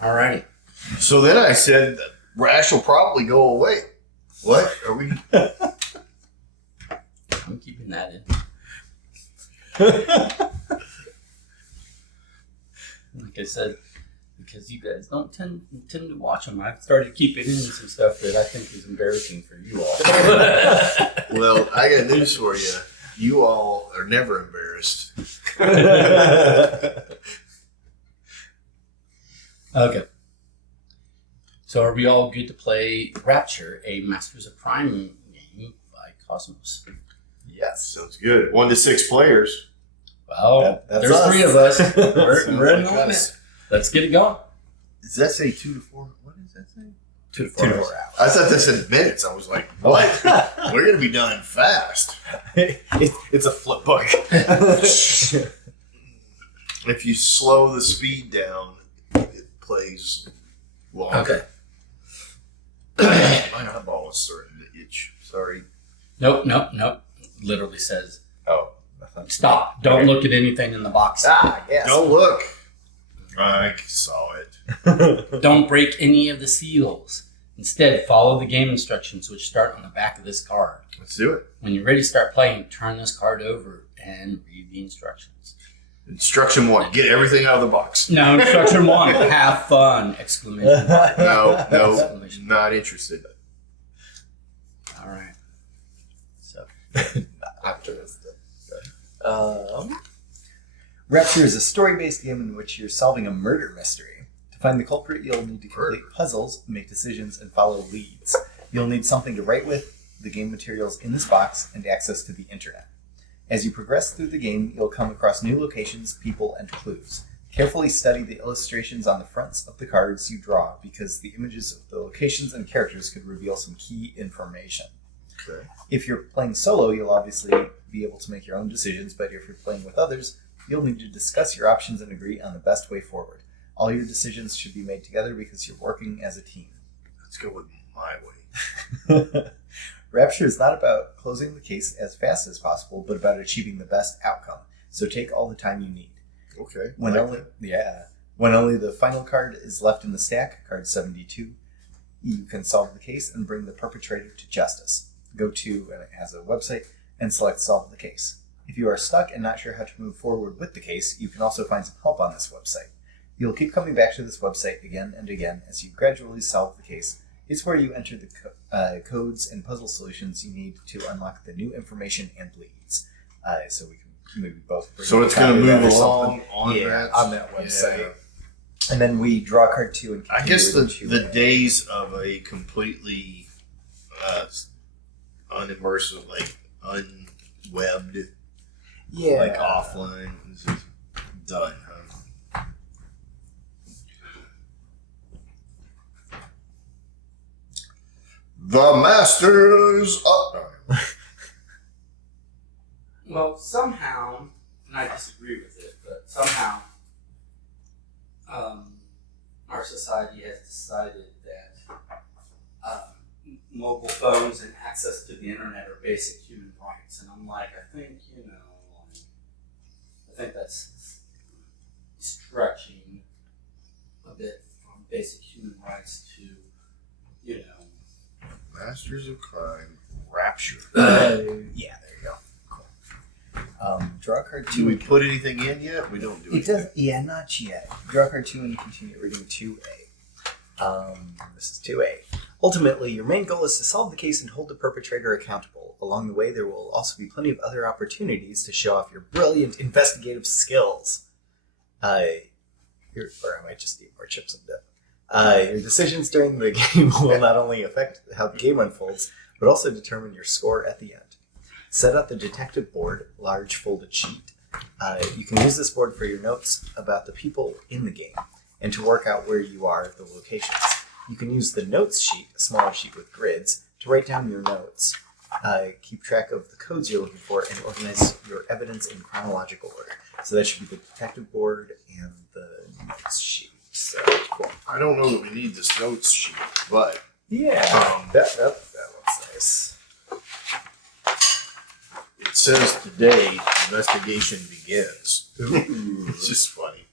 Alrighty. So then I said, Rash will probably go away. What? Are we? I'm keeping that in. Like I said, because you guys don't tend to watch them, I've started keeping in some stuff that I think is embarrassing for you all. Well, I got news for you. You all are never embarrassed. Okay. So are we all good to play Rapture, a Masters of Crime game by KOSMOS? Yes. Sounds good. 1 to 6 players. Well, That's there's us. 3 of us. We're Sounds in like the limit. us. Let's get it going. Does that say 2 to 4? What does that say? 2 to 4 2 to hours. 4 hours. I thought that said minutes. I was like, what? We're going to be done fast. It's a flip book. If you slow the speed down, it plays longer. Okay. My eyeball is starting to itch. Sorry. Nope. Literally says, Oh. stop. Don't look at anything in the box. Ah, yes. Don't look. I saw it. Don't break any of the seals. Instead, follow the game instructions, which start on the back of this card. Let's do it. When you're ready to start playing, turn this card over and read the instructions. Instruction 1. Get everything out of the box. Now, instruction 1, have fun! Exclamation mark. No, Exclamation mark. not interested. All right. So, After this. Rapture is a story-based game in which you're solving a murder mystery. To find the culprit, you'll need to complete puzzles, make decisions, and follow leads. You'll need something to write with, the game materials in this box, and access to the internet. As you progress through the game, you'll come across new locations, people, and clues. Carefully study the illustrations on the fronts of the cards you draw, because the images of the locations and characters could reveal some key information. Okay. If you're playing solo, you'll obviously be able to make your own decisions, but if you're playing with others, you'll need to discuss your options and agree on the best way forward. All your decisions should be made together because you're working as a team. Let's go with my way. Rapture is not about closing the case as fast as possible, but about achieving the best outcome. So take all the time you need. Okay. When only the final card is left in the stack, card 72, you can solve the case and bring the perpetrator to justice. Go to, and it has a website, and select Solve the Case. If you are stuck and not sure how to move forward with the case, you can also find some help on this website. You'll keep coming back to this website again and again as you gradually solve the case. It's where you enter the codes and puzzle solutions you need to unlock the new information and leads. So we can maybe both bring So it's going to move along on that website. Yeah. And then we draw card 2 and I guess continue the days of a completely unimmersive, like unwebbed, like offline is just done, huh? The Masters of... well, somehow, and I disagree with it, but somehow our society has decided that mobile phones and access to the internet are basic human rights. And I'm like, I think that's stretching a bit from basic human rights to, Masters of Crime, Rapture. yeah, there you go. Cool. Draw card 2. Do we put anything in yet? We don't do it. It does. Yeah, not yet. Draw card 2 and continue reading 2A. This is 2A. Ultimately, your main goal is to solve the case and hold the perpetrator accountable. Along the way, there will also be plenty of other opportunities to show off your brilliant investigative skills. Or I might just need more chips of dip. Your decisions during the game will not only affect how the game unfolds, but also determine your score at the end. Set up the detective board, large folded sheet. You can use this board for your notes about the people in the game and to work out where you are, the locations. You can use the notes sheet, a smaller sheet with grids, to write down your notes. Keep track of the codes you're looking for and organize your evidence in chronological order. So that should be the detective board and the notes sheet. So cool. I don't know that we need this notes sheet, but Yeah, that looks nice. it says today investigation begins. It's just funny.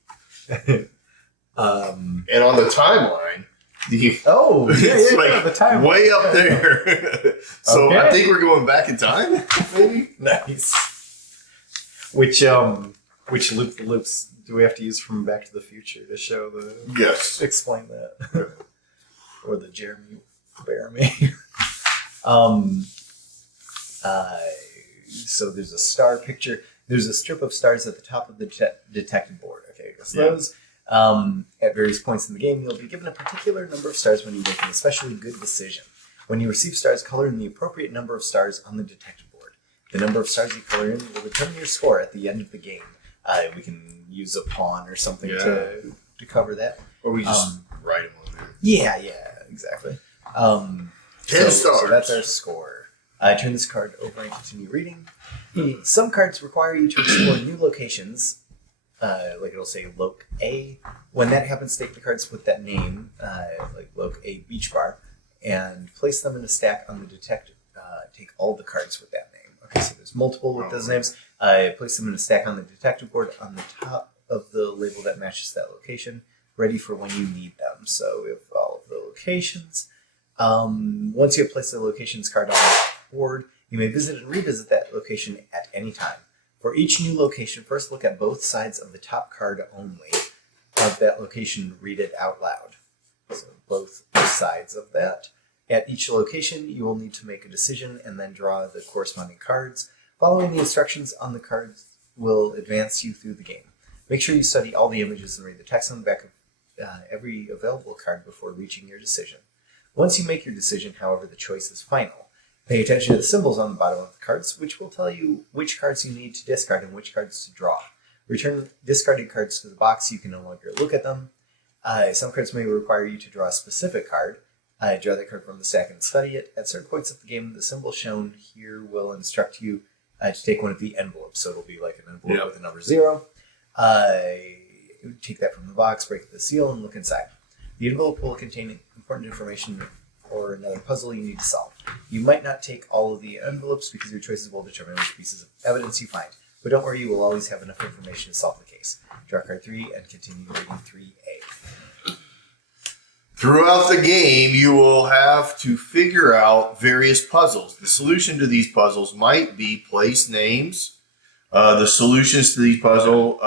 And on the timeline, it's like the time way up there. So I think we're going back in time, maybe? Nice. Which loop the loops do we have to use from Back to the Future to show the... Yes. Explain that. Or the Jeremy Bearimy. So there's a star picture. There's a strip of stars at the top of the detected board. Okay, so those... at various points in the game, you'll be given a particular number of stars when you make an especially good decision. When you receive stars, color in the appropriate number of stars on the detected board. The number of stars you color in will determine your score at the end of the game. We can use a pawn or something to cover that. Or we just write them on there. Yeah, exactly. 10 stars. So that's our score. Turn this card over and continue reading. Some cards require you to explore new locations. Like it'll say Loc A. When that happens, take the cards with that name, like Loc A Beach Bar, and place them in a stack on the detective. Take all the cards with that name. Okay, so there's multiple with those names. Place them in a stack on the detective board on the top of the label that matches that location, ready for when you need them. So we have all of the locations. Once you have placed the locations card on the board, you may visit and revisit that location at any time. For each new location, first look at both sides of the top card only of that location. Read it out loud. So both sides of that. At each location, you will need to make a decision and then draw the corresponding cards. Following the instructions on the cards will advance you through the game. Make sure you study all the images and read the text on the back of every available card before reaching your decision. Once you make your decision, however, the choice is final. Pay attention to the symbols on the bottom of the cards, which will tell you which cards you need to discard and which cards to draw. Return discarded cards to the box. You can no longer look at them. Some cards may require you to draw a specific card. Draw that card from the stack and study it. At certain points of the game, the symbol shown here will instruct you to take one of the envelopes. So it'll be like an envelope with a number 0. Take that from the box, break the seal, and look inside. The envelope will contain important information or another puzzle you need to solve. You might not take all of the envelopes because your choices will determine which pieces of evidence you find. But don't worry, you will always have enough information to solve the case. Draw card 3 and continue reading 3A. Throughout the game, you will have to figure out various puzzles. The solution to these puzzles might be place names. The solutions to these puzzles...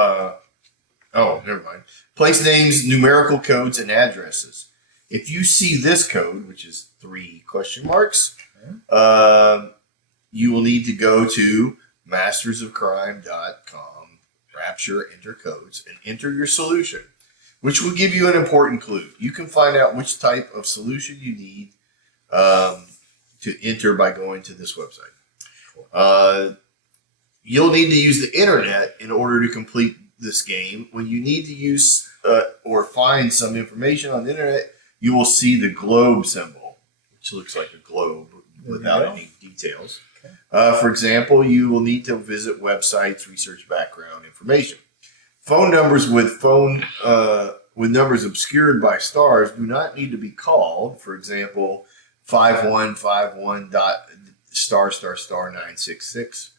never mind. Place names, numerical codes, and addresses. If you see this code, which is 3 question marks, you will need to go to mastersofcrime.com, Rapture, enter codes, and enter your solution, which will give you an important clue. You can find out which type of solution you need to enter by going to this website. You'll need to use the internet in order to complete this game. When you need to use or find some information on the internet, you will see the globe symbol, which looks like a globe without any details. Okay. For example, you will need to visit websites, research background information. Phone numbers with numbers obscured by stars do not need to be called. For example, 5151.***966.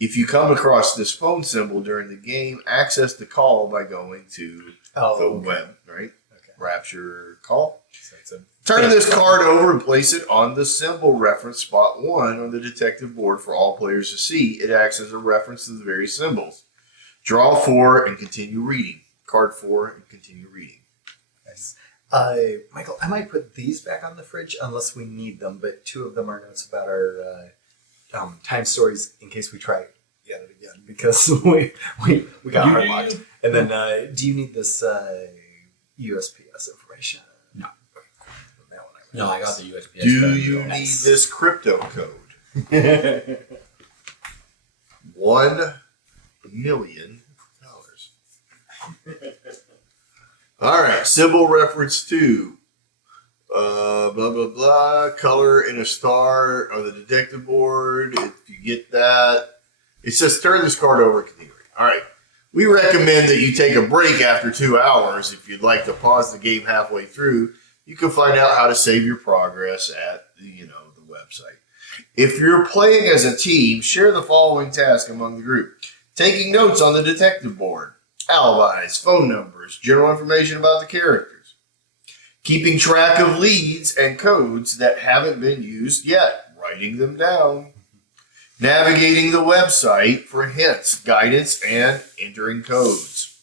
If you come across this phone symbol during the game, access the call by going to the web, right? Okay. Rapture call. So turn this card over and place it on the symbol reference spot 1 on the detective board for all players to see. It acts as a reference to the various symbols. Draw 4 and continue reading. Card 4 and continue reading. Nice. Michael, I might put these back on the fridge unless we need them, but 2 of them are notes about our time stories in case we try yet again, because we got hard locked. And then, do you need this USPS information? No. That one No, I got the USPS. Do you need this crypto code? $1 million. All right, symbol reference 2. Blah, blah, blah. Color in a star on the detective board. If you get that, it says turn this card over and continue. All right. We recommend that you take a break after 2 hours. If you'd like to pause the game halfway through, you can find out how to save your progress at the website. If you're playing as a team, share the following task among the group. Taking notes on the detective board. alibis, phone numbers, general information about the characters. Keeping track of leads and codes that haven't been used yet, writing them down. Navigating the website for hints, guidance, and entering codes.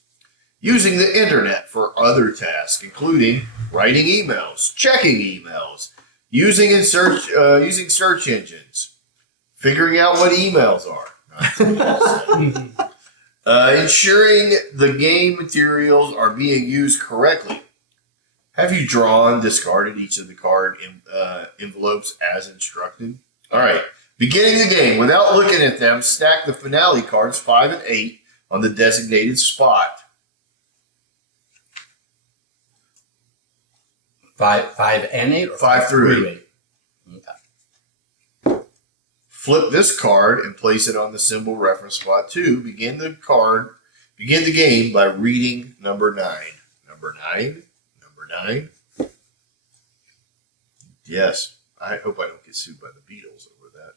Using the internet for other tasks, including writing emails, checking emails, using search engines, figuring out what emails are. Ensuring the game materials are being used correctly. Have you drawn, discarded each of the card envelopes as instructed? All right. Beginning the game, without looking at them, stack the finale cards 5 and 8 on the designated spot. 5 and 8? Or 5 through 8. Okay. Flip this card and place it on the symbol reference spot 2. Begin the game by reading number 9. Number 9. Number 9. Yes. I hope I don't get sued by the Beatles over that.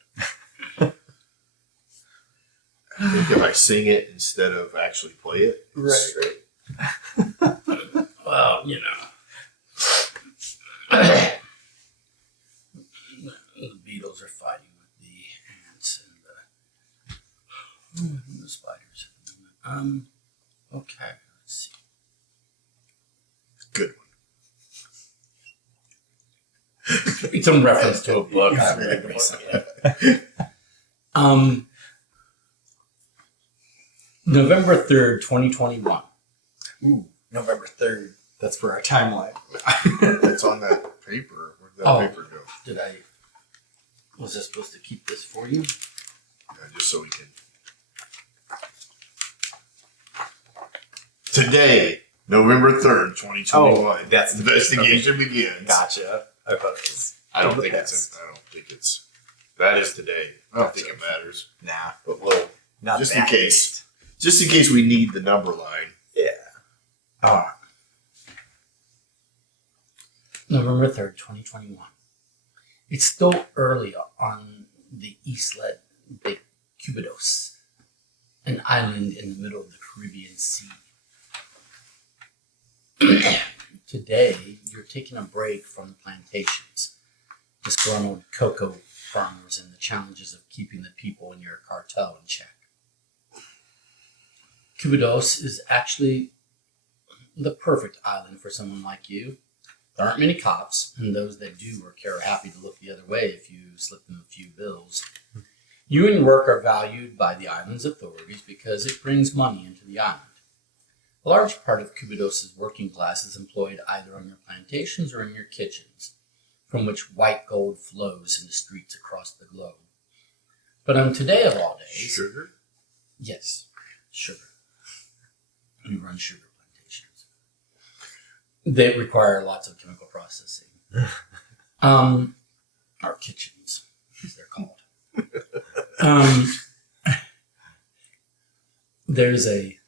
I think if I sing it instead of actually play it. Right. Well, you know. The Beatles are fighting with the ants and the spiders. Okay, let's see. Good one. It's in reference to a book I read recently. November 3rd, 2021. Ooh, November 3rd. That's for our timeline. It's on that paper. Where'd that paper go? Was I supposed to keep this for you? Yeah, just so we can. Today, November 3rd, 2021. Oh, that's the investigation begins. Gotcha. I thought it was. I don't think it's. That is today. I don't think it matters. Nah. But we'll, Not just that in case. Just in case we need the number line. Yeah. Oh. November 3rd, 2021. It's still early on the Isla de Cubados, an island in the middle of the Caribbean Sea. Today, you're taking a break from the plantations, disgruntled cocoa farmers, and the challenges of keeping the people in your cartel in check. Cubados is actually the perfect island for someone like you. There aren't many cops, and those that do work here are happy to look the other way if you slip them a few bills. You and your work are valued by the island's authorities because it brings money into the island. A large part of Cubados' working class is employed either on your plantations or in your kitchens, from which white gold flows in the streets across the globe. But on today of all days... Sugar? Yes, sugar. We run sugar plantations. They require lots of chemical processing. Our kitchens, as they're called. There's a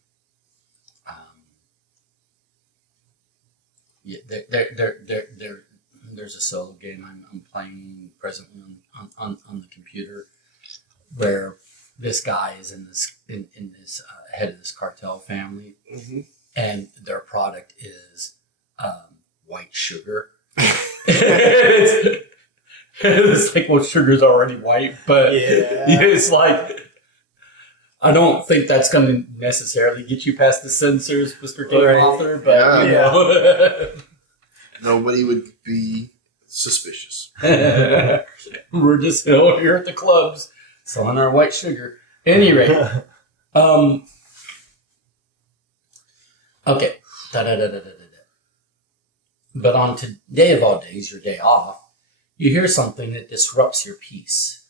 there's a solo game I'm playing presently on the computer where this guy is in this head of this cartel family, and their product is white sugar. It's like, well, sugar's already white, but it's like, I don't think that's going to necessarily get you past the censors, Mr. Game Author, but you know. Nobody would be suspicious. We're just here at the clubs selling our white sugar. Any rate, okay. But on today of all days, your day off, you hear something that disrupts your peace.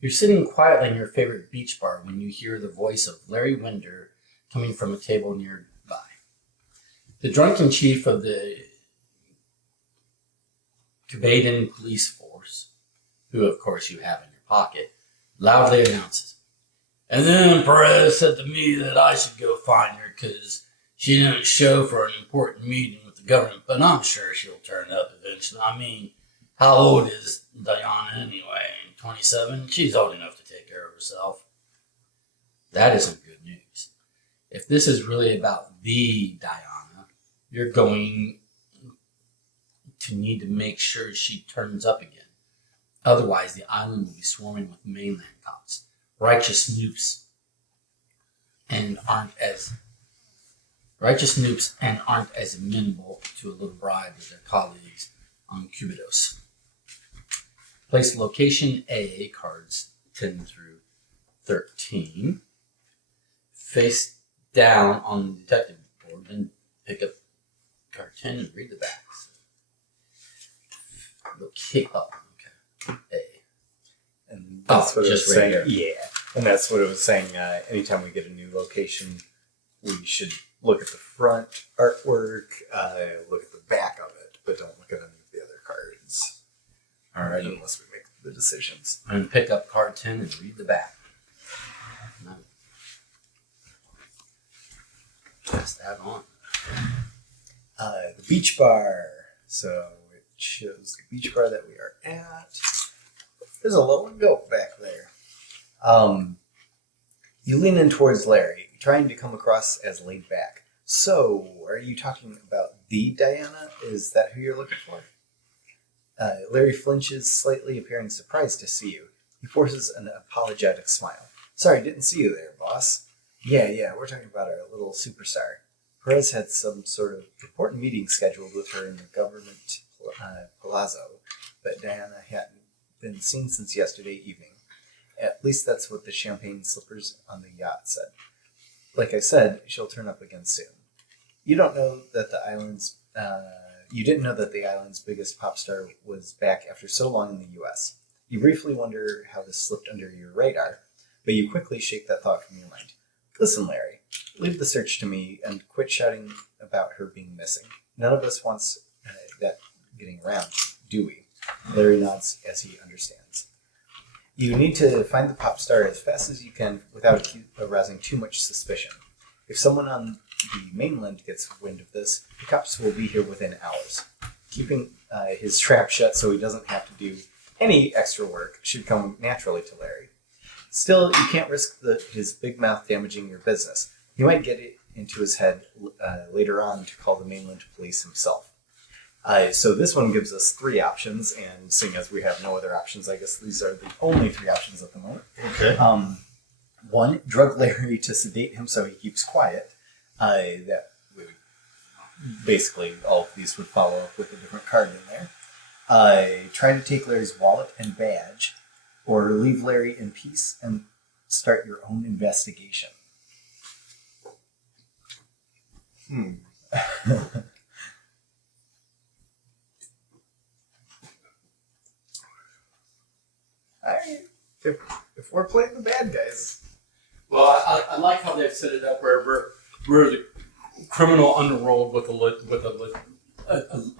You're sitting quietly in your favorite beach bar when you hear the voice of Larry Winder coming from a table nearby. The drunken chief of the Cuban police force, who of course you have in your pocket, loudly announces, "And then Perez said to me that I should go find her because she didn't show for an important meeting with the government, but I'm sure she'll turn up eventually. I mean, how old is Diana anyway? 27? She's old enough to take care of herself." That isn't good news. If this is really about the Diana, you're going to need to make sure she turns up again. Otherwise, the island will be swarming with mainland cops, righteous noobs, and aren't as amenable to a little bribe as their colleagues on Cubidos. Place location A, cards 10 through 13, face down on the detective board, then pick up card 10 and read the back. Locate up. Okay. A. And that's what it was just right saying. there. Yeah, and that's what it was saying. Anytime we get a new location, we should look at the front artwork, look at the back of it, but don't look at any of the other cards. All right. Unless we make the decisions. And pick up card 10 and read the back. No. Pass that on. The beach bar. So it shows the beach bar that we are at. There's a little goat back there. You lean in towards Larry, trying to come across as laid back. So, are you talking about the Diana? Is that who you're looking for? Larry flinches slightly, appearing surprised to see you. He forces an apologetic smile. Sorry, didn't see you there, boss. Yeah, we're talking about our little superstar. Perez had some sort of important meeting scheduled with her in the government palazzo, but Diana hadn't been seen since yesterday evening. At least that's what the champagne slippers on the yacht said. Like I said, she'll turn up again soon. You didn't know that the island's biggest pop star was back after so long in the U.S. You briefly wonder how this slipped under your radar, but you quickly shake that thought from your mind. Listen, Larry, leave the search to me and quit shouting about her being missing. None of us wants that getting around, do we? Larry nods as he understands. You need to find the pop star as fast as you can without arousing too much suspicion. If someone on the mainland gets wind of this, the cops will be here within hours. Keeping his trap shut so he doesn't have to do any extra work should come naturally to Larry. Still, you can't risk his big mouth damaging your business. He might get it into his head later on to call the mainland police himself. So this one gives us 3 options, and seeing as we have no other options, I guess these are the only 3 options at the moment. Okay. 1, drug Larry to sedate him so he keeps quiet. That would basically all of these would follow up with a different card in there. Try to take Larry's wallet and badge, or leave Larry in peace and start your own investigation. If we're playing the bad guys. Well, I like how they've set it up where we're the criminal underworld with a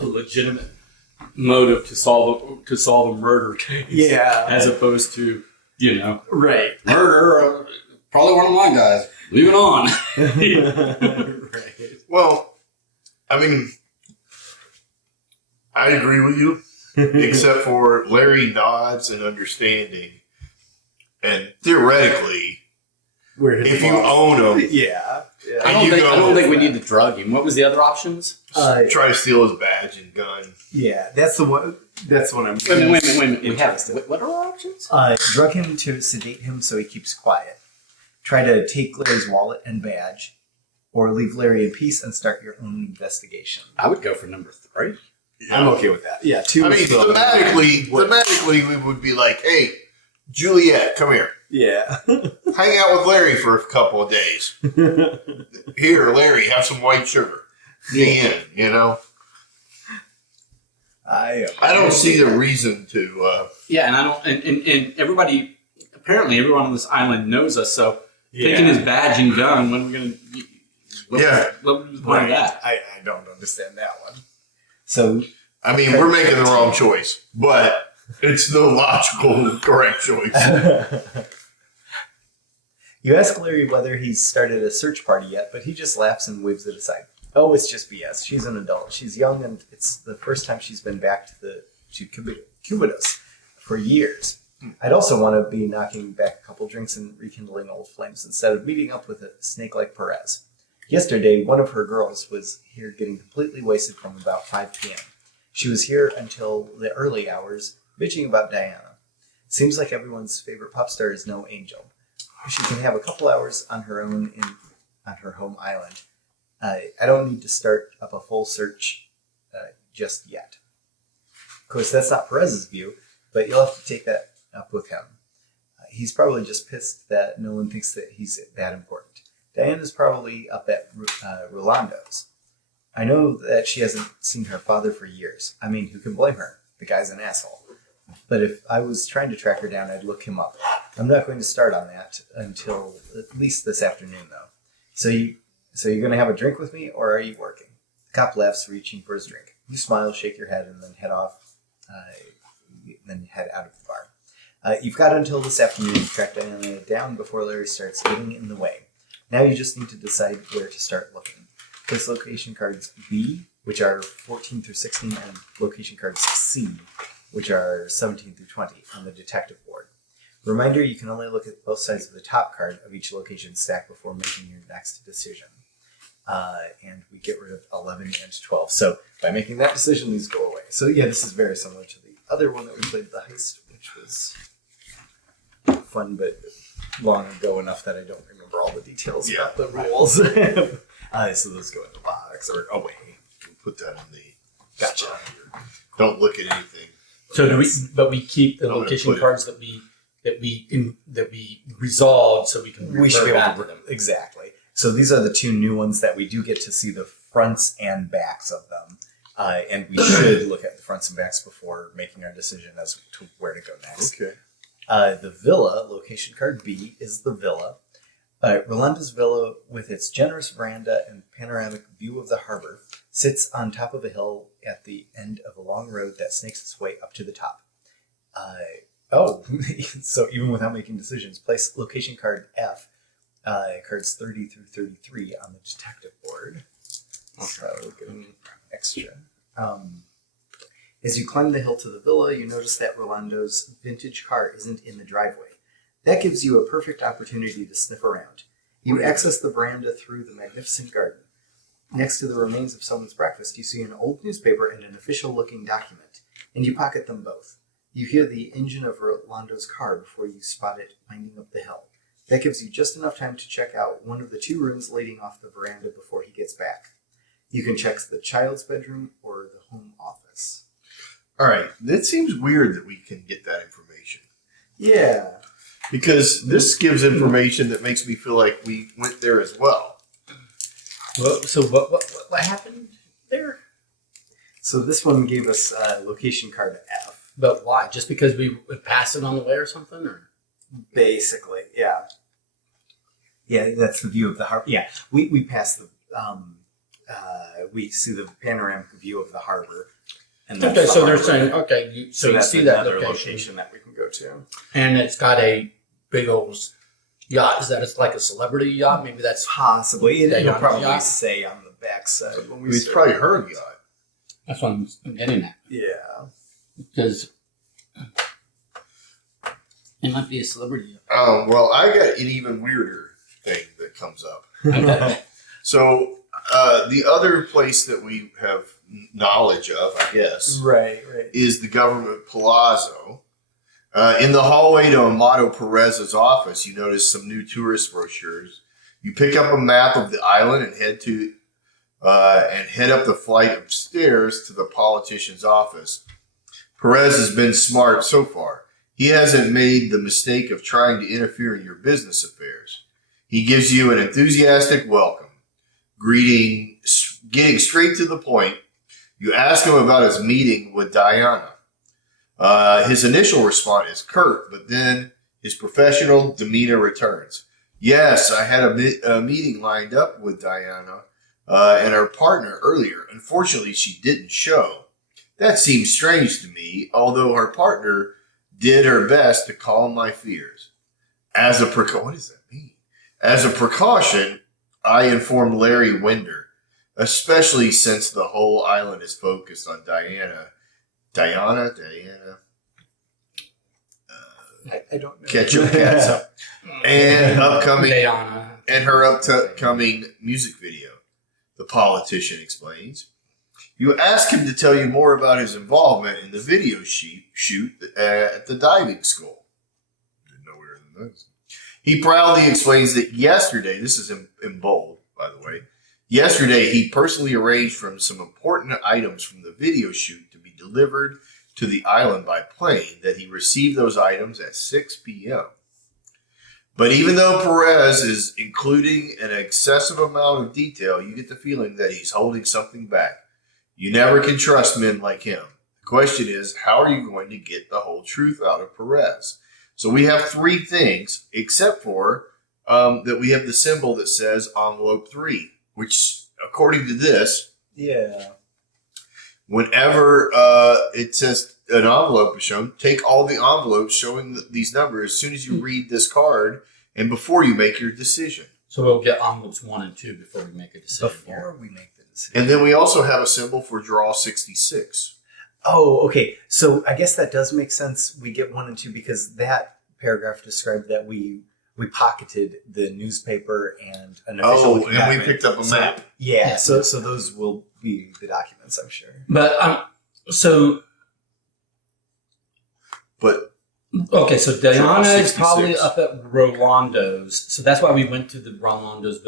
legitimate motive to solve a murder case. Yeah. As opposed to, Right. Murder, probably one of my guys. Leave it on. Right. Well, I mean, I agree with you, except for Larry nods and understanding. And theoretically, if you own him, Yeah. I don't think we need to drug him. What was the other options? try to steal his badge and gun. Yeah, that's the one. That's what I'm. Wait a minute. We have what are our options? Drug him to sedate him so he keeps quiet. Try to take Larry's wallet and badge, or leave Larry in peace and start your own investigation. I would go for number 3. I'm okay with that. Yeah, 2. I mean, thematically, we would be like, "Hey, Juliet, come here. Yeah. Hang out with Larry for a couple of days. Here, Larry, have some white sugar. The end, you know." I don't see the reason to. Yeah, and I don't. And everybody, apparently, everyone on this island knows us. So taking his badge and gun, when we're gonna. What was the point of that? I don't understand that one. So I mean, we're making the wrong choice, but it's the logical, correct choice. You ask Larry whether he's started a search party yet, but he just laughs and waves it aside. Oh, it's just BS. She's an adult. She's young, and it's the first time she's been back to Cubidos for years. I'd also want to be knocking back a couple drinks and rekindling old flames instead of meeting up with a snake like Perez. Yesterday, one of her girls was here getting completely wasted from about 5 p.m. She was here until the early hours, bitching about Diana. Seems like everyone's favorite pop star is no angel. She can have a couple hours on her own on her home island. I don't need to start up a full search just yet. Of course, that's not Perez's view, but you'll have to take that up with him. He's probably just pissed that no one thinks that he's that important. Diana's probably up at Rolando's. I know that she hasn't seen her father for years. I mean, who can blame her? The guy's an asshole. But if I was trying to track her down, I'd look him up. I'm not going to start on that until at least this afternoon, though. So you're going to have a drink with me, or are you working? The cop laughs, reaching for his drink. You smile, shake your head, and then head off. Then head out of the bar. You've got until this afternoon to track Diana down before Larry starts getting in the way. Now you just need to decide where to start looking. Place location cards B, which are 14 through 16, and location cards C, which are 17 through 20, on the detective board. Reminder, you can only look at both sides of the top card of each location stack before making your next decision. And we get rid of 11 and 12. So by making that decision, these go away. So yeah, this is very similar to the other one that we played, the heist, which was fun, but long ago enough that I don't remember all the details about the rules. So those go in the box or away. We'll put that in the. Gotcha. Don't look at anything. So do we? But we keep the I'm gonna location put it- cards that we resolved, so we can We should be refer able back to to them. exactly. So these are the two new ones that we do get to see the fronts and backs of them, and we should look at the fronts and backs before making our decision as to where to go next. Okay. The villa, location card B, is the villa. Rolando's villa, with its generous veranda and panoramic view of the harbor, sits on top of a hill at the end of a long road that snakes its way up to the top. So even without making decisions, place location card F, cards 30 through 33 on the detective board. So give them extra. As you climb the hill to the villa, you notice that Rolando's vintage car isn't in the driveway. That gives you a perfect opportunity to sniff around. You access the veranda through the magnificent garden. Next to the remains of someone's breakfast, you see an old newspaper and an official-looking document, and you pocket them both. You hear the engine of Rolando's car before you spot it winding up the hill. That gives you just enough time to check out one of the two rooms leading off the veranda before he gets back. You can check the child's bedroom or the home office. All right. That seems weird that we can get that information. Yeah. Because this gives information that makes me feel like we went there as well. Well, so what happened there? So this one gave us location card F. But why? Just because we would pass it on the way or something? Or Basically, yeah. Yeah, that's the view of the harbor. Yeah, we pass the, we see the panoramic view of the harbor. And okay, that's so the they're harbor. saying, okay, you that's see that another location. that we can go to. And it's got a big old yacht. Is that it's like a celebrity yacht? Maybe that's Possibly. It'll Yeah, probably yacht. say on the backside when we It's start. probably her yacht. that's what I'm getting at. Yeah. Because it might be a celebrity yacht. Oh, well, I got an even weirder thing that comes up. Okay. So, the other place that we have knowledge of, I guess, Right. is the government palazzo. In the hallway to Amato Perez's office, you notice some new tourist brochures. You pick up a map of the island and head up the flight of stairs to the politician's office. Perez has been smart so far. He hasn't made the mistake of trying to interfere in your business affairs. He gives you an enthusiastic welcome, getting straight to the point. You ask him about his meeting with Diana. His initial response is curt, but then his professional demeanor returns. Yes, I had a meeting lined up with Diana and her partner earlier. Unfortunately, she didn't show. That seems strange to me, although her partner did her best to calm my fears. What does that mean? As a precaution, I informed Larry Winder, especially since the whole island is focused on Diana. I don't know. Ketchup Catsup. And upcoming Diana. and her upcoming music video. The politician explains. You ask him to tell you more about his involvement in the video shoot at the diving school. Didn't know we were in those. He proudly explains that yesterday, this is in bold, by the way, yesterday he personally arranged for some important items from the video shoot to be delivered to the island by plane, that he received those items at 6 p.m. But even though Perez is including an excessive amount of detail, you get the feeling that he's holding something back. You never can trust men like him. The question is, how are you going to get the whole truth out of Perez? So we have three things, except for that we have the symbol that says envelope 3, which, according to this, whenever it says an envelope is shown, take all the envelopes showing these numbers as soon as you read this card and before you make your decision. So we'll get envelopes 1 and 2 before we make a decision. Before we make the decision. And then we also have a symbol for draw 66. Oh, okay. So I guess that does make sense. We get 1 and 2 because that paragraph described that we pocketed the newspaper and an official Oh, and we picked up a map. Yeah, so those will be the documents, I'm sure. But But okay, so Diana is 66. probably up at Rolando's, so that's why we went to the Rolando's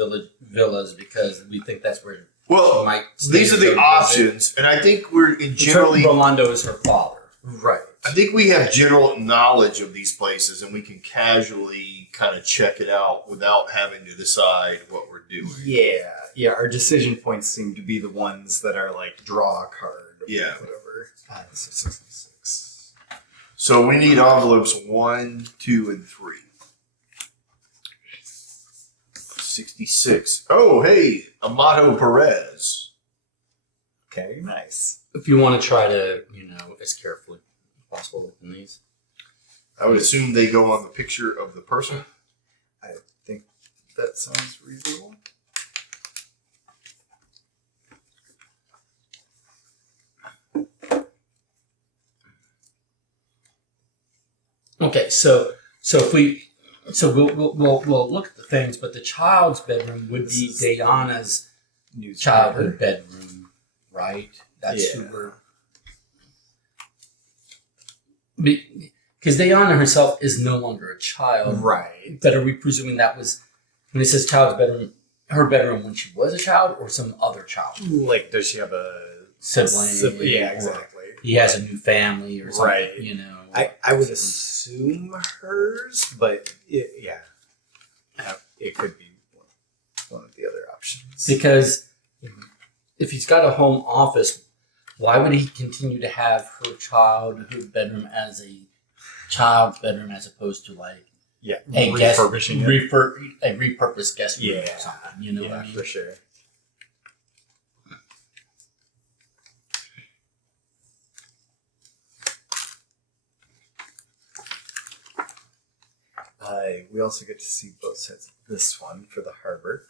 villas, because we think that's where she well, might stay these are to the go visit. options, and I think we're generally. Rolando is her father. Right. I think we have general knowledge of these places, and we can casually kind of check it out without having to decide what we're doing. Yeah. Our decision points seem to be the ones that are like draw a card or Yeah. whatever. This is 66. So we need envelopes 1, 2, and 3. 66. Oh, hey, Amato Perez. Okay, nice. If you want to try to, as carefully as possible open these. I would assume they go on the picture of the person. I think that sounds reasonable. Okay, so we'll look at the things, but the child's bedroom would be Diana's childhood bedroom, right? That's who we're. Because Diana herself is no longer a child, Right. But are we presuming that was when it says child's bedroom, her bedroom when she was a child, or some other child? Like, does she have a Sibling? Yeah, or exactly. He has a new family or something, Right. I would assume hers, but it could be one of the other options. Because if he's got a home office, why would he continue to have her childhood bedroom as a child's bedroom as opposed to like a refurbishing it. a repurposed guest room or Yeah. something? You know what I mean? For sure. We also get to see both sides of this one for the harbor.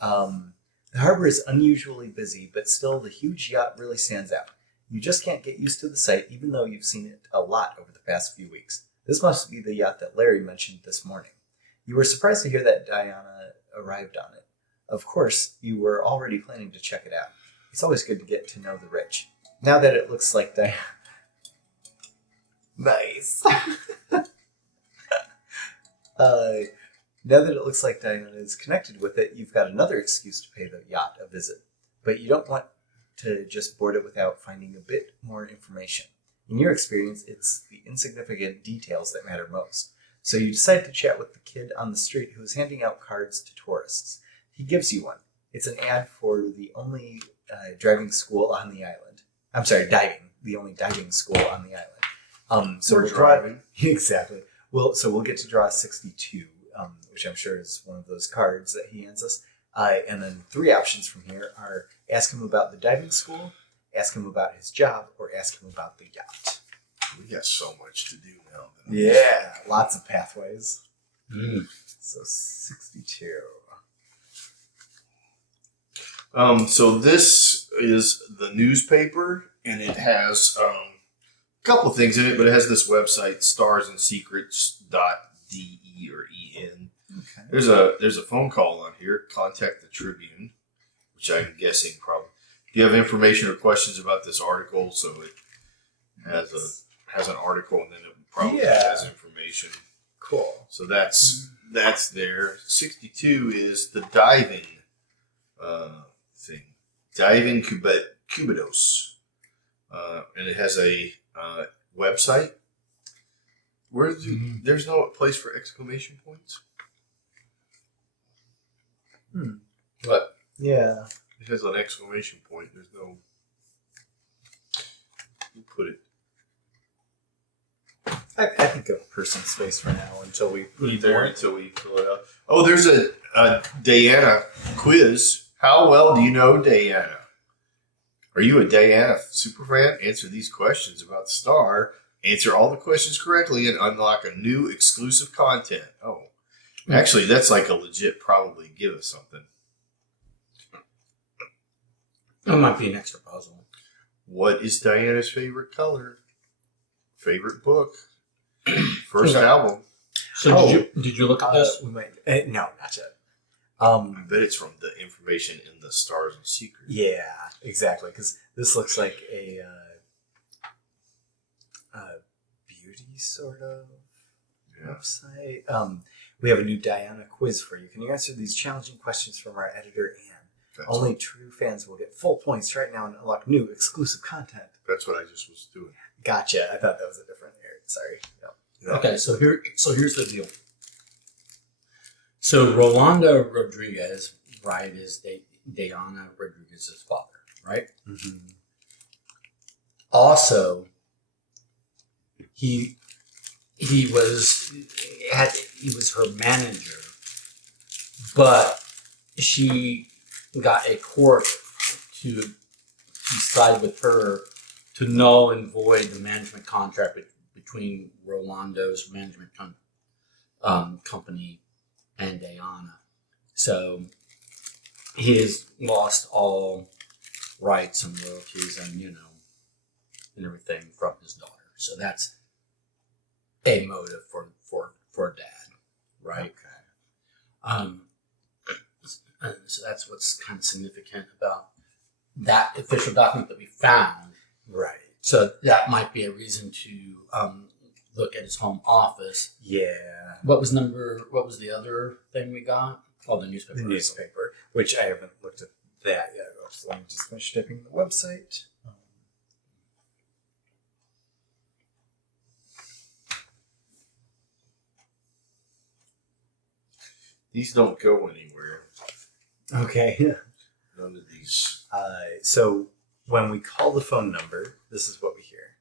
The harbor is unusually busy, but still the huge yacht really stands out. You just can't get used to the sight, even though you've seen it a lot over the past few weeks. This must be the yacht that Larry mentioned this morning. You were surprised to hear that Diana arrived on it. Of course, you were already planning to check it out. It's always good to get to know the rich. Now that it looks like Diana... Nice. Now that it looks like Diana is connected with it, you've got another excuse to pay the yacht a visit. But you don't want to just board it without finding a bit more information. In your experience, it's the insignificant details that matter most. So you decide to chat with the kid on the street who is handing out cards to tourists. He gives you one. It's an ad for the only driving school on the island. I'm sorry, diving. The only diving school on the island. So Or we'll driving. Exactly. Well, so we'll get to draw 62, which I'm sure is one of those cards that he hands us. And then 3 options from here are ask him about the diving school, ask him about his job, or ask him about the yacht. We got so much to do now. Yeah, lots of pathways. So 62. So this is the newspaper, and it has couple of things in it, but it has this website, starsandsecrets.de or en. Okay. There's a phone call on here. Contact the Tribune, which I'm guessing probably. Do you have information or questions about this article? So it has an article, and then it probably has information. Cool. So that's there. 62 is the diving thing. Diving Cubidos. And it has a website. There's no place for exclamation points? What? Yeah. It has an exclamation point. There's no... You put it. I think of personal space for now until we Put it need there more. until we fill it out. Oh, there's a Diana quiz. How well do you know Diana? Are you a Diana superfan? Answer these questions about the star. Answer all the questions correctly and unlock a new exclusive content. Oh, actually, that's like a legit probably give us something. That might be an extra puzzle. What is Diana's favorite color? Favorite book? First album? So did you look at this? We might. No, not yet. I bet it's from the information in the Stars and Secrets. Yeah, exactly. Because this looks like a beauty sort of website. We have a new Diana quiz for you. Can you answer these challenging questions from our editor, Anne? Only true fans will get full points right now and unlock new exclusive content. That's what I just was doing. Gotcha. I thought that was a different area. Sorry. Yep. No. Okay, so here's the deal. So Rolando Rodriguez, right, is Diana Rodriguez's father, right? Mm-hmm. Also, he was her manager, but she got a court to side with her to null and void the management contract between Rolando's management company and Diana. So he has lost all rights and royalties and and everything from his daughter. So that's a motive for dad, right? Okay. So that's what's kind of significant about that official document that we found. Right. So that might be a reason to look at his home office. Yeah. What was the other thing we got? Oh, the newspaper. The newspaper, which I haven't looked at that yet. So let me just finish typing the website. These don't go anywhere. Okay. None of these. So when we call the phone number, this is what we hear.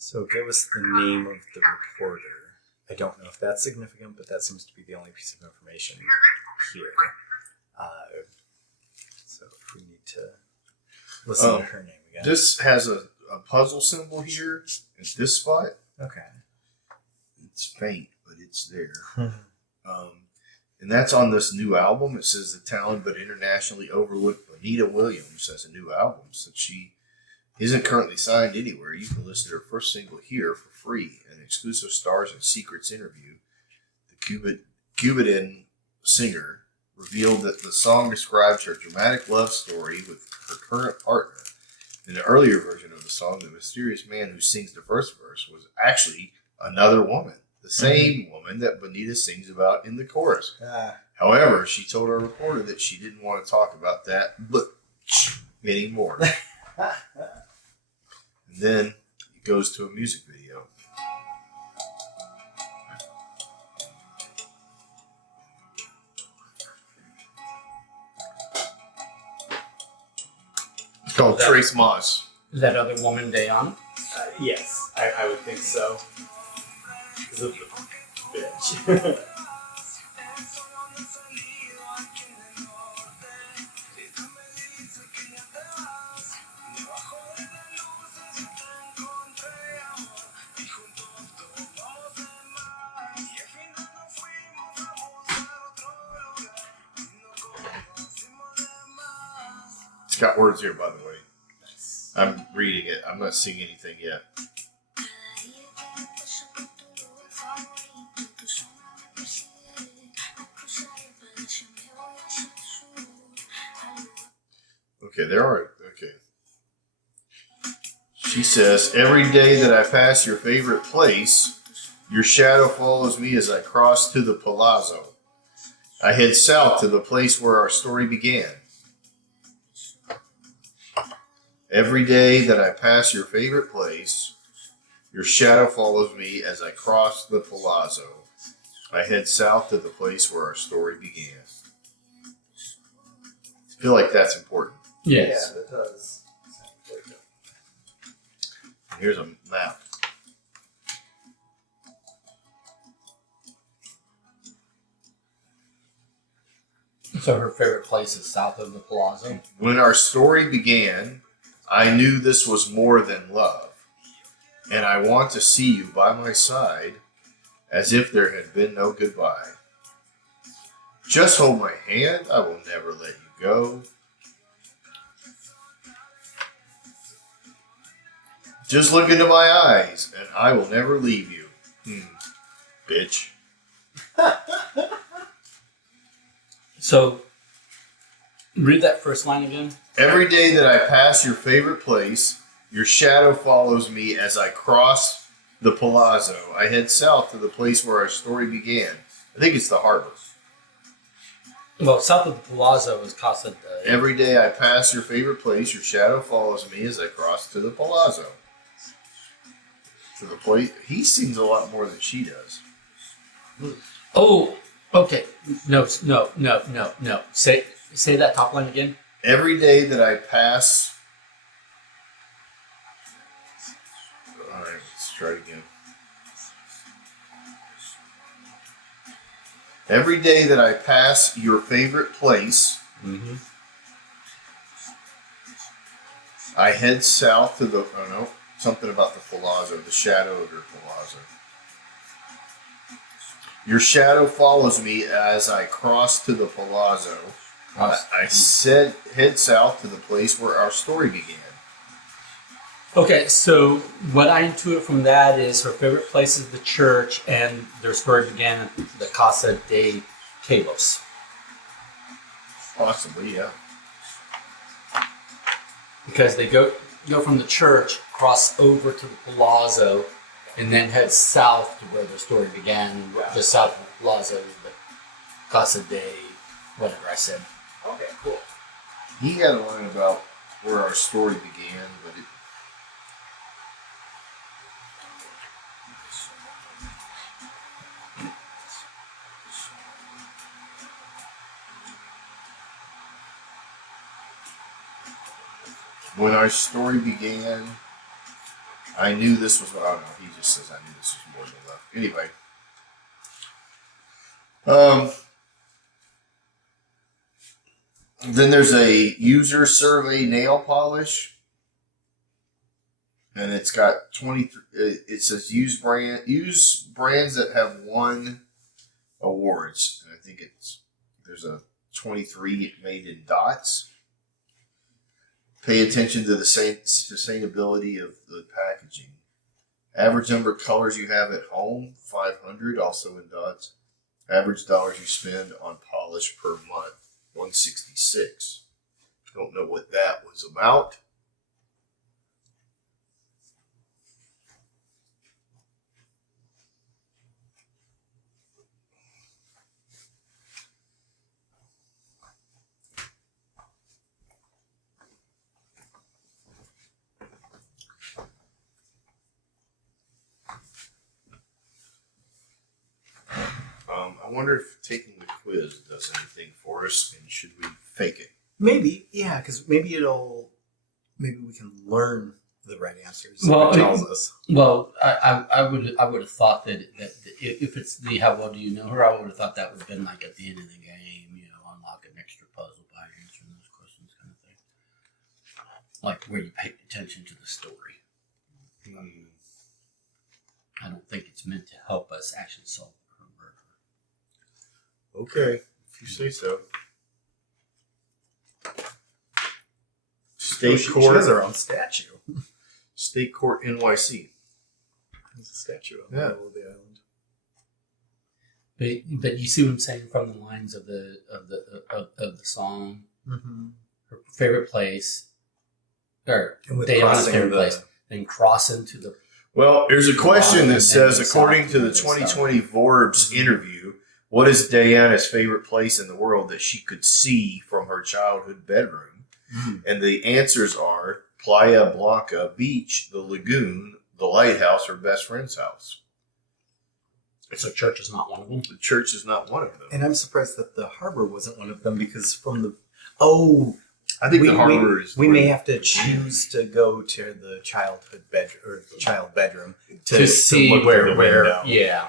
So give us the name of the reporter. I don't know if that's significant, but that seems to be the only piece of information here. So if we need to listen to her name again. This has a puzzle symbol here at this spot. Okay. It's faint, but it's there. And that's on this new album. It says the talented but internationally overlooked Bonita Williams has a new album. Since she isn't currently signed anywhere, you can listen to her first single here for free. An exclusive Stars and Secrets interview. The Cuban singer revealed that the song describes her dramatic love story with her current partner. In the earlier version of the song, the mysterious man who sings the first verse was actually another woman. The same woman that Bonita sings about in the chorus. However, she told our reporter that she didn't want to talk about that anymore. And then it goes to a music video. It's called Trace Moss. Is that other woman Diana? Yes, I would think so. This is a bitch. It's got words here, by the way. I'm reading it. I'm not seeing anything yet. Okay, there are. Okay. She says, every day that I pass your favorite place, your shadow follows me as I cross to the palazzo. I head south to the place where our story began. Every day that I pass your favorite place, your shadow follows me as I cross the palazzo. I head south to the place where our story began. I feel like that's important. Yes. Yeah, that does. Here's a map. So her favorite place is south of the Palazzo. When our story began, I knew this was more than love, and I want to see you by my side as if there had been no goodbye. Just hold my hand, I will never let you go. Just look into my eyes, and I will never leave you. Bitch. So, read that first line again. Every day that I pass your favorite place, your shadow follows me as I cross the palazzo. I head south to the place where our story began. I think it's the harbor. Well, south of the Palazzo is Casa de... Every day I pass your favorite place, your shadow follows me as I cross to the palazzo. To the place. He sings a lot more than she does. Oh, okay. No. Say that top line again. Every day that I pass... Alright, let's try it again. Every day that I pass your favorite place, I head south to the... Oh, no. Something about the palazzo, the shadow of your palazzo. Your shadow follows me as I cross to the palazzo. I said head south to the place where our story began. Okay, so what I intuit from that is her favorite place is the church, and their story began at the Casa de Cabos. Possibly, yeah. Because they go from the church, cross over to the Palazzo, and then head south to where the story began. Just south of the Palazzo is the Casa de whatever I said. Okay, cool. He had a line about where our story began, but it... When our story began, I knew this was... Oh, no, he just says I knew this was more than love. Anyway. Then there's a user survey nail polish. And it's got 23... It says use brands that have won awards. And I think there's a 23 made in dots. Pay attention to the sustainability of the packaging. Average number of colors you have at home, 500, also in dots. Average dollars you spend on polish per month, 166. Don't know what that was about. I wonder if taking the quiz does anything for us, and should we fake it? Maybe, yeah, because maybe we can learn the right answers. Well, it tells us. Well, I would have thought that if it's the how well do you know her, I would have thought that would have been like at the end of the game, unlock an extra puzzle by answering those questions, kind of thing. Like where you pay attention to the story. I don't think it's meant to help us actually solve her murder. Okay, if you say so. State She Court. has her own statue. State Court NYC. There's a statue on the Yeah. middle of the island. But you see what I'm saying from the lines of the song. Mm-hmm. Her favorite place, or And with Dayana's crossing favorite the- place, then cross into the. Well, there's a question Wow, that and says, then according south to the and south. 2020 Forbes interview, what is Diana's favorite place in the world that she could see from her childhood bedroom? Mm. And the answers are Playa Blanca Beach, the lagoon, the lighthouse, her best friend's house. So church is not one of them. The church is not one of them. And I'm surprised that the harbor wasn't one of them because from the I think the harbor is. we may have to choose to go to the childhood bedroom or the child bedroom To see look where through the window. yeah,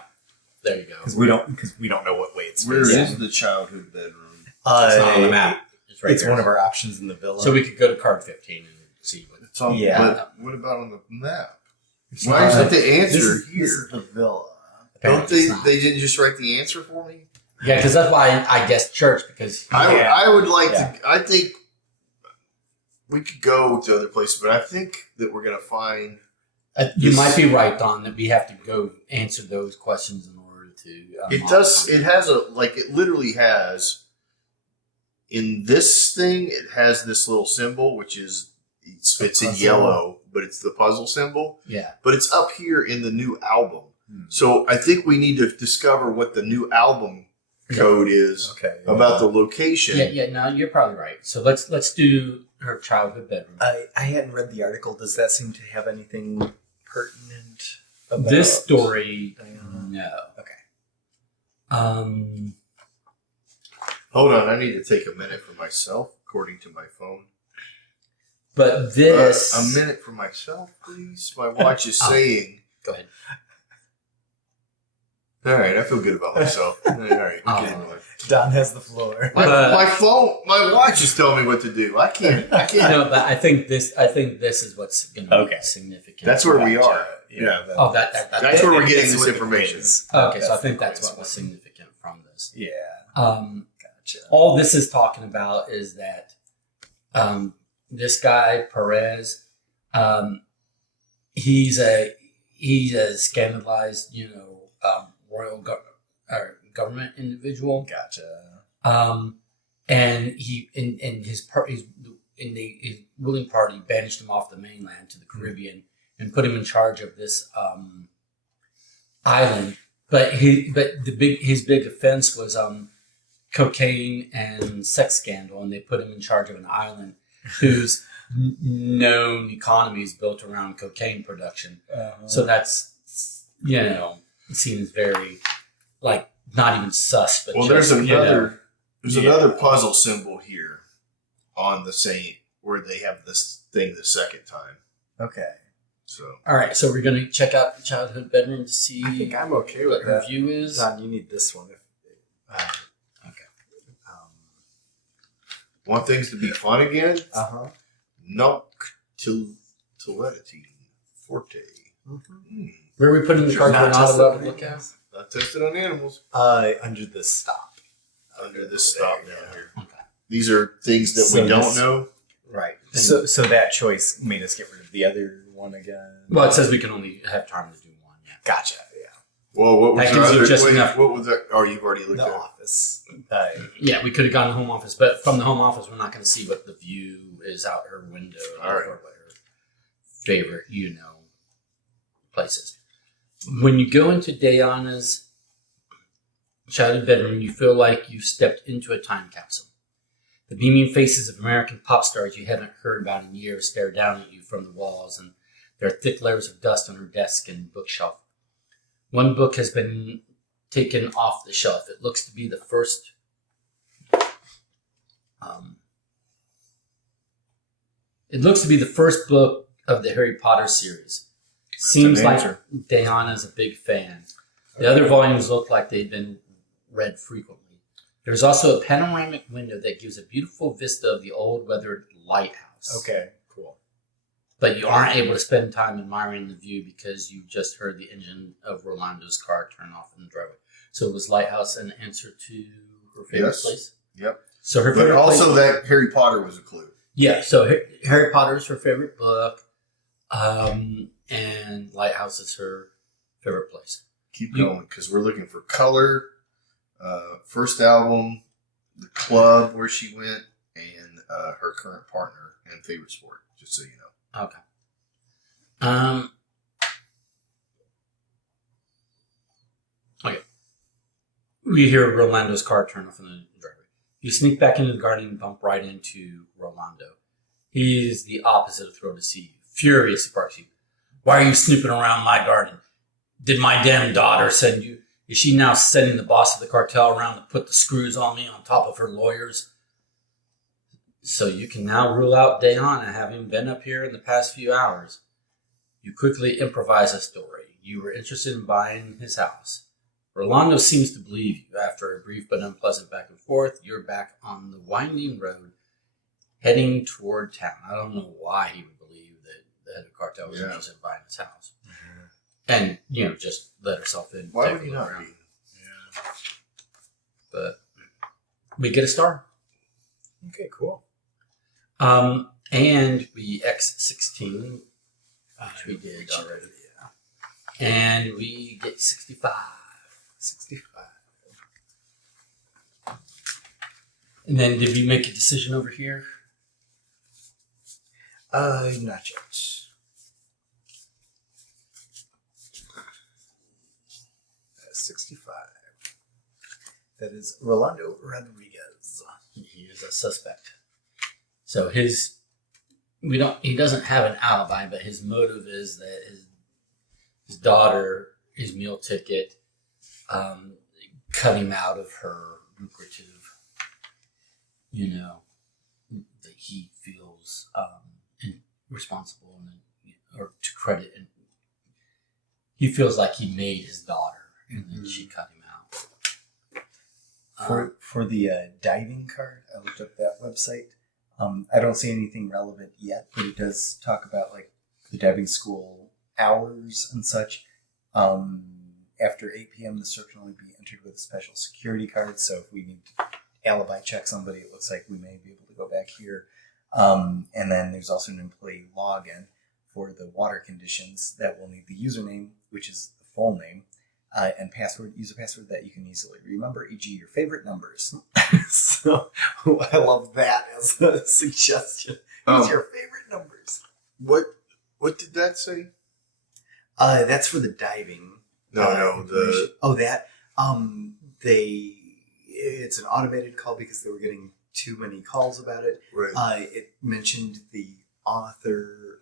there you go. because we don't know what way it's Where facing. is the childhood bedroom? It's not on the map. It's right It's there. one of our options in the villa. So we could go to card 15 and see what. It's on. Yeah. But what about on the map? It's Why not- isn't the answer this is, here? This is the villa. Don't Apparently they? it's not. They didn't just write the answer for me. Yeah, because that's why I guess church because I would like Yeah. to. I think we could go to other places, but I think that we're gonna find. you This- might be right, Don, that we have to go answer those questions in order to. It does. It has it literally has. In this thing, it has this little symbol, which is it's in puzzle. yellow, but it's the puzzle symbol. Yeah. But it's up here in the new album. Hmm. So I think we need to discover what the new album code is Okay. about the location. Yeah. No, you're probably right. So let's do her childhood bedroom. I hadn't read the article. Does that seem to have anything pertinent about This story, Diana? no. Okay. Hold on, I need to take a minute for myself, according to my phone. But this A minute for myself, please. My watch is saying. Go ahead. All right, I feel good about myself. All right, okay. Don has the floor. My phone, my watch is telling me what to do. I can't. No, but I think this is what's going to be Okay. significant. That's where we Gotcha. are. Yeah. Oh, that. That's where we're getting It's this what it information. is. Okay, so I the think that's quiz what was one. significant from this. Yeah. Gotcha. All this is talking about is that this guy Perez, he's a scandalized, royal government individual. Gotcha. And he in his ruling party banished him off the mainland to the Caribbean and put him in charge of this island. But his big offense was cocaine and sex scandal, and they put him in charge of an island whose known economy is built around cocaine production. So that's seen as very not even sus. But Well, just, there's another puzzle symbol here on the same where they have this thing the second time. Okay. So All right, so we're gonna check out the childhood bedroom to see I think I'm okay what with her that. view is. Don, you need this one. Okay. want things to be fun again? Uh-huh. Noctility Forte. Where are we putting the cards we're not tested allowed on to look at? Not tested on animals. Under the stop. Under this stop down yeah. here. Okay. These are things that So we don't this- know. Right. Then- So that choice made us get rid of the other one again. Well, it says we can only have time to do one. Yeah. Gotcha. Yeah. Well, what was That the gives you other? just Wait, enough- what was that? Oh, you've already looked The at it. office. Yeah, we could have gone to the home office, but from the home office, we're not going to see what the view is out her window All right. or what her favorite, places. When you go into Diana's childhood bedroom, you feel like you stepped into a time capsule. The beaming faces of American pop stars you haven't heard about in years stare down at you from the walls, and there are thick layers of dust on her desk and bookshelf. One book has been taken off the shelf. It looks to be the first. It looks to be the first book of the Harry Potter series. Seems an like answer. Diana's a big fan. The other volumes look like they've been read frequently. There's also a panoramic window that gives a beautiful vista of the old weathered lighthouse. Okay. Cool. But you aren't able to spend time admiring the view because you just heard the engine of Rolando's car turn off in the driveway. So was lighthouse an answer to her favorite Yes. place? Yep. So her But favorite also place. that Harry Potter was a clue. Yeah, so Harry Potter is her favorite book, and Lighthouse is her favorite place. Keep going, because we're looking for color, first album, the club where she went, and her current partner and favorite sport, just so you know. Okay. Okay. We hear Rolando's car turn off in the driveway. You sneak back into the garden and bump right into Rolando. He's the opposite of thrilled to see you. Furious, he barks at you. Why are you snooping around my garden? Did my damn daughter send you? Is she now sending the boss of the cartel around to put the screws on me on top of her lawyers? So you can now rule out Dayana having been up here in the past few hours. You quickly improvise a story. You were interested in buying his house. Rolando seems to believe you. After a brief but unpleasant back and forth, you're back on the winding road heading toward town. I don't know why he would believe that the head of the cartel was interested in buying his house. And, just let herself in. Why would he not be? Yeah. But we get a star. Okay, cool. And we X16, which we did already. Yeah. And we get 65. 65. And then did we make a decision over here? Not yet. 65. That is Rolando Rodriguez. He is a suspect. So he doesn't have an alibi, but his motive is that his daughter, his meal ticket, cut him out of her lucrative, that he feels responsible or to credit, and he feels like he made his daughter, and then she cut him out. For the diving card, I looked up that website. I don't see anything relevant yet, but it does talk about like the diving school hours and such. After 8 p.m., the search can only be entered with a special security card. So if we need to alibi check somebody, it looks like we may be able to go back here. And then there's also an employee login for the water conditions that will need the username, which is the full name, and password. Use a password that you can easily remember, e.g. your favorite numbers. So I love that as a suggestion. Use your favorite numbers. What did that say? That's for the diving. It's an automated call because they were getting too many calls about it. Right. It mentioned the author,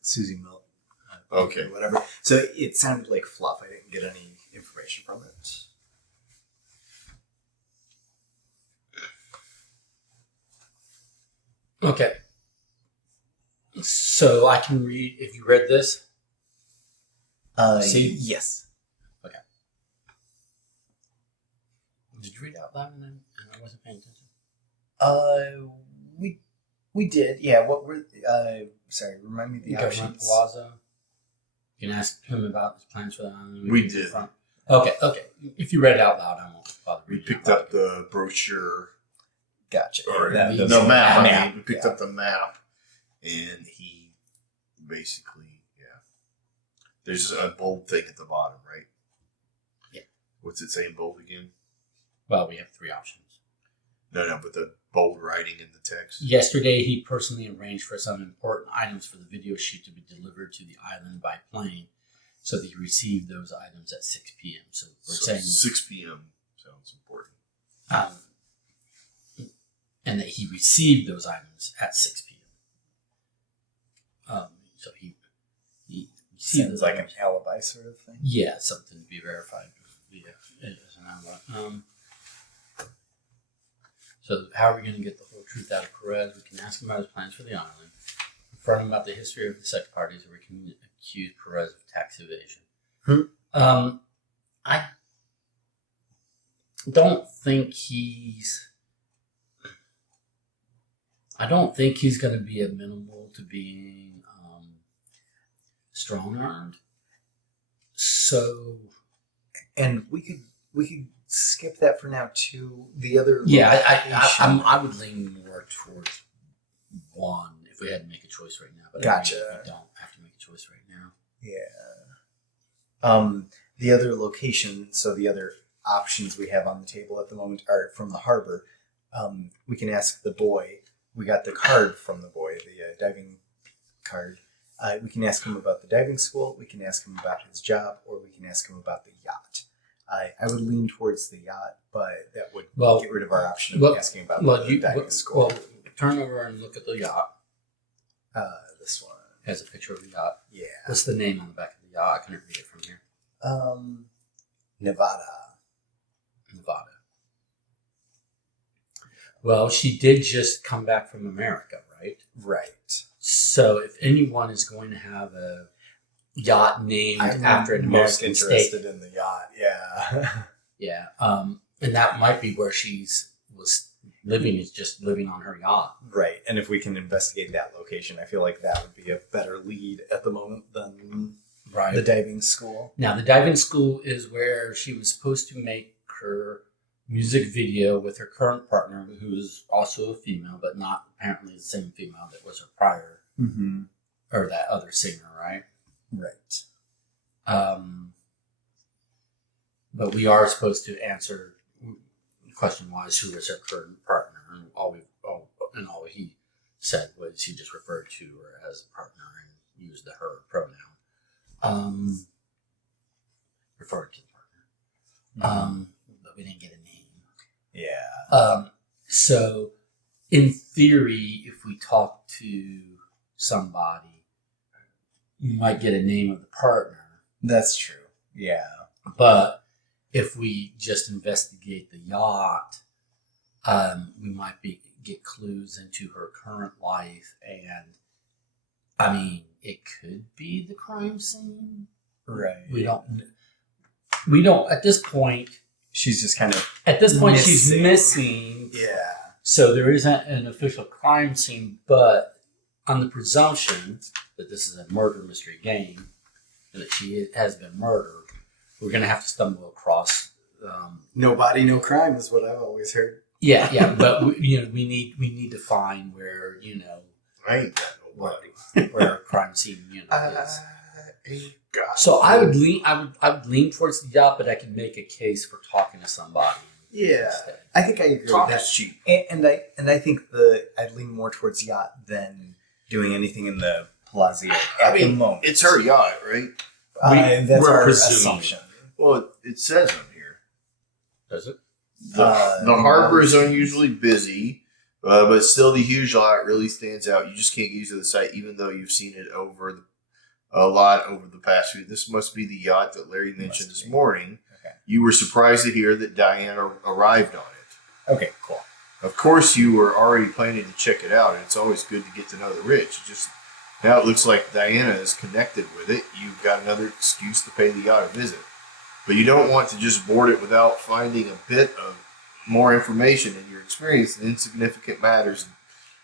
Susie Milton. Okay. Or whatever. So it sounded like fluff. I didn't get any information from it. Okay. So I can read, if you read this. See? Yes. Okay. Did you read out loud and I wasn't paying attention? We did. Yeah. What were? Sorry. Remind me the Government options. Plaza. You can ask him about his plans for the island. We did. Okay. If you read it out loud, I won't bother. We picked up the brochure. Gotcha. Or Yeah, the map. map. We picked up the map, and he basically, there's a bold thing at the bottom, right? Yeah. What's it say in bold again? Well, we have 3 options. No, but the bold writing in the text. Yesterday, he personally arranged for some important items for the video shoot to be delivered to the island by plane, so that he received those items at 6 p.m. So we're saying 6 p.m. sounds important. And that he received those items at 6 p.m. So he received Sounds those like an items. alibi sort of thing. Yeah, something to be verified via as an alibi. So how are we going to get the whole truth out of Perez? We can ask him about his plans for the island, confront him about the history of the sex parties, or we can accuse Perez of tax evasion. I don't think he's going to be amenable to being strong-armed. So, And we could skip that for now too. The other yeah, I would lean more towards one if we had to make a choice right now. But Gotcha. we don't have to make a choice right now. Yeah. The other location, so the other options we have on the table at the moment are from the harbor. We can ask the boy. We got the card from the boy, the diving card. We can ask him about the diving school. We can ask him about his job, or we can ask him about the yacht. I would lean towards the yacht, but that would get rid of our option of asking about the diving school. Well, turn over and look at the yacht. This one has a picture of the yacht. Yeah. What's the name on the back of the yacht? I couldn't read it from here. Nevada. Well, she did just come back from America, right? Right. So if anyone is going to have a yacht named after an most American interested state, in the yacht. Yeah. yeah, and that might be where was living, is just living on her yacht. Right. And if we can investigate that location, I feel like that would be a better lead at the moment than the diving school. Now, the diving school is where she was supposed to make her music video with her current partner, who is also a female, but not apparently the same female that was her prior, or that other singer, right? Right. But we are supposed to answer question-wise who is her current partner, and all he said was he just referred to her as a partner and used the her pronoun. Referred to the partner. But we didn't get a name. Yeah. So, in theory, if we talk to somebody, you might get a name of the partner. That's true. Yeah. But if we just investigate the yacht, we might get clues into her current life, and I mean, it could be the crime scene. Right. We don't at this point. She's just kind of she's missing. Yeah. So there isn't an official crime scene, but on the presumption that this is a murder mystery game and that she has been murdered, we're going to have to stumble across. No body, no crime is what I've always heard. Yeah, but we need to find where I ain't got nobody. where a crime scene is. Ain't got So I would lean towards the yacht, but I can make a case for talking to somebody. Yeah, instead. I think I agree Talk with that. is cheap. And I think I'd lean more towards yacht than doing anything in the Palazzo at the moment. It's her yacht, right? That's we're our presuming. assumption. Well, it says on here. Does it? The harbor is unusually busy, but still the huge yacht really stands out. You just can't get used to the sight, even though you've seen it a lot over the past few. This must be the yacht that Larry mentioned this morning. Okay. You were surprised to hear that Diana arrived on it. Okay, cool. Of course, you were already planning to check it out, and it's always good to get to know the rich. Just now it looks like Diana is connected with it. You've got another excuse to pay the yacht a visit. But you don't want to just board it without finding a bit of more information. In your experience, the insignificant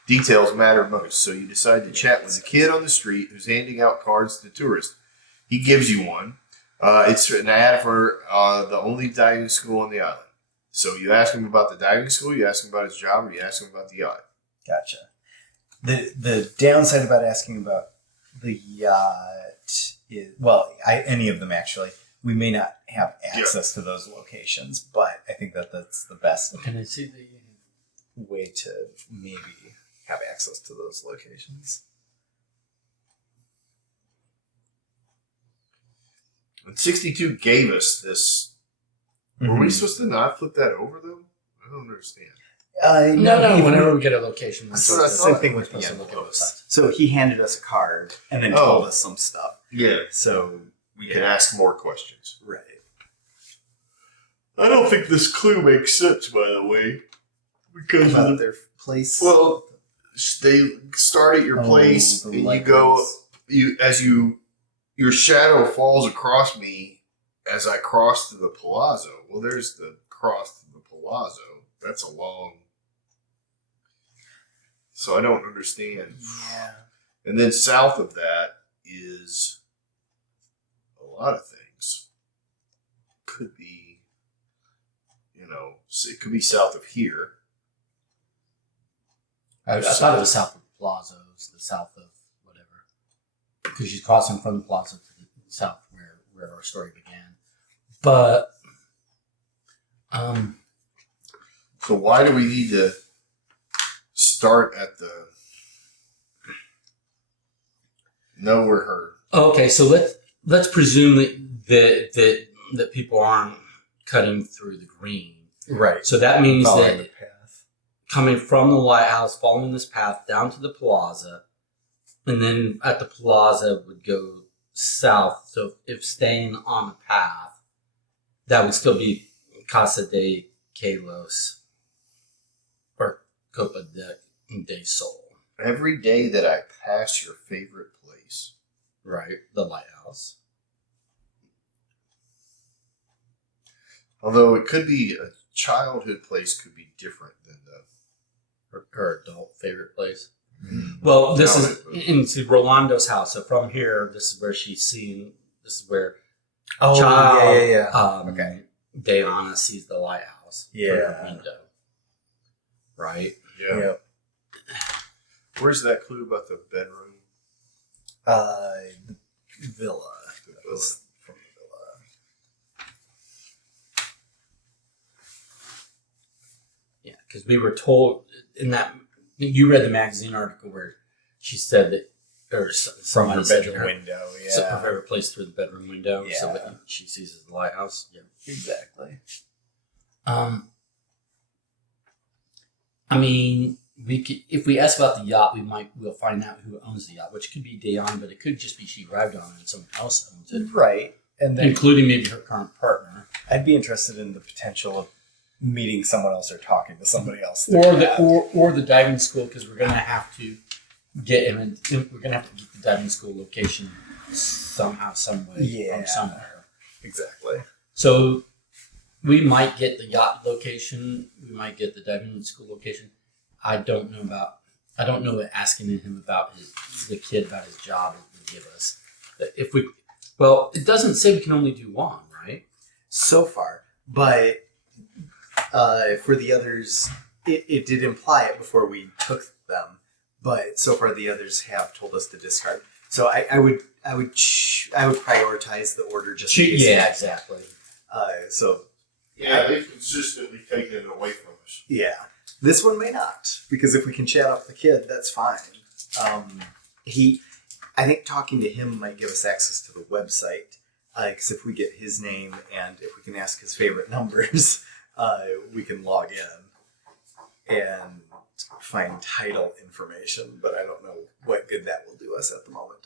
details matter most. So you decide to chat with a kid on the street who's handing out cards to tourists. He gives you one. It's an ad for the only diving school on the island. So you ask him about the diving school, you ask him about his job, or you ask him about the yacht. Gotcha. The downside about asking about the yacht is, any of them actually, we may not have access to those locations, but I think that's the best Can I see the way to maybe have access to those locations. When 62 gave us this, were we supposed to not flip that over, though? I don't understand. No. Whenever we get a location, That's what I Same thought. thing with the envelopes. So he handed us a card and then told us some stuff. Yeah. So We can ask more questions. Right. I don't think this clue makes sense, by the way. Because About their place. well, they start at your place, the and you light go. ones. Your shadow falls across me as I cross to the palazzo. Well, there's the cross to the palazzo. That's a long. So I don't understand. Yeah. And then south of that is a lot of things. Could be, it could be south of here. I thought it was south of Plazos, the south of whatever, because she's crossing from the plaza to the south where our story began. But So why do we need to start at the know we're heard? okay, so let's presume that people aren't cutting through the green. Right. So that means Following that the path. coming from the lighthouse, following this path down to the plaza, and then at the plaza would go south. So if staying on the path, that would still be Casa de Kalos or Copa de Sol, Every day that I pass your favorite place. right? The lighthouse. Although it could be a childhood place, could be different than the Her adult favorite place. Well, this is into Rolando's house. So from here, this is where she's seeing. This is where Oh, child, yeah. Okay. Diana sees the lighthouse through her Yeah. window. Right? yeah. Yep. Where's that clue about the bedroom? The villa. The That was from the villa. Yeah, because we were told in that you read the magazine article where she said that, or From somebody her said bedroom that window, so yeah. her favorite place through the bedroom window. So Yeah. what she sees is the lighthouse. Yeah. Exactly. I mean, we could, if we ask about the yacht, we'll find out who owns the yacht, which could be Dion, but it could just be she arrived on it and someone else owns it, Right. And then including maybe her current partner, I'd be interested in the potential of meeting someone else or talking to somebody else. or through the that. or the diving school, because we're gonna have to get him. We're gonna have to get the diving school location somehow, some way, Yeah. from somewhere. Exactly. So we might get the yacht location. We might get the diving school location. I don't know what asking him about the kid about his job would give us. If we, well, it doesn't say we can only do one, right? So far, but for the others, it did imply it before we took them. But so far, the others have told us to discard. So I would prioritize the order just in case. Yeah, exactly. So Yeah, they've consistently taken it away from us. yeah, this one may not, because if we can chat up the kid, that's fine. I think talking to him might give us access to the website, because if we get his name and if we can ask his favorite numbers, we can log in and find title information. But I don't know what good that will do us at the moment.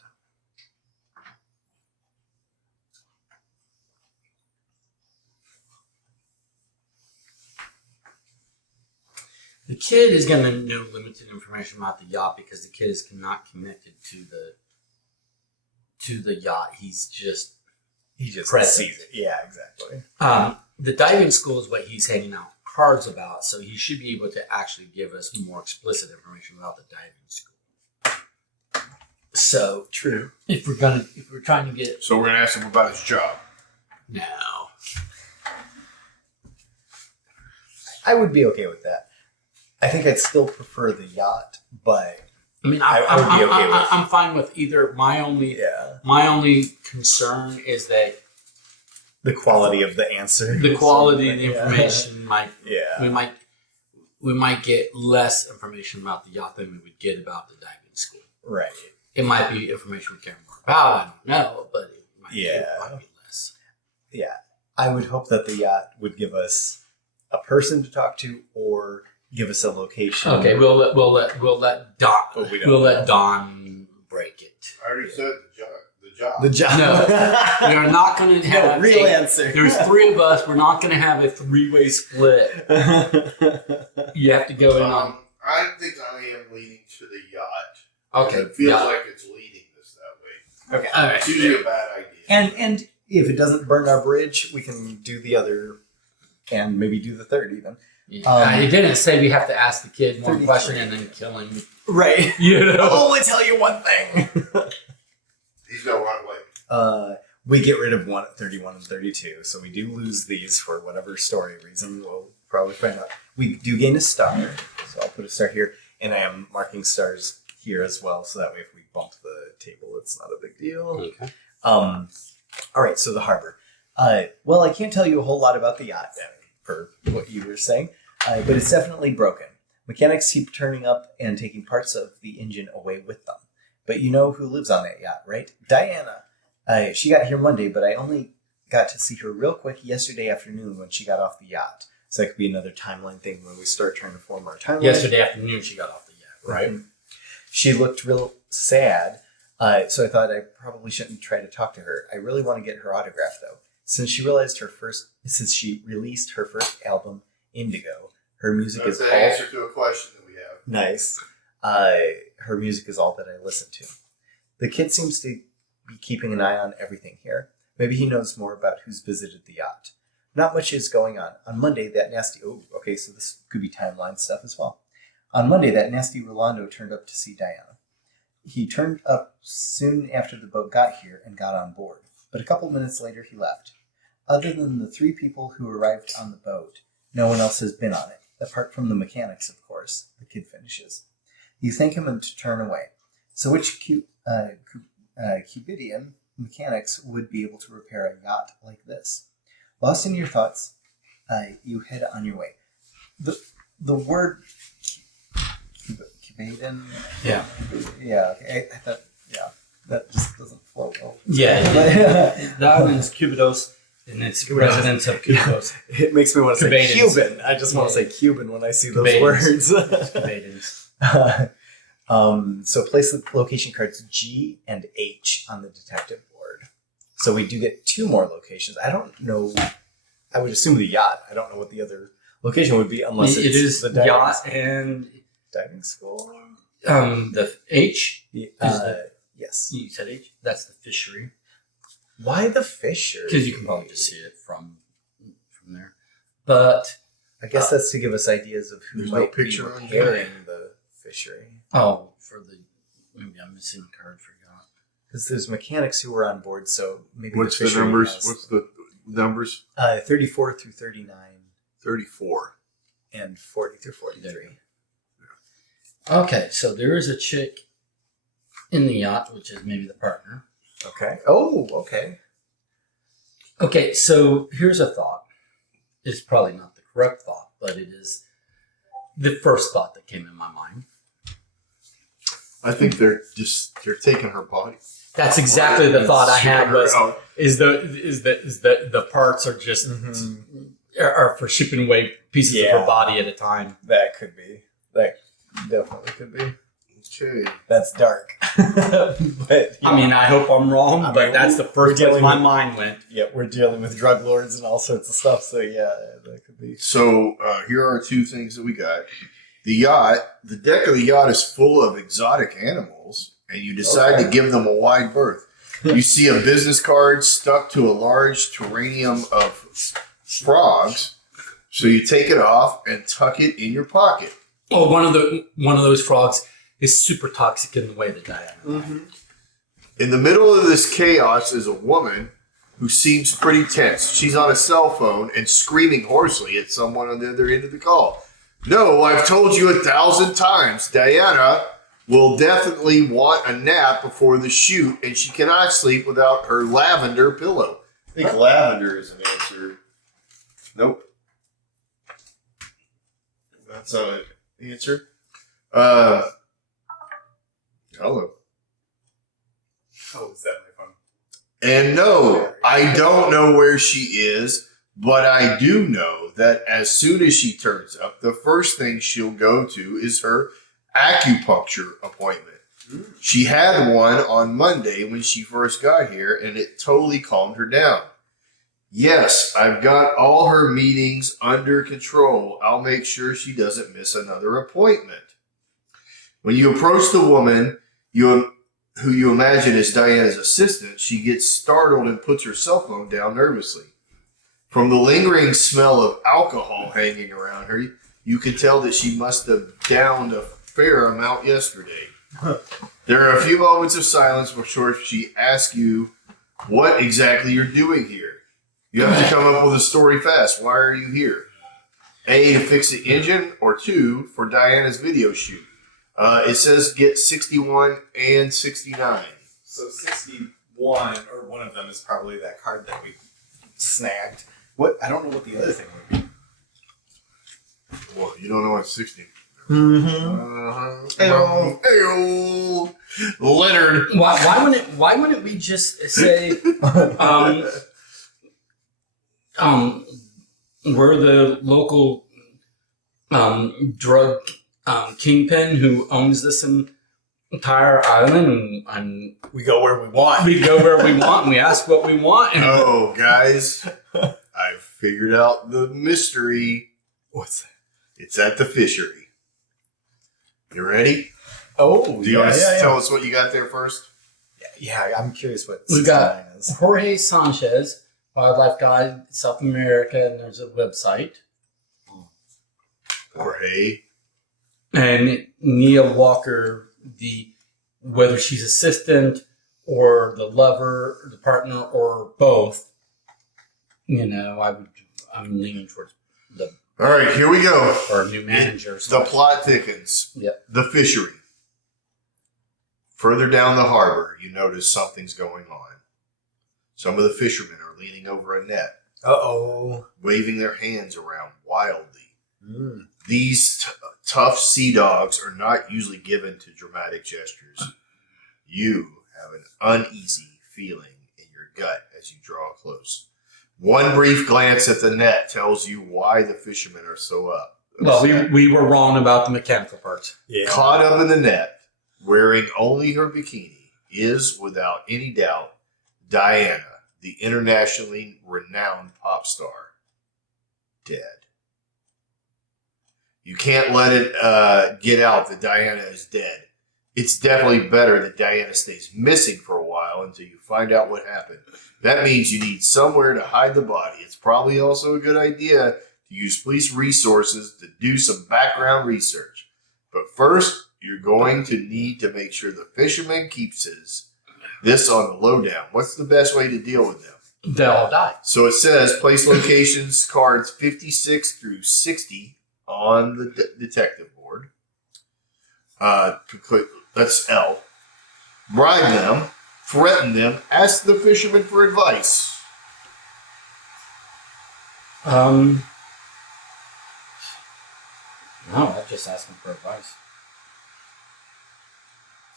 The kid is going to know limited information about the yacht because the kid is not connected to the yacht. He just present. sees it. Yeah, exactly. The diving school is what he's handing out cards about, so he should be able to actually give us more explicit information about the diving school. So True. if we're trying to get So we're gonna ask him about his job. no, I would be okay with that. I think I'd still prefer the yacht, but I mean I would be okay with. I'm fine with either. My only concern is that The quality of the answer. the quality of the Yeah. information might Yeah. we might get less information about the yacht than we would get about the diving school. Right. It might be information we care more about. I don't know, but it might be less. Yeah. I would hope that the yacht would give us a person to talk to or give us a location. Okay, we'll let Don But we don't we'll know. let Don break it. I already said the job. The job. No, we are not going to have No, real answer. There's three of us. We're not going to have a three-way split. You have to go in on. I think I am leaning to the yacht. Okay, It feels yeah. like it's leading us that way. Okay. All right. It's usually a bad idea. And if it doesn't burn our bridge, we can do the other and maybe do the third even. Yeah. It didn't say we have to ask the kid one 33. question and then kill him. Right. You know. I'll only tell you one thing. He's gonna run away. We get rid of one at 31 and 32, so we do lose these for whatever story reason. We'll probably find out. We do gain a star, so I'll put a star here, and I am marking stars here as well, so that way if we bump the table, it's not a big deal. Okay. All right, so the harbor. Well, I can't tell you a whole lot about the yacht, for what you were saying, but it's definitely broken. Mechanics keep turning up and taking parts of the engine away with them. But you know who lives on that yacht, right? Diana. She got here Monday, but I only got to see her real quick yesterday afternoon when she got off the yacht. So that could be another timeline thing when we start trying to form our timeline. Yesterday afternoon, she got off the yacht, right? Mm-hmm. She looked real sad, so I thought I probably shouldn't try to talk to her. I really want to get her autograph, though. Since she released her first album, Indigo, her music That's is the answer to a question that we have. nice. Her music is all that I listen to. The kid seems to be keeping an eye on everything here. Maybe he knows more about who's visited the yacht. Not much is going on. On Monday, that nasty... Oh, okay, so this could be timeline stuff as well. On Monday, that nasty Rolando turned up to see Diana. He turned up soon after the boat got here and got on board, but a couple minutes later he left. Other than the 3 people who arrived on the boat, no one else has been on it, apart from the mechanics, of course, the kid finishes. You thank him and to turn away. So which Cupidian mechanics would be able to repair a yacht like this? Lost in your thoughts, you head on your way. The word Cupidian... Yeah. Yeah, okay. I thought, that just doesn't flow well. Yeah. That one is Cubidos, and it's residents of Cubidos. It makes me want to say Cubans. Cuban. I just want to say Cuban when I see those Cubans. words. Cubans. So place the location cards G and H on the detective board. So we do get 2 more locations. I don't know. I would assume the yacht. I don't know what the other location would be unless It it's is the yacht and diving school. the H. Yes. You said H. That's the fishery. Why the fisher? Because you can probably just see it from there. But I guess that's to give us ideas of who There's might no picture be on repairing the fishery. maybe I'm missing a card. Forgot. Because there's mechanics who were on board, so maybe What's the the fishery numbers? has- What's the numbers? 34 through 39 34. and 40 through 43. Okay, so there is a chick in the yacht, which is maybe the partner. Okay. Oh, okay. Okay, so here's a thought. It's probably not the correct thought, but it is the first thought that came in my mind. I think they're taking her body. That's exactly the thought I had. Was Oh, is the parts are just are for shipping away pieces of her body at a time. That could be. That definitely could be. okay. That's dark. But I mean, I hope I'm wrong, I but mean, that's the first we're place dealing my with- mind went. yeah, we're dealing with drug lords and all sorts of stuff. So yeah, that could be. So here are 2 things that we got. The deck of the yacht is full of exotic animals, and you decide to give them a wide berth. You see a business card stuck to a large terrarium of frogs, so you take it off and tuck it in your pocket. Oh, one of those frogs is super toxic in the way that Diana. In the middle of this chaos is a woman who seems pretty tense. She's on a cell phone and screaming hoarsely at someone on the other end of the call. No, I've told you 1,000 times. Diana will definitely want a nap before the shoot, and she cannot sleep without her lavender pillow. I think lavender is an answer. Nope. That's not an answer. Hello. Oh, is that my phone? And no, I don't know where she is, but I do know that as soon as she turns up, the first thing she'll go to is her acupuncture appointment. She had one on Monday when she first got here, and it totally calmed her down. Yes, I've got all her meetings under control. I'll make sure she doesn't miss another appointment. When you approach the woman who you imagine is Diana's assistant, she gets startled and puts her cell phone down nervously. From the lingering smell of alcohol hanging around her, you can tell that she must have downed a fair amount yesterday. There are a few moments of silence before she asks you what exactly you're doing here. You have to come up with a story fast. Why are you here? A, to fix the engine, or 2, for Diana's video shoot. It says get 61 and 69. So 61, or one of them is probably that card that we snagged. What? I don't know what the other thing would be. Well, you don't know what's 60. Mm-hmm. Ayo. Leonard. Why wouldn't we just say we're the local drug kingpin who owns this entire island, and We go where we want. we go where we want and we ask what we want. And Oh, guys. I've figured out the mystery. What's that? It's at the fishery. You ready? Oh, Do you want to tell us what you got there first? Yeah, I'm curious what We got 69 is. Jorge Sanchez, wildlife guide, South America, and there's a website. Jorge. And Nia Walker, whether she's assistant or the lover, or the partner, or both. I'm leaning towards the All right, here we go. or new manager. The plot thickens. Yep. The fishery. Further down the harbor, you notice something's going on. Some of the fishermen are leaning over a net, Uh-oh. waving their hands around wildly. Mm. These tough sea dogs are not usually given to dramatic gestures. You have an uneasy feeling in your gut as you draw close. One brief glance at the net tells you why the fishermen are so upset. we were wrong about the mechanical parts. Yeah. Caught up in the net, wearing only her bikini, is, without any doubt, Diana, the internationally renowned pop star. Dead. You can't let it get out that Diana is dead. It's definitely better that Diana stays missing for a while until you find out what happened. That means you need somewhere to hide the body. It's probably also a good idea to use police resources to do some background research. But first, you're going to need to make sure the fisherman keeps this on the lowdown. What's the best way to deal with them? They'll all die. So it says place locations cards 56 through 60 on the detective board. That's L. Bribe them, threaten them, ask the fisherman for advice. No, I'm just asking for advice.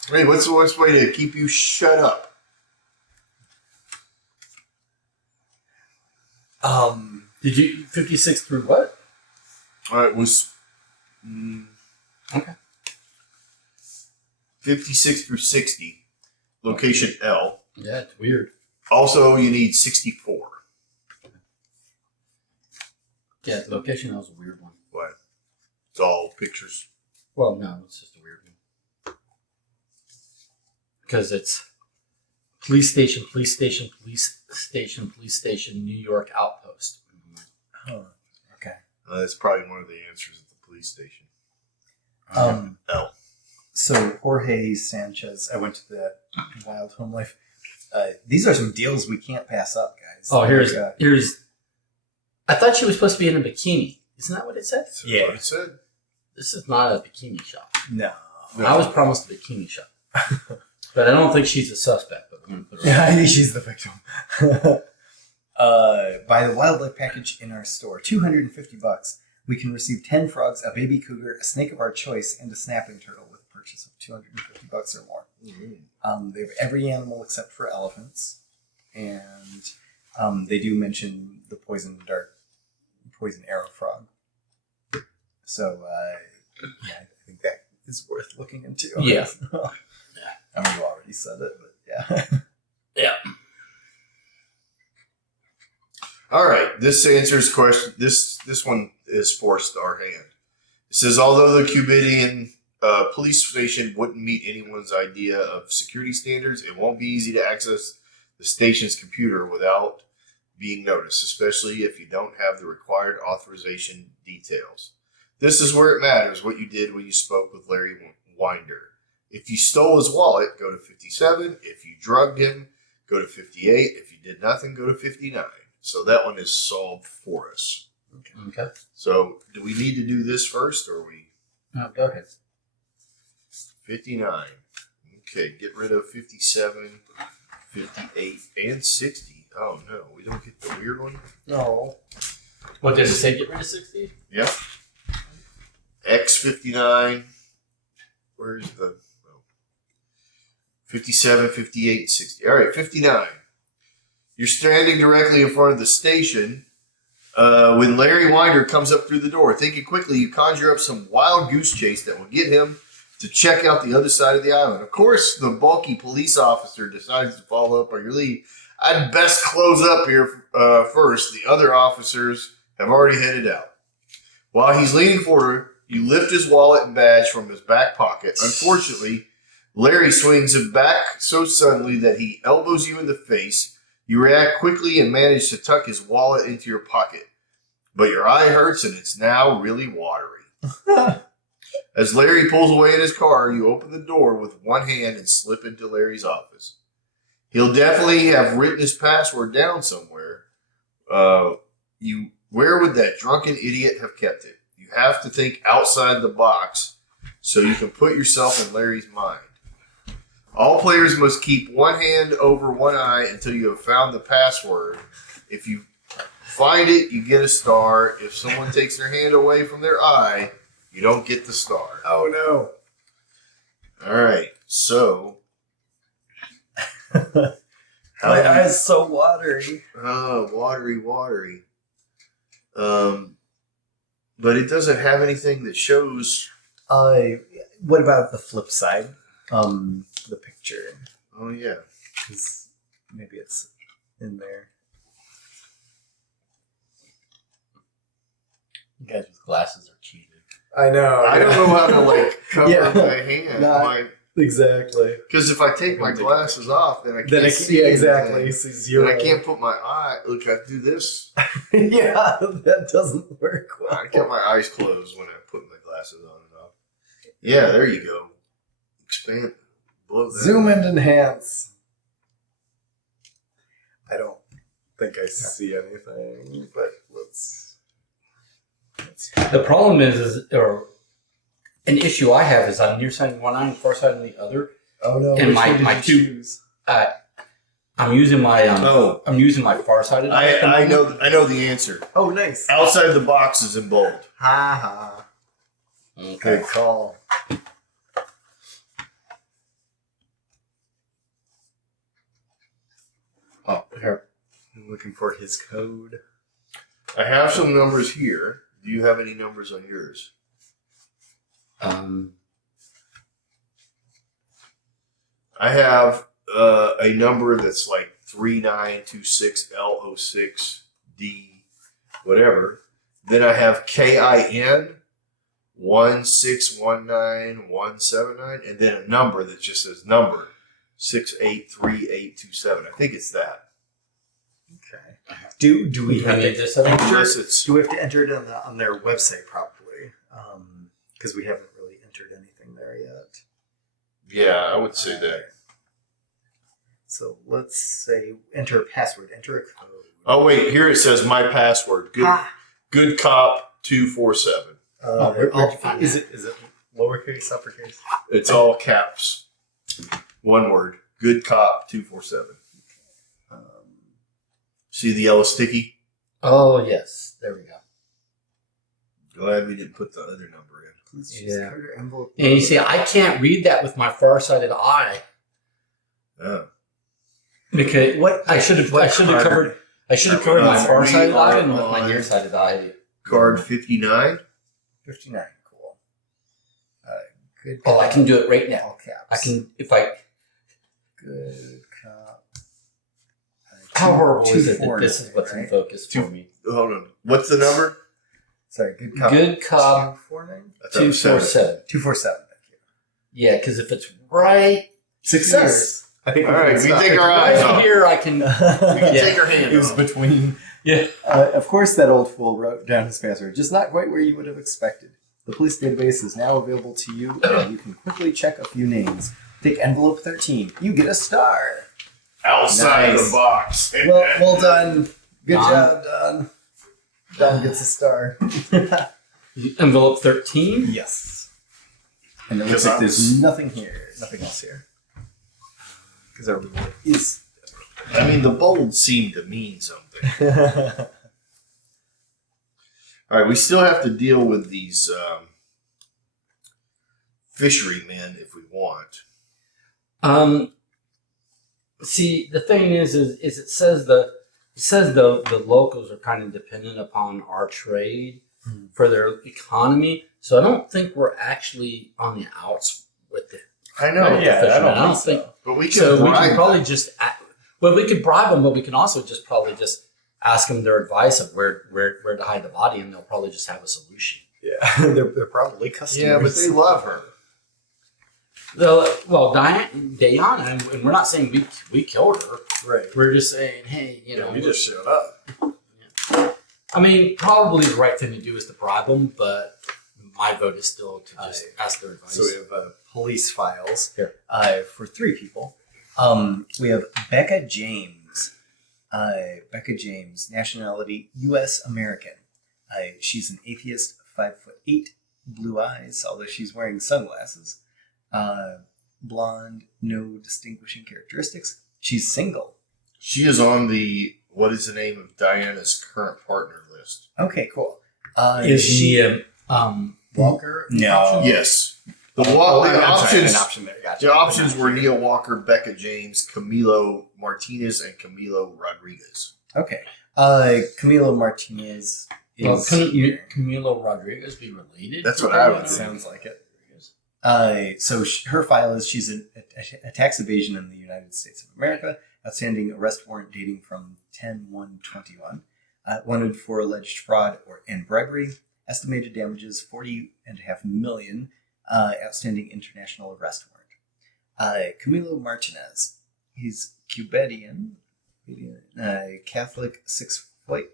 Hey, what's the worst way to keep you shut up? Did you 56 through what? It was Okay. 56 through 60. Location L. Yeah, it's weird. Also, you need 64. Yeah, the location was a weird one. What? It's all pictures. Well, no, it's just a weird one. Because it's police station, police station, police station, police station, New York outpost. Oh, okay. That's probably one of the answers at the police station. L. So Jorge Sanchez, I went to the Wild Home Life. These are some deals we can't pass up, guys. Oh, here's. I thought she was supposed to be in a bikini. Isn't that what it said? That's Yeah. what it said. This is not a bikini shop. No. No. I was promised a bikini shop, but I don't think she's a suspect. But I'm gonna put her Yeah, I think she's the victim. Buy the wildlife package in our store, $250. We can receive 10 frogs, a baby cougar, a snake of our choice, and a snapping turtle with a purchase of $250 or more. Mm-hmm. They have every animal except for elephants, and they do mention the poison arrow frog. So yeah, I think that is worth looking into. Yeah. I mean, you already said it, but yeah. Yeah. All right. This answers question. This one is forced our hand. It says, although the Cubidian police station wouldn't meet anyone's idea of security standards, it won't be easy to access the station's computer without being noticed, especially if you don't have the required authorization details. This is where it matters what you did when you spoke with Larry Winder. If you stole his wallet, go to 57. If you drugged him, go to 58. If you did nothing, go to 59. So that one is solved for us. Okay. So do we need to do this first, or we? No, go ahead. 59. Okay, get rid of 57, 58, and 60. Oh no, we don't get the weird one? No. What did it say? Get rid of 60? Yep. X59. Where's the... 57, 58, and 60. All right, 59. You're standing directly in front of the station when Larry Winder comes up through the door. Thinking quickly, you conjure up some wild goose chase that will get him to check out the other side of the island. Of course, the bulky police officer decides to follow up on your lead. I'd best close up here first. The other officers have already headed out. While he's leaning forward, you lift his wallet and badge from his back pocket. Unfortunately, Larry swings it back so suddenly that he elbows you in the face. You react quickly and manage to tuck his wallet into your pocket. But your eye hurts and it's now really watery. As Larry pulls away in his car, you open the door with one hand and slip into Larry's office. He'll definitely have written his password down somewhere. Where would that drunken idiot have kept it? You have to think outside the box so you can put yourself in Larry's mind. All players must keep one hand over one eye until you have found the password. If you find it, you get a star. If someone takes their hand away from their eye, you don't get the star. Oh no. All right, so... My eye's so watery. Oh, watery. But it doesn't have anything that shows... What about the flip side? The picture. Oh, yeah. 'Cause maybe it's in there. You guys with glasses are cheated. I know. I don't know how to, cover Yeah. my hand. Exactly. Because if I take my glasses off, then I can't see yeah, exactly. anything. See zero. And I can't put my eye... Look, I do this. Yeah, that doesn't work well. I kept my eyes closed when I put my glasses on and off. Yeah, there you go. Expand. Blow that. Zoom and enhance. I don't think I see anything, but let's The problem or an issue I have is I'm nearsighted in one eye and farsighted in the other. Oh no! And which my one did you two- choose? I'm using my I'm using my farsighted eye. at the I moment. know the answer. Oh, nice. Outside the box is in bold. Ha ha. Okay. Good call. Oh, here. I'm looking for his code. I have some numbers here. Do you have any numbers on yours? I have a number that's like 3926L06D, whatever. Then I have KIN 1619179, and then a number that just says number 683827. I think it's that. Okay. Do we I have need to this other one? enter? Unless it's Do we have to enter it on their website probably? Because we haven't really entered anything there yet. yeah, I would say that. So let's say enter a password, enter a code. Oh wait, here it says my password. Good cop 247. where'd you find is it lowercase, uppercase? It's all caps. One word. Good cop 247. See the yellow sticky? Oh yes, there we go. Glad we didn't put the other number in. Please choose Yeah. code or envelope. And you see, I can't read that with my farsighted eye Oh. because I should have covered my farsighted eye and with my on nearsighted eye. Card 59. 59. Cool. Good. Oh, I can do it right now. All caps. I can if I. Good cop. How horrible is it that 249, this is what's in right? focus for me? Hold on. What's the number? Sorry, good cop. Good cop 249? I thought it was 247. 247. Thank you. Yeah, because if it's right Success. I think. All right, we take our eyes right off. here, I can. We can take our hand It was off. between. Yeah. Of course, that old fool wrote down his password, just not quite where you would have expected. The police database is now available to you, and you can quickly check a few names. Take envelope 13. You get a star. Outside Nice. the box. Well done. Good Don. job, Don. Don gets a star. Envelope 13. Yes. And it looks Because like there's nothing here, nothing else here. Because our reward is. I mean, the bold seem to mean something. All right, we still have to deal with these fisherymen if we want. See, the thing is it says the locals are kind of dependent upon our trade for their economy. So I don't think we're actually on the outs with it. I know, Yeah, Fishermen. I don't think so. but we can So we bribe can probably them. just we could bribe them, but we can also just probably just ask them their advice of where to hide the body, and they'll probably just have a solution. Yeah, they're probably customers. Yeah, but they love her. Well, Diana, and we're not saying we killed her. Right. We're just saying, hey, We just showed up. I mean, probably the right thing to do is to bribe them, but my vote is still to just ask their advice. So we have police files Here. For 3 people. We have Becca James. Becca James, nationality U.S. American. She's an atheist, 5'8", blue eyes, although she's wearing sunglasses. Blonde, no distinguishing characteristics. She's single. She is on the, what is the name of Diana's current partner list? Okay, cool. Is she Walker? No. option? Yes. The I'm sorry, options. an option there. Gotcha. The options were Neil Walker, Becca James, Camilo Martinez, and Camilo Rodriguez. Okay. Camilo Martinez Well, is couldn't here. Camilo Rodriguez be related? That's to what I would Diana? think. Sounds like it. So her file is she's a tax evasion in the United States of America, outstanding arrest warrant dating from 10/1/21, wanted for alleged fraud and bribery, estimated damages $40.5 million, outstanding international arrest warrant. Camilo Martinez, he's Cubedian, Catholic, 6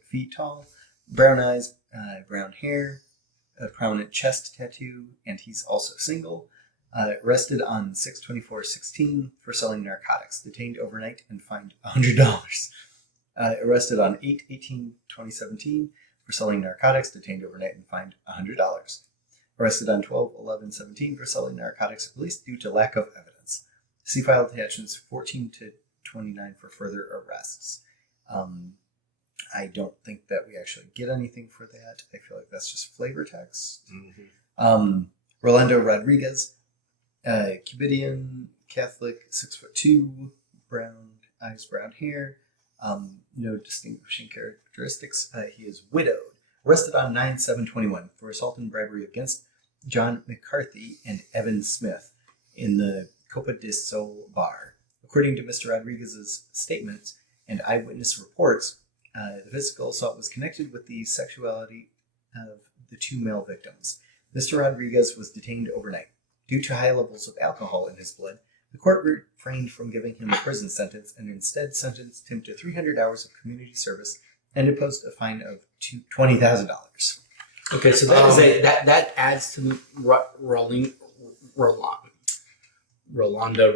feet tall, brown eyes, brown hair, a prominent chest tattoo, and he's also single. Arrested on 6/24/16 for selling narcotics. Detained overnight and fined $100. Arrested on 8/18/2017 for selling narcotics. Detained overnight and fined $100. Arrested on 12/11/17 for selling narcotics. Released due to lack of evidence. See file attachments 14 to 29 for further arrests. I don't think that we actually get anything for that. I feel like that's just flavor text. Mm-hmm. Rolando Rodriguez, Cubedian, Catholic, 6'2", brown eyes, brown hair, no distinguishing characteristics. He is widowed. Arrested on 9/7/21 for assault and bribery against John McCarthy and Evan Smith in the Copa de Sol bar. According to Mr. Rodriguez's statements and eyewitness reports, the physical assault was connected with the sexuality of the 2 male victims. Mr. Rodriguez was detained overnight. Due to high levels of alcohol in his blood, the court refrained from giving him a prison sentence and instead sentenced him to 300 hours of community service and imposed a fine of $20,000. Okay, so that adds to Rolando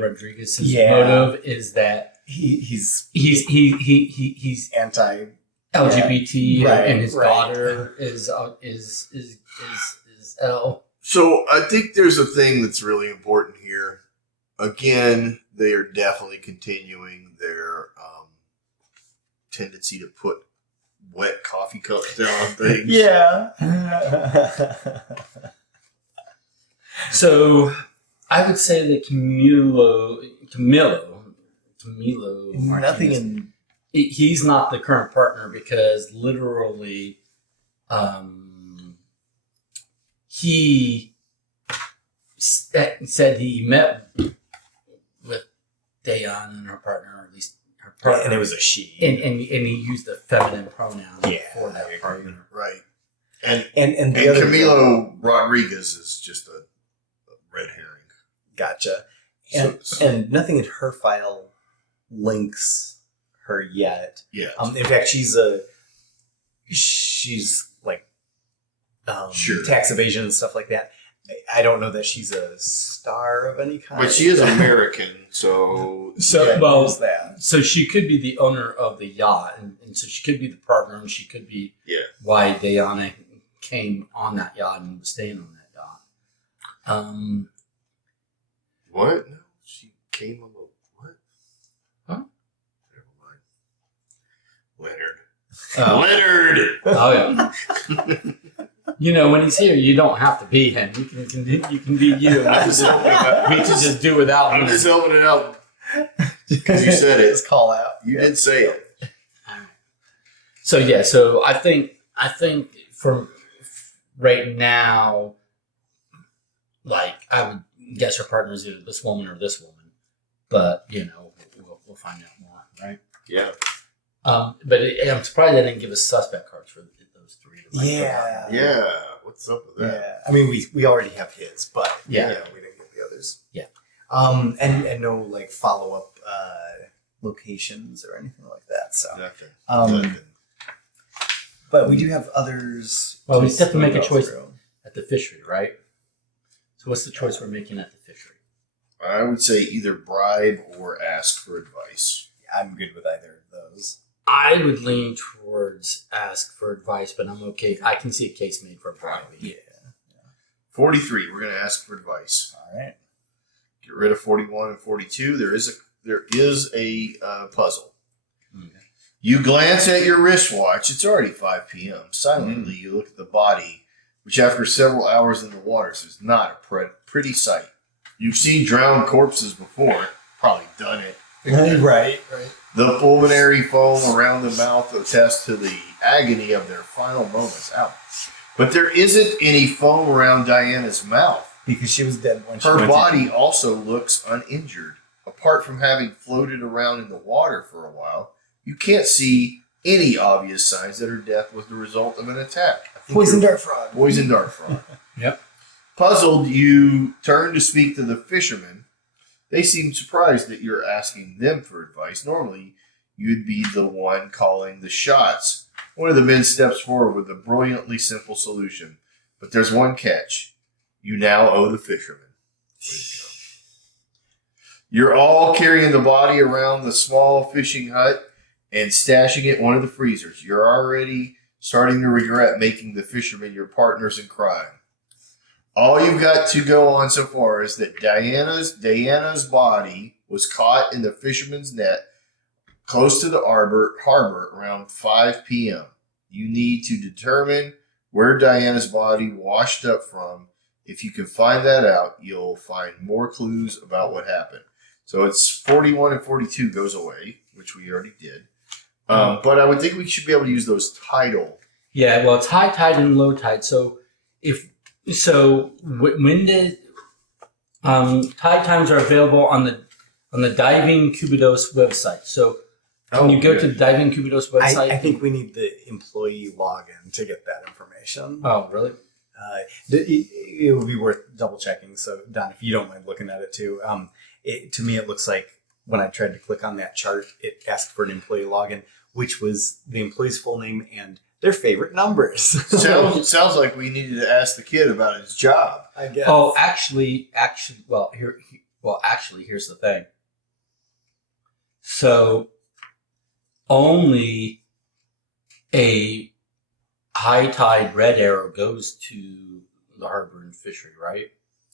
Rodriguez's motive is that He's anti LGBT Right, and his right. daughter is L. So I think there's a thing that's really important here. Again, they are definitely continuing their tendency to put wet coffee cups down on things. Yeah. So I would say that Camilo Nothing Martinez, in he's not the current partner because literally he said he met with Dayan and her partner, or at least her partner, and it was a she. and he used the feminine pronoun Yeah, for I that agree. partner. Right. And And the other Camilo Rodriguez is just a red herring. Gotcha. So- And nothing in her file links her yet. yeah. In fact, she's like Sure. tax evasion and stuff like that. I don't know that she's a star of any kind. But she is American, so So Yeah, well, there's that. so she could be the owner of the yacht, and so she could be the partner, and she could be yeah. why Diana came on that yacht and was staying on that yacht. What? No, she came on the what? Huh? Never mind. Leonard. Oh yeah. You know, when he's here, you don't have to be him. You can be you. I'm just helping him out. We can just do without him. I'm just helping it out because you said it. Just call out. You did say it. So yeah, so I think for right now, like I would guess her partner is either this woman or this woman, but you know we'll find out more, right? Yeah. But I'm surprised they didn't give us suspect cards for those three. Like, Yeah. Yeah. What's up with that? Yeah. I mean, we already have his, but Yeah. we didn't get the others. Yeah. And no like follow up locations or anything like that. So Nothing. Nothing. But we do have others. Well, we just have to make a go choice through. at the fishery, right? So what's the choice we're making at the fishery? I would say either bribe or ask for advice. Yeah, I'm good with either of those. I would lean towards ask for advice, but I'm okay. I can see a case made for bribing. Yeah. 43. We're going to ask for advice. All right. Get rid of 41 and 42. There is a puzzle. Okay. You glance at your wristwatch. It's already 5 p.m. Silently, you look at the body, which after several hours in the waters is not a pretty sight. You've seen drowned corpses before. Probably done it. Right. The pulmonary foam around the mouth attests to the agony of their final moments. Ouch. But there isn't any foam around Diana's mouth. Because she was dead when she Her went body in. also looks uninjured. Apart from having floated around in the water for a while, you can't see any obvious signs that her death was the result of an attack. Poison dart frog. Poison dart frog. Yep. Puzzled, you turn to speak to the fishermen. They seem surprised that you're asking them for advice. Normally, you'd be the one calling the shots. One of the men steps forward with a brilliantly simple solution. But there's one catch. You now owe the fishermen. You're all carrying the body around the small fishing hut and stashing it in one of the freezers. You're already starting to regret making the fishermen your partners in crime. All you've got to go on so far is that Diana's body was caught in the fisherman's net close to the harbor around 5 p.m. You need to determine where Diana's body washed up from. If you can find that out, you'll find more clues about what happened. So it's 41 and 42 goes away, which we already did. But I would think we should be able to use those tidal. Yeah, well, it's high tide and low tide. So when did tide times are available on the Diving Cubidos website. So can you go to the Diving Cubidos website? I think we need the employee login to get that information. Oh, really? It would be worth double checking. So Don, if you don't mind looking at it too, to me it looks like when I tried to click on that chart, it asked for an employee login, which was the employee's full name and their favorite numbers. Sounds like we needed to ask the kid about his job. I guess. Oh, actually, here's the thing. So only a high tide red arrow goes to the harbor and fishery, right?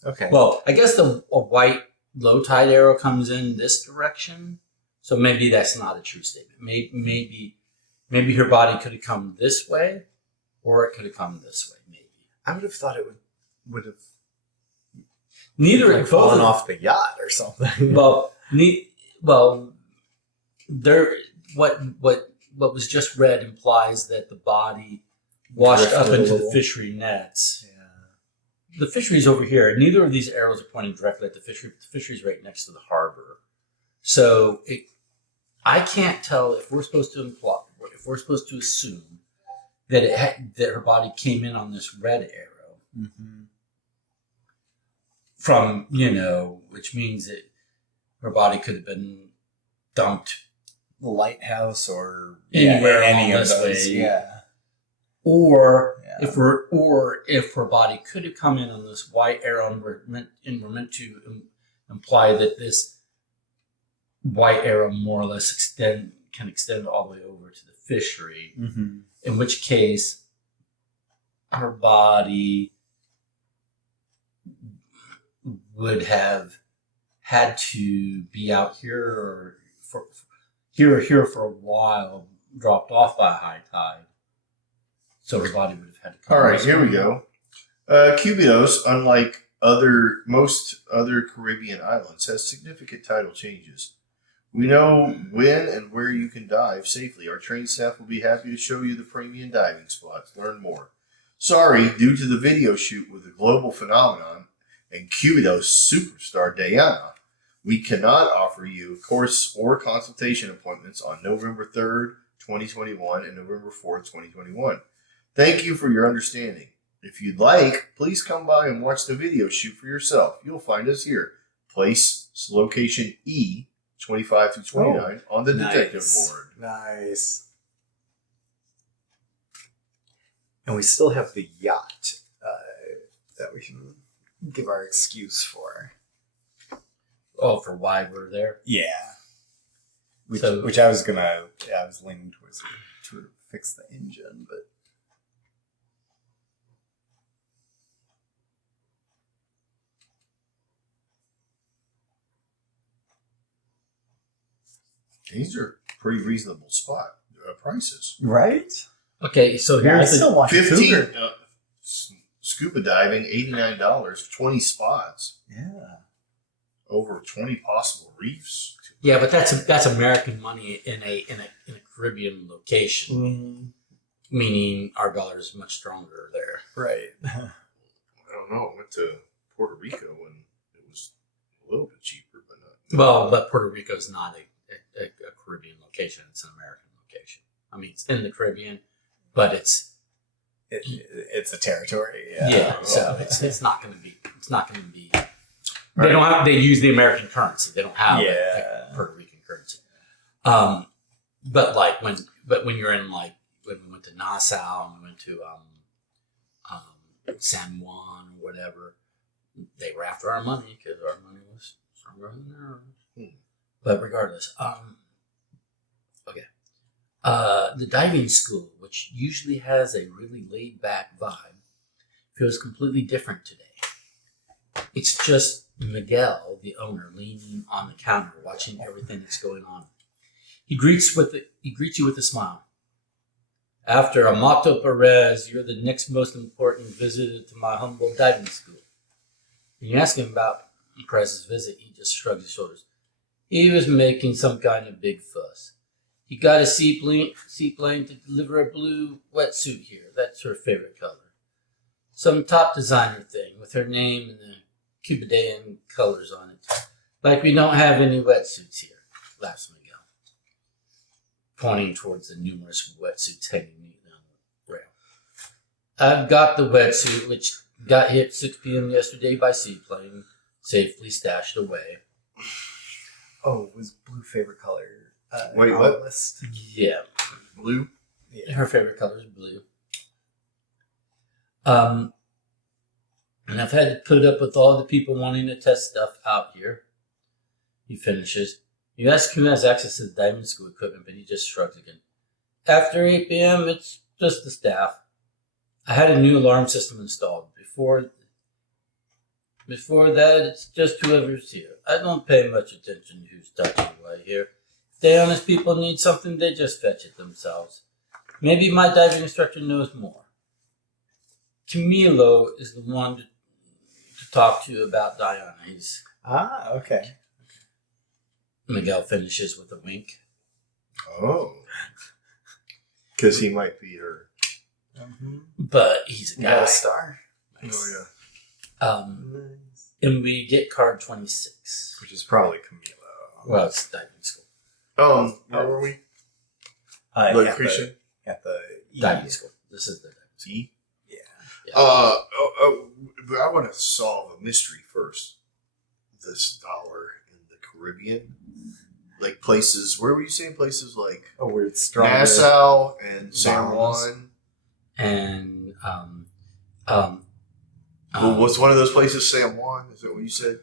Okay. Well, I guess a white low tide arrow comes in this direction, so maybe that's not a true statement. Maybe her body could have come this way, or it could have come this way. Maybe I would have thought it would have neither like both fallen of- off the yacht or something. What was just read implies that the body washed up Drifted a into the little. fishery nets. Yeah. The fishery's over here. Neither of these arrows are pointing directly at the fishery. The fishery's right next to the harbor. So I can't tell if we're supposed to assume that that her body came in on this red arrow Mm-hmm. from, which means that her body could have been dumped The lighthouse or anywhere any along of this those. way. Yeah. Or Yeah. if her body could have come in on this white arrow and we're meant to imply that this white arrow more or less can extend all the way over to the fishery, Mm-hmm. in which case her body would have had to be out here or here for a while, dropped off by high tide. So everybody would have had to come. All right, here we go. Cubidos, unlike most other Caribbean islands, has significant tidal changes. We know when and where you can dive safely. Our trained staff will be happy to show you the premium diving spots. Learn more. Sorry, due to the video shoot with the global phenomenon and Cubidos superstar Diana, we cannot offer you course or consultation appointments on November 3rd, 2021 and November 4th, 2021. Thank you for your understanding. If you'd like, please come by and watch the video shoot for yourself. You'll find us here. Place location E, 25 through 29 on the detective board. Nice. And we still have the yacht that we can give our excuse for. Oh, for why we're there? Yeah. Which So- I was leaning towards to fix the engine, but These are pretty reasonable prices. right? Okay, so I here's the still want the 15 Cougar. scuba diving, $89, 20 spots, Yeah. over 20 possible reefs. yeah, but that's American money in a Caribbean location, meaning our dollar is much stronger there. Right. I don't know. I went to Puerto Rico and it was a little bit cheaper, but not. Well, but Puerto Rico is not a Caribbean location; it's an American location. I mean, it's in the Caribbean, but it's It's a territory. yeah. So it's not going to be. It's not going to be. They Right. don't have. They use the American currency. They don't have Yeah. a Puerto Rican currency. But when you're in when we went to Nassau and we went to San Juan or whatever, they were after our money because our money was stronger than theirs. But regardless, okay. The diving school, which usually has a really laid back vibe, feels completely different today. It's just Miguel, the owner, leaning on the counter, watching everything that's going on. He greets you with a smile. After Amato Perez, you're the next most important visitor to my humble diving school. When you ask him about Perez's visit, he just shrugs his shoulders. He was making some kind of big fuss. He got a seaplane to deliver a blue wetsuit here. That's her favorite color. Some top designer thing with her name and the Cupidian colors on it. Like we don't have any wetsuits here, laughs Miguel, pointing towards the numerous wetsuits hanging neatly on the rail. I've got the wetsuit, which got hit 6 p.m. yesterday by seaplane, safely stashed away. Oh, was blue favorite color? Wait, on what? the list? Yeah, Blue? Yeah. her favorite color is blue. And I've had to put up with all the people wanting to test stuff out here. He finishes. You ask who has access to the diving school equipment, but he just shrugs again. After 8 p.m., it's just the staff. I had a new alarm system installed. Before that, it's just whoever's here. I don't pay much attention to who's touching what here. If the honest people need something, they just fetch it themselves. Maybe my diving instructor knows more. Camilo is the one to talk to about Diana. Okay. Miguel finishes with a wink. Oh. Because he might be her. But he's a You got guy. a star. Oh, yeah. Nice. And we get card 26. Which is probably Camilo. Well, it's diving school. Where were we? Location? At the Diving school. This is the diving school. E? Yeah. But I want to solve a mystery first. This dollar in the Caribbean. Like places, where were you saying? Places like Oh, where it's stronger. Nassau and San Bahamas. Juan. And Well, was one of those places San Juan? Is that what you said?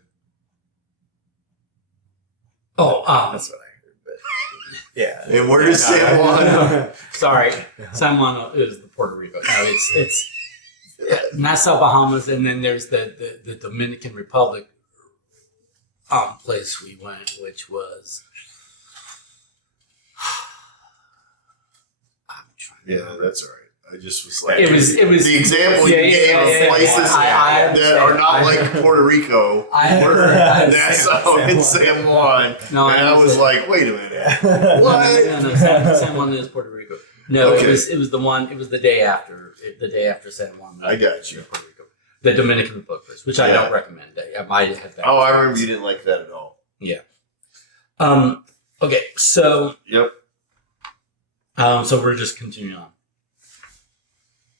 That's what I heard. But yeah. And where is San Juan? sorry, San Juan is the Puerto Rico. No, it's Nassau, Bahamas, and then there's the Dominican Republic place we went, which was. I'm trying to Yeah, remember. that's all right. I just was like, It was the example you gave of places that are not like Puerto Rico. It's San Juan. No, and I was like, wait a minute. What? No, San Juan is Puerto Rico. No, Okay. it was the one. It was the day after. The day after San Juan. I got you. Puerto Rico. The Dominican Republic, which I don't recommend. I might have that. Oh, I remember you didn't like that at all. Yeah. Okay. So. Yep. So we're just continuing on.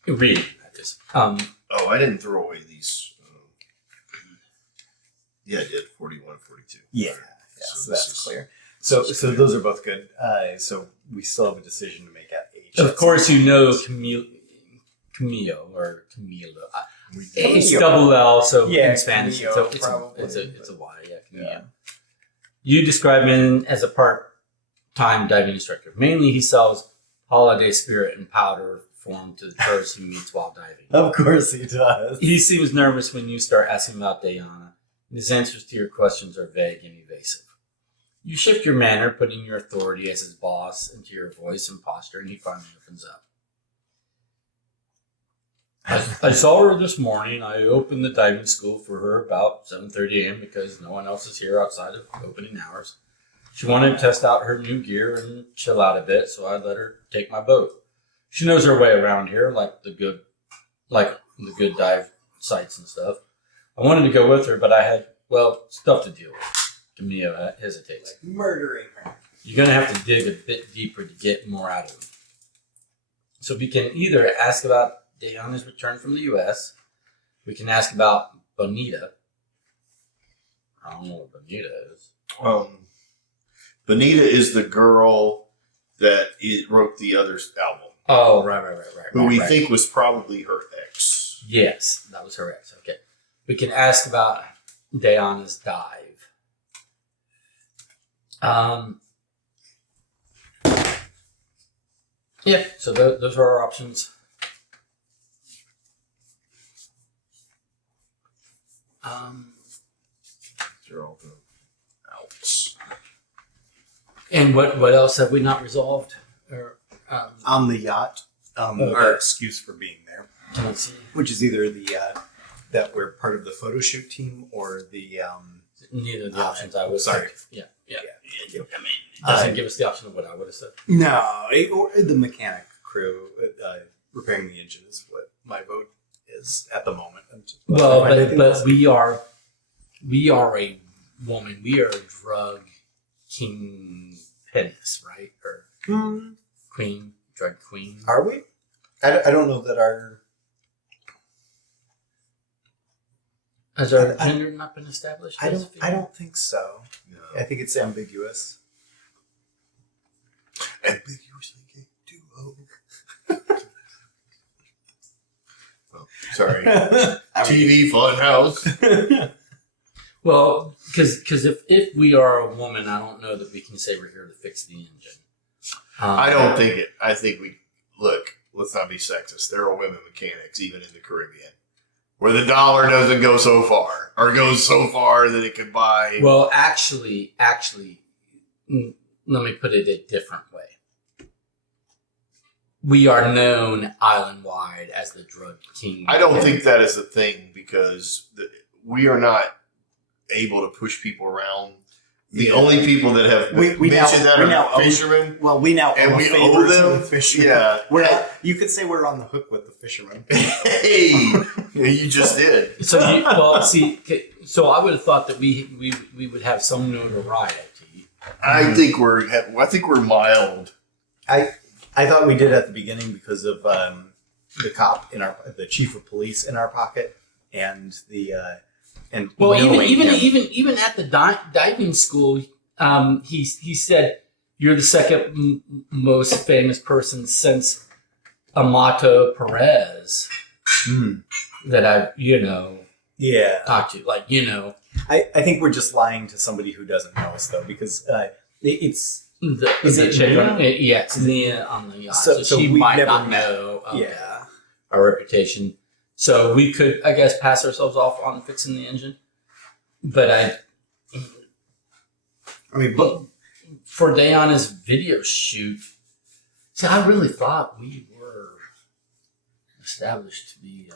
Reading, that is. Oh, I didn't throw away these. Yeah, I did. 41, 42. Yeah. this So that's is- clear. So those are both good. So we still have a decision to make at H. Of course, you know Camilo. It's double L, so Yeah, in Spanish, Camilo, it's probably, a Y. Yeah, Camilo. Yeah. You describe him as a part-time diving instructor. Mainly, he sells holiday spirit and powder form to the tourists he meets while diving. Of course he does. He seems nervous when you start asking about Diana. His answers to your questions are vague and evasive. You shift your manner, putting your authority as his boss into your voice and posture, and he finally opens up. I saw her this morning. I opened the diving school for her about 7:30 a.m. because no one else is here outside of opening hours. She wanted to test out her new gear and chill out a bit, so I let her take my boat. She knows her way around here, like the good dive sites and stuff. I wanted to go with her, but I had, stuff to deal with. Camille hesitates. Like murdering her. You're going to have to dig a bit deeper to get more out of him. So we can either ask about Diana's return from the U.S. We can ask about Bonita. I don't know what Bonita is. Bonita is the girl that wrote the other album. Oh, right. Who we think was probably her ex. Yes, that was her ex. Okay. We can ask about Diana's dive. Yeah, so those are our options. They're all the outs. And what else have we not resolved? Or On the yacht, Okay. our excuse for being there, let's see. which is either the that we're part of the photo shoot team or the Neither of the options I would sorry. say. Yeah. I mean, it Uh, doesn't give us the option of what I would have said. no, or the mechanic crew repairing the engine is what my vote is at the moment. Well, but we are a woman. We are a drug king penis, right? Or queen, drug queen. Are we? I don't know that our Has our gender not been established? I don't think so. No. I think it's ambiguous. Ambiguously gay duo. Oh, sorry. TV Funhouse. Well, because if we are a woman, I don't know that we can say we're here to fix the engine. I don't think it. I think let's not be sexist. There are women mechanics, even in the Caribbean, where the dollar doesn't go so far, or goes so far that it could buy. Well, actually, let me put it a different way. We are known island-wide as the drug king. I don't think that is a thing because we are not able to push people around. The only people that have mentioned that are fishermen. Well, we now And owe we a favor owe to them? the fishermen. Yeah. You could say we're on the hook with the fishermen. Hey, you just did. So, so I would have thought that we would have some notoriety. I think we're mild. I thought we did at the beginning because of the cop the chief of police in our pocket, and Well, knowing him. even at the diving school, he said you're the second most famous person since Amato Perez that I've yeah. talked to. Like I think we're just lying to somebody who doesn't know us though, because it's is it chick on the yacht, so she we've might never not met. know Yeah. our reputation. So we could, I guess, pass ourselves off on fixing the engine. But I mean, but For Diana's video shoot, see, I really thought we were established to be.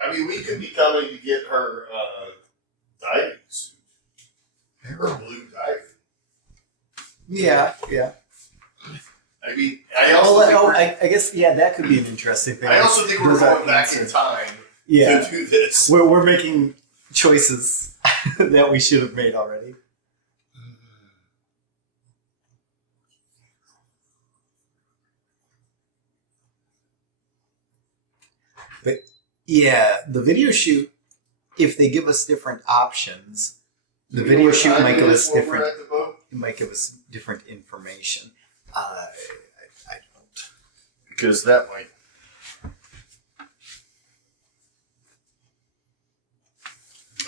I mean, we could be coming to get her diving suit. Her blue diving. yeah. I mean, I also think I guess that could be an interesting thing. I also think we're Does that going back answer- in time Yeah, to do this. we're making choices that we should have made already. But yeah, the video shoot, if they give us different options, the video shoot might give us different. At the boat? It might give us different information. I don't. Because that might.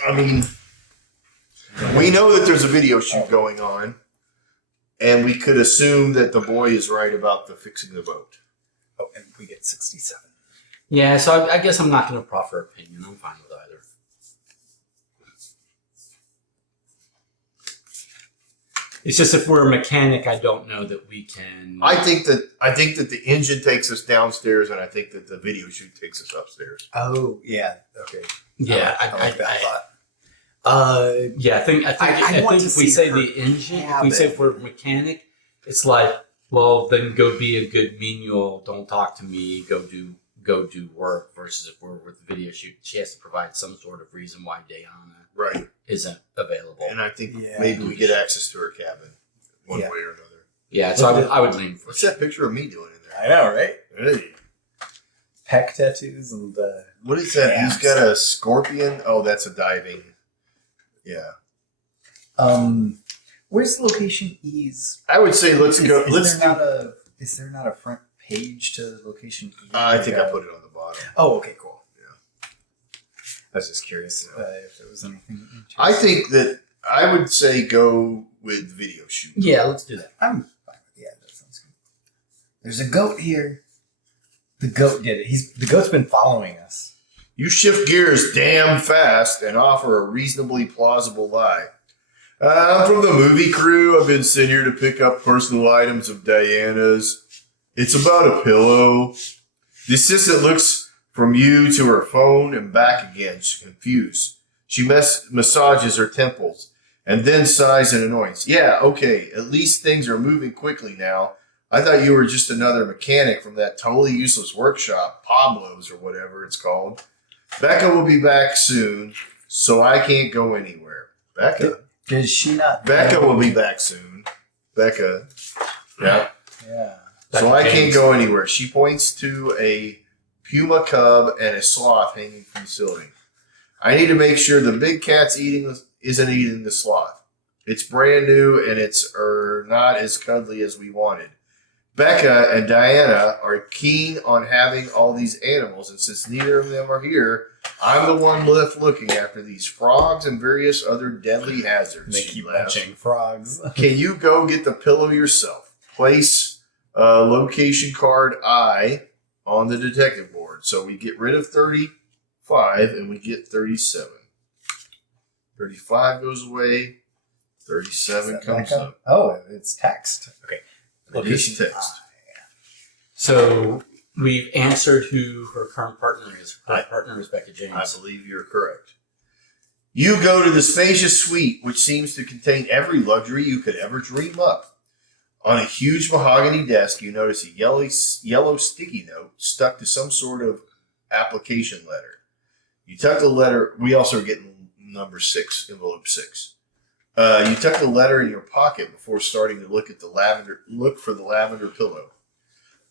I mean, we know that there's a video shoot going on, and we could assume that the boy is right about the fixing the boat. Oh, and we get 67. Yeah, so I guess I'm not going to proffer opinion. I'm fine with either. It's just if we're a mechanic, I don't know that we can. I think that the engine takes us downstairs, and I think that the video shoot takes us upstairs. Oh, yeah. Okay. Yeah, I like that thought. Yeah, I think I if want to we see say her the engine, if cabin. we say if we're a mechanic, it's like, well, then go be a good menial. Don't talk to me. Go do work. Versus if we're with the video shoot, she has to provide some sort of reason why Diana Right. isn't available. And I think Yeah. maybe we get access to her cabin one Yeah. way or another. Yeah, so I would lean for What's that picture of me doing in there? I know, right? Hey. Peck tattoos and What is that? Abs. He's got a scorpion. Oh, that's a diving. Yeah. where's the location ease? I would say let's go. Let's do. Is there not a front page to location ease? I think I put it on the bottom. Oh, okay, cool. Yeah. I was just curious if there was anything. I think that I would say go with video shoot. Yeah, let's do that. I'm fine with that sounds good. There's a goat here. The goat did it. The goat's been following us. You shift gears damn fast and offer a reasonably plausible lie. I'm from the movie crew. I've been sent here to pick up personal items of Diana's. It's about a pillow. The assistant looks from you to her phone and back again. She's confused. She massages her temples and then sighs in annoyance. Yeah, okay. At least things are moving quickly now. I thought you were just another mechanic from that totally useless workshop, Pablo's or whatever it's called. Becca will be back soon, so I can't go anywhere. Becca? Does she not? Becca will be back soon. Becca. Yeah. Yeah. So Becca I can't James. go anywhere. She points to a puma cub and a sloth hanging from the ceiling. I need to make sure the big cat's isn't eating the sloth. It's brand new and it's not as cuddly as we wanted. Becca and Diana are keen on having all these animals, and since neither of them are here, I'm the one left looking after these frogs and various other deadly hazards. They She keep laughs. munching frogs. Can you go get the pillow yourself? Place location card I on the detective board. So we get rid of 35 and we get 37. 35 goes away. 37 comes up. Oh, it's text. Okay. It is text. So we've answered who her current partner is. Her current partner is Becca James. I believe you're correct. You go to the spacious suite, which seems to contain every luxury you could ever dream up. On a huge mahogany desk, you notice a yellow sticky note stuck to some sort of application letter. You tuck the letter. We also are getting number 6, envelope 6. You tuck the letter in your pocket before starting to look for the lavender pillow.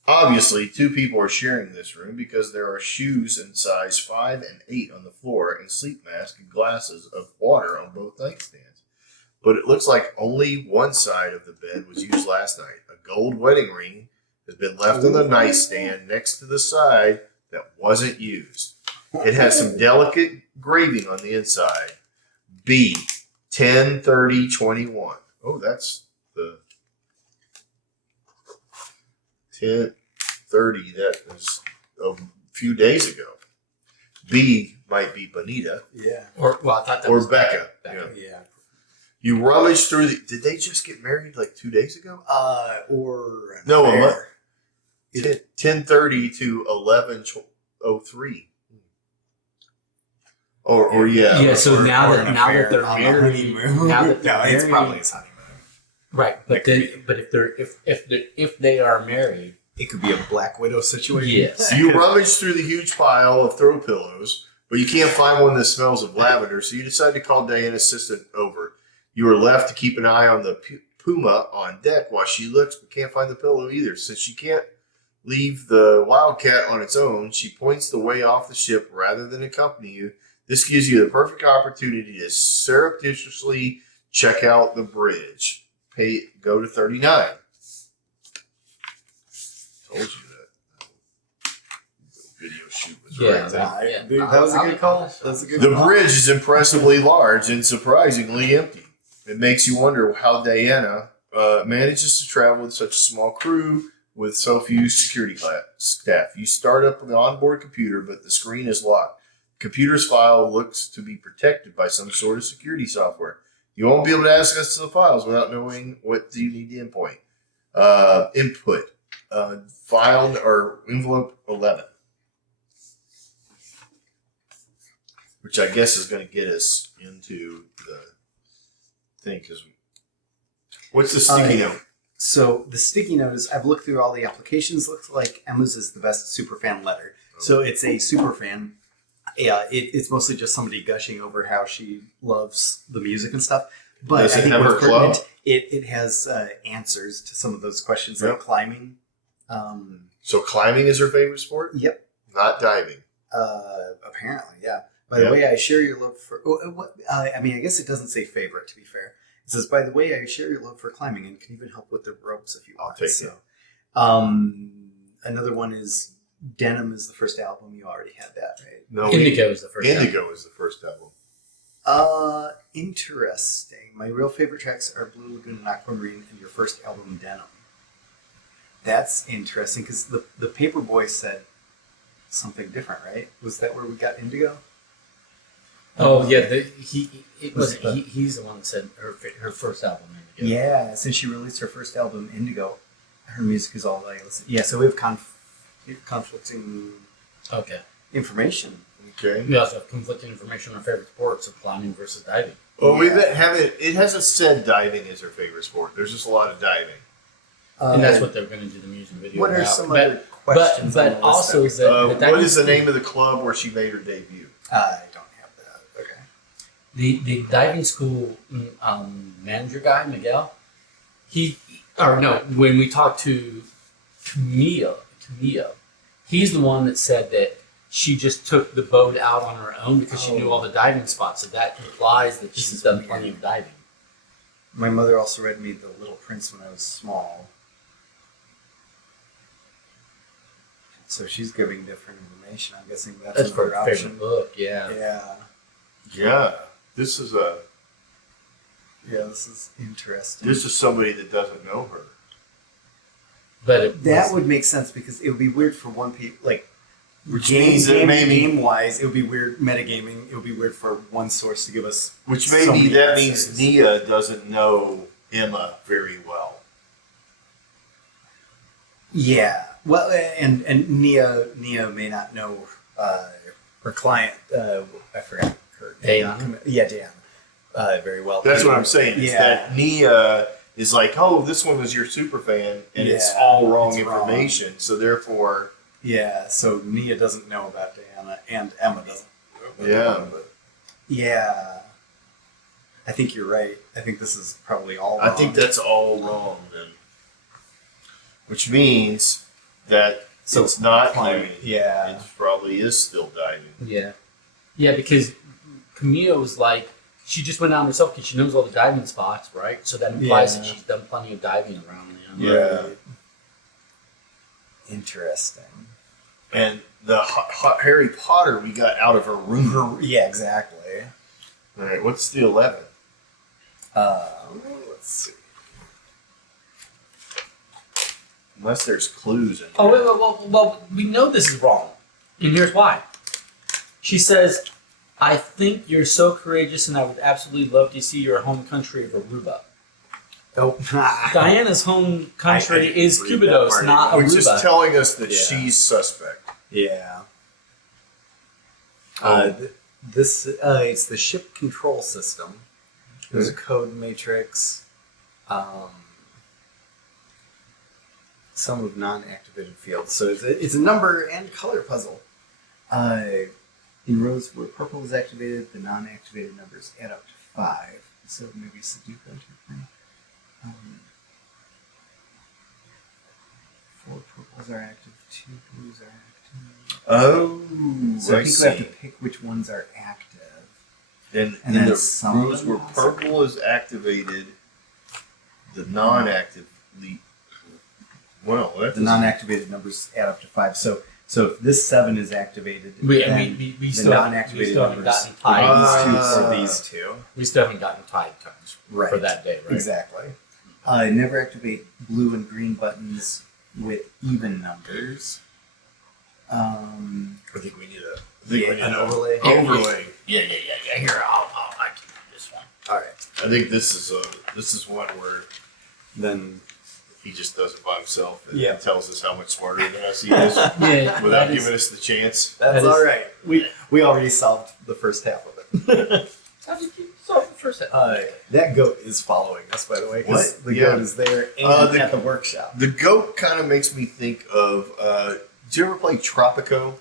Obviously, 2 people are sharing this room because there are shoes in size 5 and 8 on the floor and sleep masks and glasses of water on both nightstands. But it looks like only one side of the bed was used last night. A gold wedding ring has been left on the nightstand next to the side that wasn't used. It has some delicate engraving on the inside. B, 10/30/21. Oh, that's the 10/30. That was a few days ago. B might be Bonita Yeah. I thought that or was Becca. Becca. Yeah. Yeah. You rummage through the. Did they just get married like 2 days ago? Or an No, affair. 10:30 to 11:03. Or yeah. Yeah, so Or now an that affair they're on the married, honeymoon. now that they're No, it's married- probably his honeymoon. right? But if they are married, It could be a Black Widow situation. yes. You rummage through the huge pile of throw pillows, but you can't find one that smells of lavender, so you decide to call Diana's assistant over. You are left to keep an eye on the puma on deck while she looks, but can't find the pillow either. Since she can't leave the Wildcat on its own, she points the way off the ship rather than accompany you. This gives you the perfect opportunity to surreptitiously check out the bridge. Go to 39. Told you that video shoot was Yeah, right there. yeah. Dude, that was a good call. That was a good The call. bridge is impressively large and surprisingly empty. It makes you wonder how Diana manages to travel with such a small crew with so few security staff. You start up the onboard computer, but the screen is locked. The computer's file looks to be protected by some sort of security software. You won't be able to access the files without knowing what you need to input. Filed or envelope 11. Which I guess is going to get us into the thing. What's the sticky note? So the sticky note is, I've looked through all the applications. Looks like Emma's is the best superfan letter. So it's a superfan. Yeah, it's mostly just somebody gushing over how she loves the music and stuff. But Does I it think have what's her club? pertinent, it has answers to some of those questions, like Yep. climbing. So climbing is her favorite sport? Yep. Not diving. Apparently, yeah. By the way, I share your love for. I mean, I guess it doesn't say favorite. To be fair, it says, "By the way, I share your love for climbing and can even help with the ropes if you want." I'll take so, it. Another one is Denim is the first album. You already had that, right? No, Indigo is the first. Indigo is the first album. Interesting. My real favorite tracks are Blue Lagoon and Aquamarine and your first album, Denim. That's interesting because the Paperboy said something different, right? Was that where we got Indigo? Oh yeah, he's the one that said her first album. Indigo. Yeah, since she released her first album, Indigo, her music is all I listen. Yeah, so we have conflicting Okay. information. Okay. We also have conflicting information on our favorite sports of climbing versus diving. Well, we Yeah. haven't. It hasn't said diving is her favorite sport. There's just a lot of diving. And that's what they're going to do the music video What are about. some But- other questions? but on the list also that we- the What diving is the school- name of the club where she made her debut? I don't have that. Okay. The diving school manager guy, Miguel, when we talked to Camille, he's the one that said that she just took the boat out on her own because she knew all the diving spots. So that implies that This she's is done weird. plenty of diving. My mother also read me The Little Prince when I was small. So she's giving different information. I'm guessing that's That's for another a option. favorite book, yeah. Yeah. Yeah. This is This is interesting. somebody that doesn't know her. But it That was- would make sense because it would be weird for one people, like Which means that maybe, game wise, it would be weird. Metagaming, it would be weird for one source to give us. which so maybe many that answers. means Nia doesn't know Emma very well. Yeah. Well, and Nia may not know her client. I forgot her Dayan. name. Yeah, Dayan. Very well. That's what I'm saying. Is Yeah. that Nia is like, oh, this one was your super fan, and it's Yeah, all wrong it's wrong. information. So therefore, Yeah. So Nia doesn't know about Diana, and Emma doesn't. know about Yeah. Diana, but yeah. I think you're right. I think this is probably all wrong. I think that's all wrong then. Which means that So it's not climbing. climbing. Yeah. It probably is still diving. Yeah. Yeah, because Camille was like, she just went out herself because she knows all the diving spots, right? So that implies that Yeah. she's done plenty of diving around now. Yeah. Right. Interesting. And the hot Harry Potter we got out of her room. Yeah, exactly. All right, what's the 11? Let's see. Unless there's clues in Oh, there. well, we know this is wrong. And here's why. She says, I think you're so courageous, and I would absolutely love to see your home country of Aruba. Oh, Diana's home country I is didn't read that Cubados, part not Which is Aruba. telling us that Yeah. she's suspect. yeah. This it's the ship control system. There's a code matrix. Some of non-activated fields. So it's a number and color puzzle. In rows where purple is activated, the non-activated numbers add up to 5. So maybe Sudoku. 4 purples are active, 2 blues are active. Oh, So I I think see. we have to pick which ones are active. And And in then the some rows of where them possibly. purple is activated, the non-active well, that's The non-activated numbers add up to 5. So if this 7 is activated, We then still, the we non-activated still haven't numbers gotten are tied. these 2 or these 2. We still haven't gotten tied times Right. for that day, right? Exactly. Never activate blue and green buttons with even numbers. I think we need An overlay. overlay. Yeah. Here, I can do this one. All right. I think this is one where Then he just does it by himself and Yeah. tells us how much smarter than us he is Yeah, without that is- giving us the chance. that's That is- all right. We already solved the first half of it. How did you solve the first set? That goat is following us, by the way, because What? the Yeah. goat is there and the- at the workshop. The goat kind of makes me think of. Did you ever play Tropico?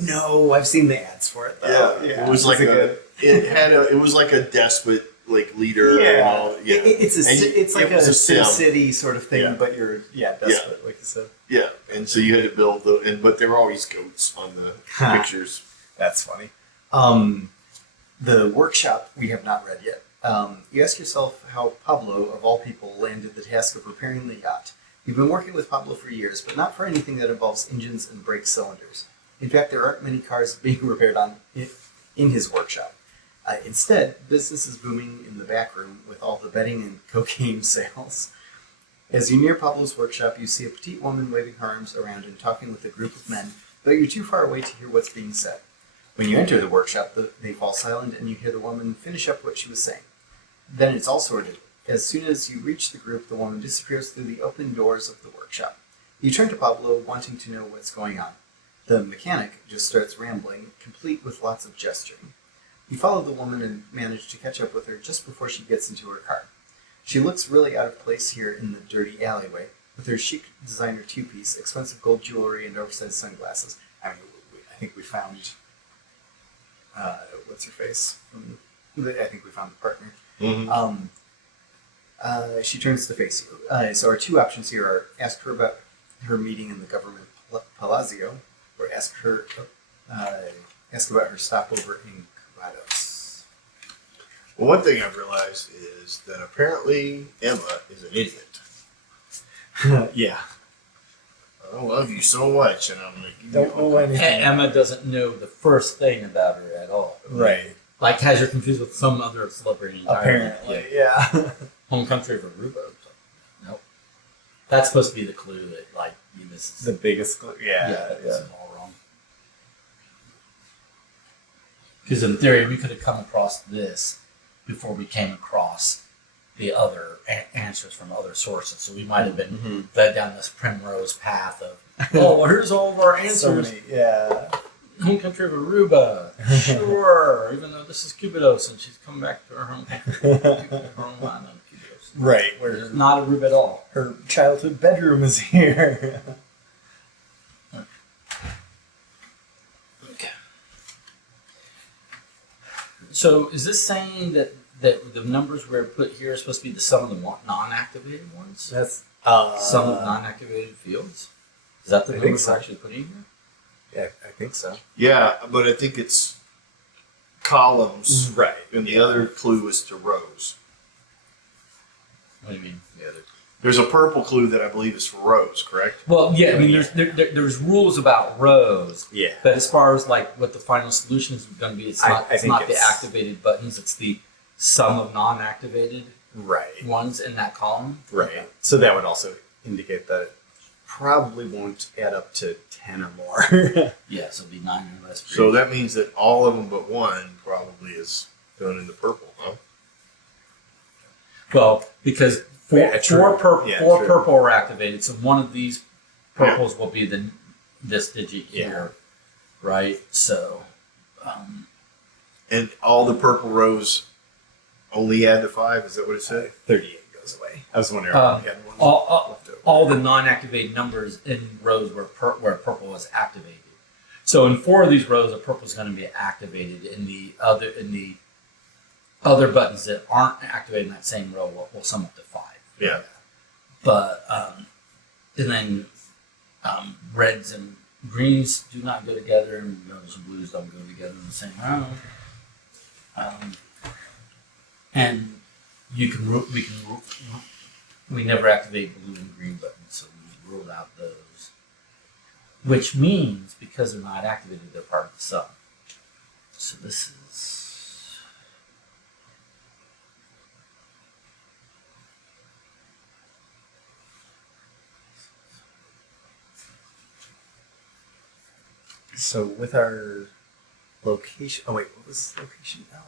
No, I've seen the ads for it. Though. It was like it was like a despot leader. Yeah. And all, yeah. It's And it's like it was a a sim. City sort of thing, Yeah. but you're desperate, like you said. Yeah, and so you had to build but there were always goats on the pictures. That's funny. The workshop we have not read yet. You ask yourself how Pablo, of all people, landed the task of repairing the yacht. You've been working with Pablo for years, but not for anything that involves engines and brake cylinders. In fact, there aren't many cars being repaired in his workshop. Instead, business is booming in the back room with all the betting and cocaine sales. As you near Pablo's workshop, you see a petite woman waving her arms around and talking with a group of men, though you're too far away to hear what's being said. When you enter the workshop, they fall silent and you hear the woman finish up what she was saying. Then it's all sorted. As soon as you reach the group, the woman disappears through the open doors of the workshop. You turn to Pablo, wanting to know what's going on. The mechanic just starts rambling, complete with lots of gesturing. You follow the woman and manage to catch up with her just before she gets into her car. She looks really out of place here in the dirty alleyway, with her chic designer two-piece, expensive gold jewelry, and oversized sunglasses. I think we found... what's her face? I think we found the partner. Mm-hmm. She turns to face you. So our two options here are ask her about her meeting in the government palazzo, or ask about her stopover in Cubados. Well, one thing I've realized is that apparently Emma is an idiot. Yeah. I love you so much, and I'm like, Don't know anything. Emma doesn't know the first thing about her at all. Right. Like, has her confused with some other celebrity entirely. Apparently, yeah. Home country of Aruba. Nope. That's supposed to be the clue that, like, this is The biggest clue. this is all wrong. Because in theory, we could have come across this before we came across the other answers from other sources. So we might have been led down this primrose path of, oh, well, here's all of our answers. So many, yeah. Home country of Aruba, sure. Even though this is Cubados, and she's come back to her home country, her home land on Cubados. Right, where It's not Aruba at all. her childhood bedroom is here. Okay. So is this saying that the numbers we're put here are supposed to be the sum of the non-activated ones? That's Sum of non-activated fields? Is that the I think numbers so. we're actually putting here? Yeah, I think so. yeah, but I think it's columns, Right. and the other clue is to rows. What do you mean? The other. There's a purple clue that I believe is for rows, correct? Well, yeah. I mean, there's rules about rows, Yeah. but as far as like what the final solution is going to be, it's I not. It's think not the it's- activated buttons. It's the sum of non-activated Right. ones in that column. Right. So that would also indicate that probably won't add up to 10 or more. Yeah, so it'll be 9 or less. for So each. that means that all of them but one probably is done in the purple, huh? Well, because four, Yeah, true. four, pur- Yeah, four true. purple are activated, so one of these purples will be this digit here, right? So, And all the purple rows only add to 5. Is that what it said? 38 goes away. I was wondering Uh, if we had one all, left over. all the non-activated numbers in rows where purple is activated. So in 4 of these rows, a purple is going to be activated. In the other buttons that aren't activated in that same row will sum up to 5. Yeah. but and then reds and greens do not go together, and yellows and blues don't go together in the same row. And we never activate blue and green buttons, so we ruled out those. Which means because they're not activated, they're part of the sum. So this is So with our location, oh wait, what was location L?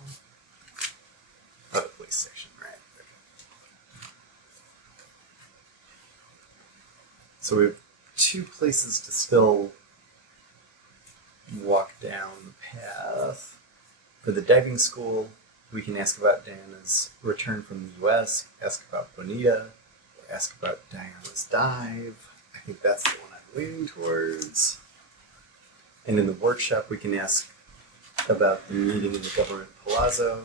Oh, the police station, right? Okay. So we have 2 places to still walk down the path. For the diving school, we can ask about Diana's return from the U.S., ask about Bonita, or ask about Diana's dive. I think that's the one I'm leaning towards. And in the workshop, we can ask about the meeting in the government palazzo,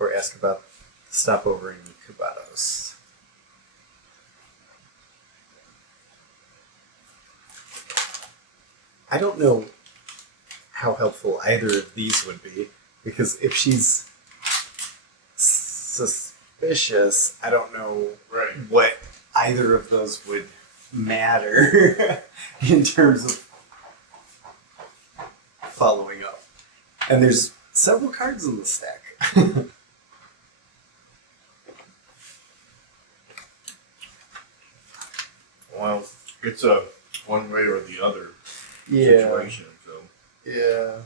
or ask about the stopover in Cubados. I don't know how helpful either of these would be, because if she's suspicious, I don't know Right. what either of those would matter in terms of following up. And there's several cards in the stack. Well, it's a one way or the other Yeah. situation. So Yeah.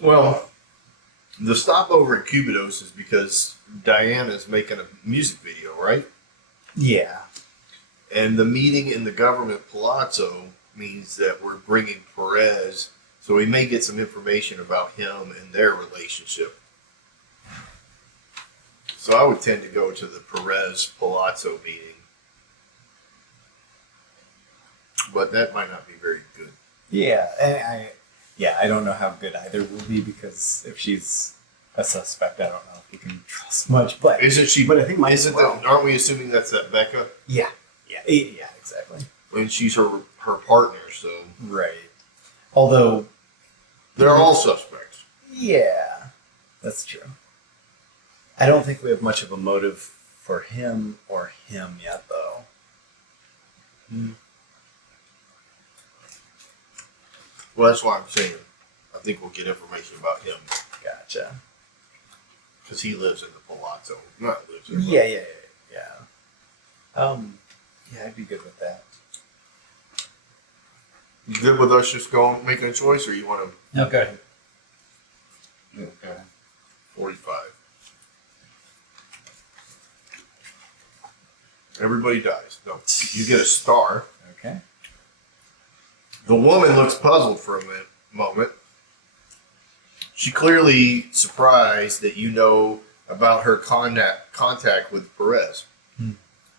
well, the stopover at Cubados is because Diana's making a music video, right? Yeah. And the meeting in the government palazzo means that we're bringing Perez, so we may get some information about him and their relationship. So I would tend to go to the Perez palazzo meeting. But that might not be very good. Yeah. I don't know how good either will be, because if she's a suspect, I don't know if you can trust much. But Isn't she? But I think might as isn't well. that, aren't we assuming that's that Becca? Yeah, exactly. When she's her partner, so Right. Although, they're all suspects. yeah, that's true. I don't think we have much of a motive for him or him yet, though. Well, that's why I'm saying I think we'll get information about him Gotcha. because he lives in the palazzo. Not lives there. but- Yeah. Yeah, I'd be good with that. You good with us just going making a choice, or you want okay. to 45? Everybody dies. No, you get a star. Okay. The woman looks puzzled for a moment. She clearly surprised that you know about her contact with Perez.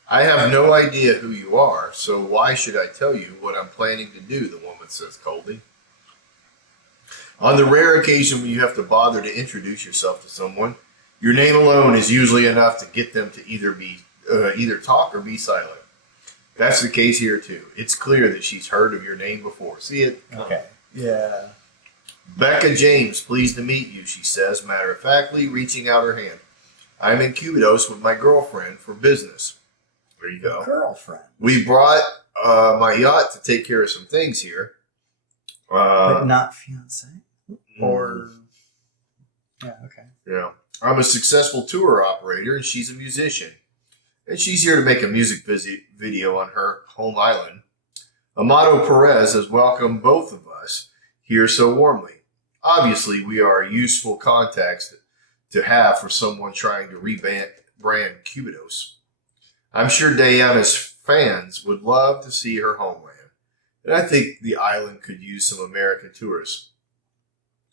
I have no idea who you are, so why should I tell you what I'm planning to do, the woman says coldly. On the rare occasion when you have to bother to introduce yourself to someone, your name alone is usually enough to get them to either talk or be silent. That's the case here too. It's clear that she's heard of your name before. See it? Okay. Yeah. Becca James, pleased to meet you, she says, matter-of-factly, reaching out her hand. I'm in Cubidos with my girlfriend for business. There you go. Girlfriend. We brought my yacht to take care of some things here. But not fiance? Or... Yeah, okay. Yeah. I'm a successful tour operator, and she's a musician. And she's here to make a music video on her home island. Amado Perez has welcomed both of us here so warmly. Obviously, we are useful contacts to have for someone trying to rebrand Cubidos. I'm sure Diana's fans would love to see her homeland, and I think the island could use some American tourists.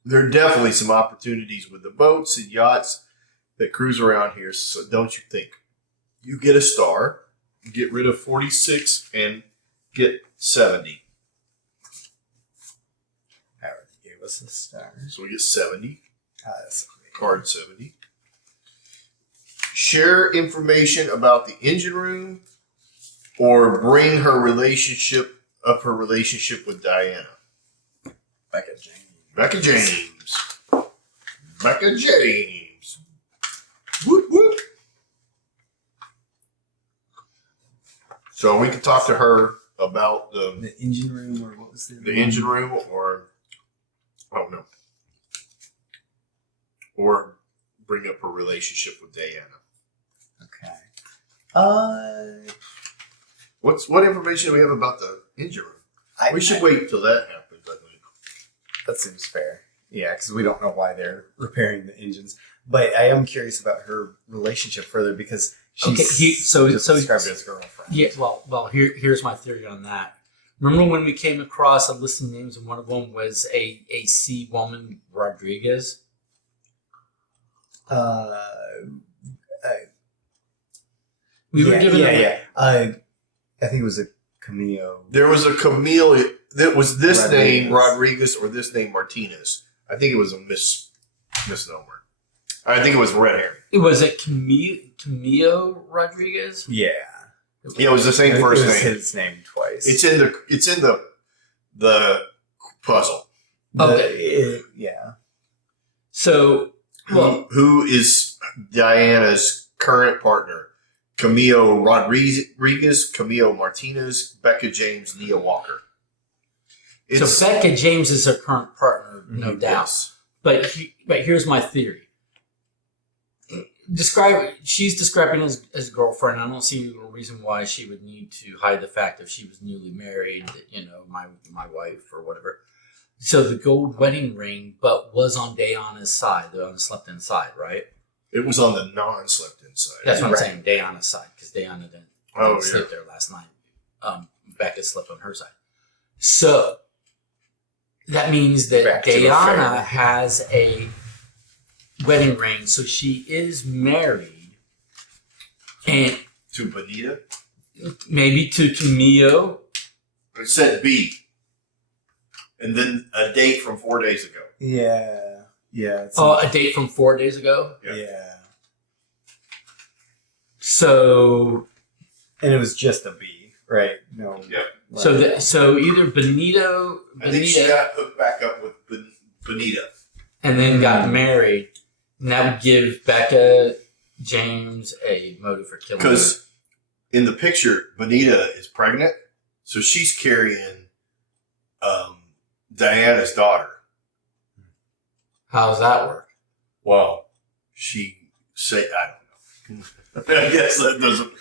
There are definitely some opportunities with the boats and yachts that cruise around here, so don't you think? You get a star, get rid of 46, and get 70. Howard gave us a star. So we get 70. That's Card 70. Share information about the engine room or bring her relationship with Diana. Becca James. Becca James. Becca James. Whoop, whoop. So we could talk to her about The engine room, or what was the engine room, or I don't know, or bring up her relationship with Diana. Okay. What information do we have about the engine room? We should wait till that happens, I think. That seems fair. Yeah, because we don't know why they're repairing the engines. But I am curious about her relationship further because she's so described as girlfriend. Yeah, well, here's my theory on that. Remember when we came across a list of names and one of them was a C woman Rodriguez? We were given I think it was a Camille. There was a Camille that was this Rodriguez. name Rodriguez or this name Martinez. I think it was a misnomer. I think it was red herring. Was it Camillo Rodriguez? Yeah. Yeah, it was the same first it was name. his name twice. It's in the puzzle. Yeah. So, well, Who is Diana's current partner? Camillo Rodriguez, Camillo Martinez, Becca James, Nia Walker. so Becca James is her current partner, no doubt. Yes. But here's my theory. She's describing as girlfriend. I don't see a reason why she would need to hide the fact if she was newly married, my wife or whatever. So the gold wedding ring, but was on Diana's side, the unslept-in side, right? It was on the non-slept-in side. That's what I'm saying, Diana's side, because Diana didn't yeah. sleep there last night. Becca slept on her side. So that means that Back to the Diana fair. has a wedding ring, so she is married, and To Bonita? maybe to Camillo. It said B. And then a date from 4 days ago. Yeah. Yeah. A date from 4 days ago. Yeah. So And it was just a B, right? No. Yeah. So either Benito, I think she got hooked back up with Bonita. and then got married, and that would give Becca James a motive for killing her. Because in the picture, Bonita is pregnant, so she's carrying Diana's daughter. How does that work? Well, I don't know. I guess that doesn't.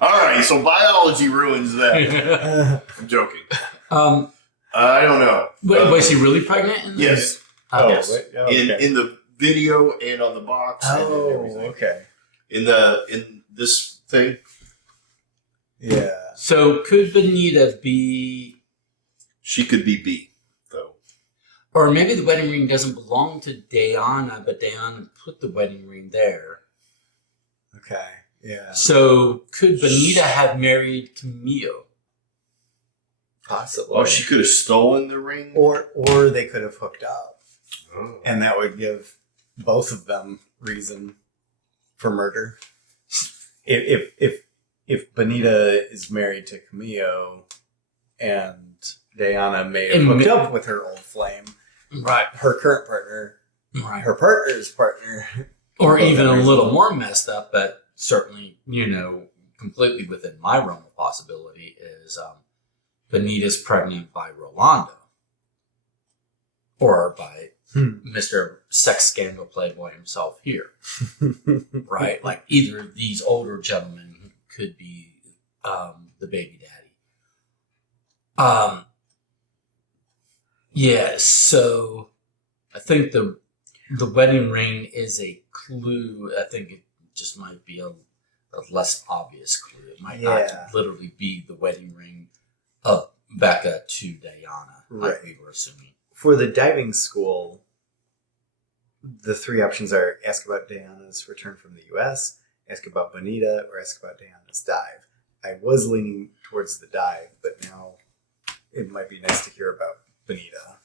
All right, so biology ruins that. I'm joking. I don't know. Was she really pregnant? Yes. Okay. Yes. In the video and on the box. and everything. Okay. In this thing. Yeah. So could Benita be, She could be B, though. or maybe the wedding ring doesn't belong to Diana, but Diana put the wedding ring there. Okay. Yeah. So could Benita have married Camillo? Possibly. Oh, she could have stolen the ring. Or they could have hooked up, and that would give both of them reason for murder. If Benita is married to Camillo, and Diana may have hooked up with her old flame, Right. her current partner, Right. her partner's partner Or even a little more messed up, but certainly, completely within my realm of possibility is Benita's pregnant by Rolando. Or by Mr. Sex Scandal Playboy himself here. Right? Like either of these older gentlemen could be the baby daddy. Yeah, so I think the wedding ring is a clue. I think it just might be a less obvious clue. It might not literally be the wedding ring of Becca to Diana, like we were assuming. For the diving school, the three options are ask about Diana's return from the U.S., ask about Bonita, or ask about Diana's dive. I was leaning towards the dive, but now it might be nice to hear about Bonita.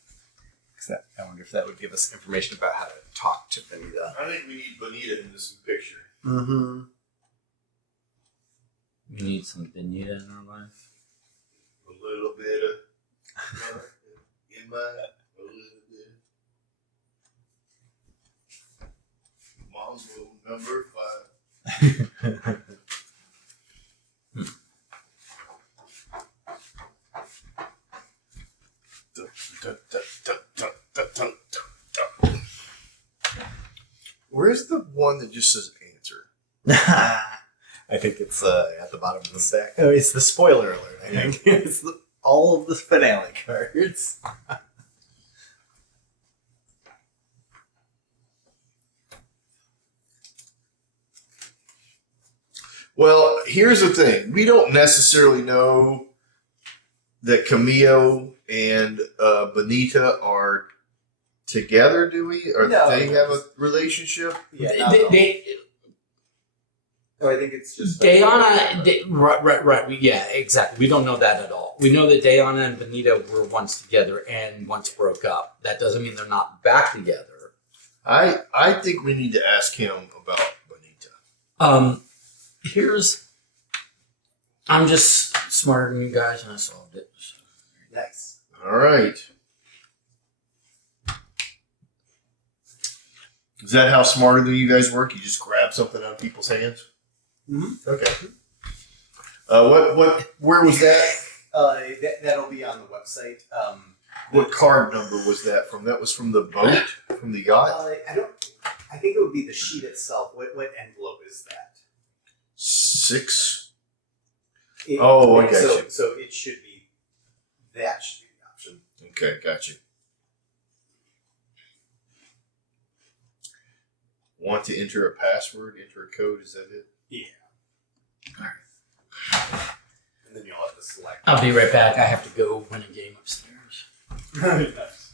I wonder if that would give us information about how to talk to Bonita. I think we need Bonita in this picture. Mm-hmm. We need some Bonita in our life. A little bit of in my a little bit. Mambo number 5. Where's the one that just says answer? I think it's at the bottom of the stack. Oh, it's the spoiler alert, I think. It's all of the finale cards. Well, here's the thing. We don't necessarily know that Camillo and Bonita are together, do we? Or No, they have a relationship? Yeah, I think it's just Diana, right. Yeah, exactly. We don't know that at all. We know that Diana and Bonita were once together and once broke up. That doesn't mean they're not back together. I think we need to ask him about Bonita. I'm just smarter than you guys, and I solved it. So. nice. All right. Is that how smarter than you guys work? You just grab something out of people's hands? Mm-hmm. Okay. Where was that? That'll be on the website. What card number was that from? That was from the boat? From the yacht? I think it would be the sheet itself. What envelope is that? 6? I So got you. So it should be, that should be the option. Okay, got you. Want to enter a password, enter a code, is that it? Yeah. All right. And then you'll have to select. I'll be right back. I have to go win a game upstairs. Nice.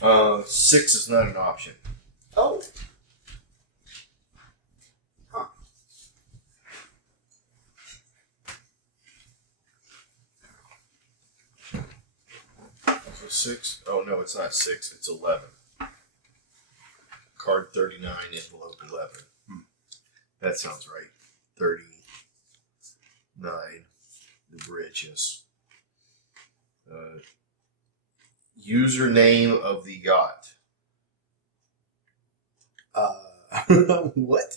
Uh, 6 is not an option. Oh. Huh. So 6? Oh, no, it's not 6. It's 11. Card 39, envelope 11. That sounds right. 39. The bridge, yes. Username of the yacht. What?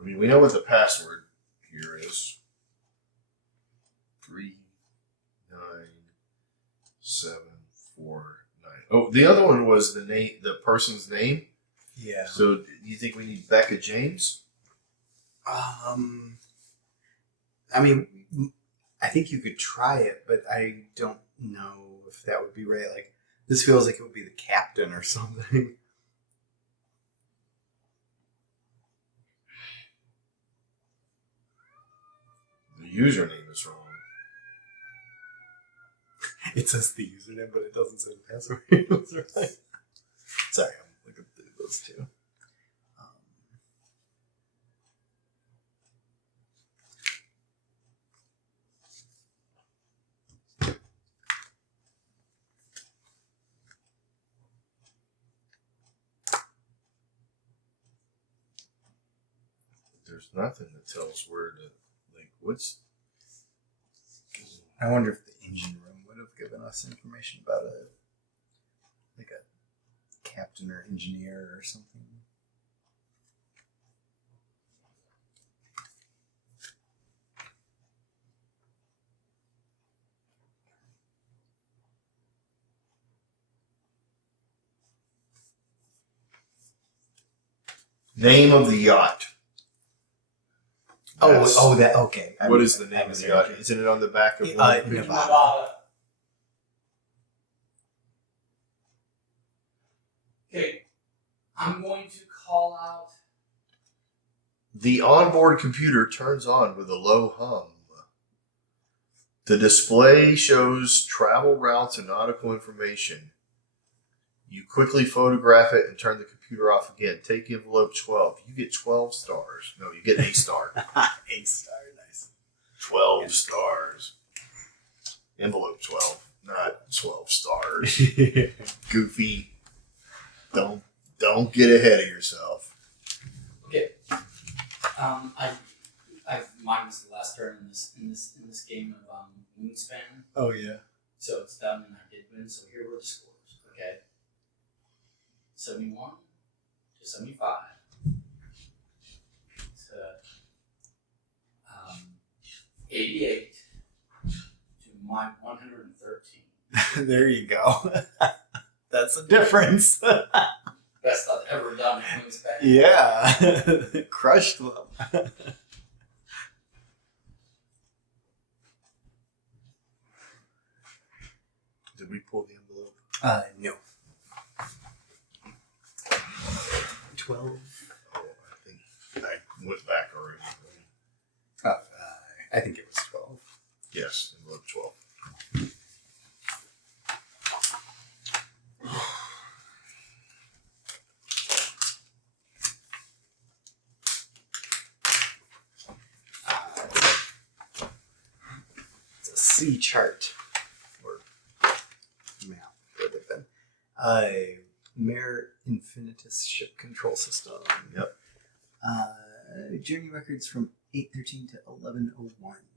I mean, we know what the password here is. 3979. Oh, the other one was the person's name. Yeah. So, do you think we need Becca James? I mean, I think you could try it, but I don't know if that would be right. Like, this feels like it would be the captain or something. The username is wrong. It says the username, but it doesn't say the password. That's right. Sorry, I'm looking through those two. there's nothing that tells where to, like, what's... I wonder if the engine room would have given us information about a captain or engineer or something. Name of the yacht. That's- That okay. What is the name of the yacht? Isn't it on the back of one? Nevada. Okay, I'm going to call out. The onboard computer turns on with a low hum. The display shows travel routes and nautical information. You quickly photograph it and turn the computer off again. Take envelope 12. You get 12 stars. No, you get a star. A star, nice. 12 stars. Envelope 12, not 12 stars. Goofy. Don't get ahead of yourself. Okay. Mine was the last turn in this game of Moonspan. Oh yeah. So it's done and I did win. So here were the scores. Okay. 71 to 75 to 88 to my 113. There you go. That's a difference. Best I've ever done in Moonspan. Yeah. Crushed them. Did we pull the envelope? No. 12. Oh, I think I went back already. I think it was 12. Yes, envelope 12. It's a sea chart. Or map, would have been. Mare Infinitus ship control system. Yep. Journey records from 8:13 to 11:01.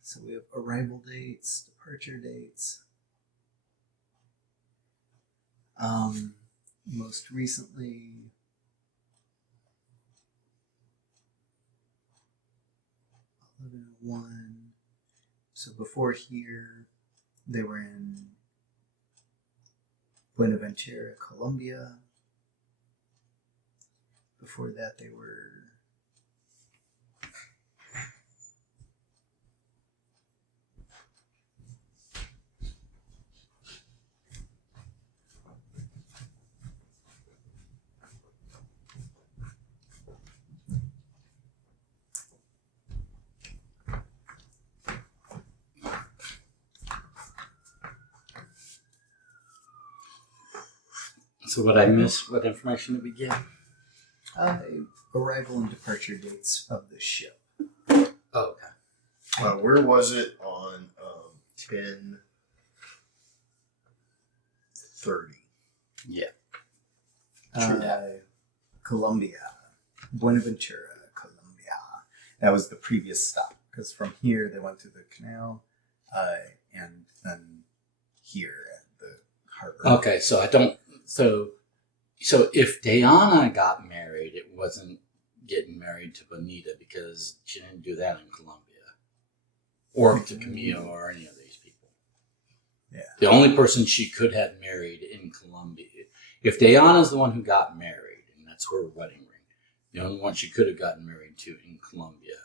So we have arrival dates, departure dates. Most recently, (11:01). So before here, they were in Buenaventura, Colombia. Before that, they were So what I miss? What information did we get? arrival and departure dates of the ship. Oh, okay. Where was it on 10:30? Yeah. True that. Colombia, Buenaventura, Colombia. That was the previous stop because from here they went through the canal, and then here at the harbor. Okay, so I don't. So if Diana got married, it wasn't getting married to Bonita because she didn't do that in Colombia, or to Camille or any of these people. Yeah. The only person she could have married in Colombia, if Diana's the one who got married, and that's her wedding ring, the only one she could have gotten married to in Colombia,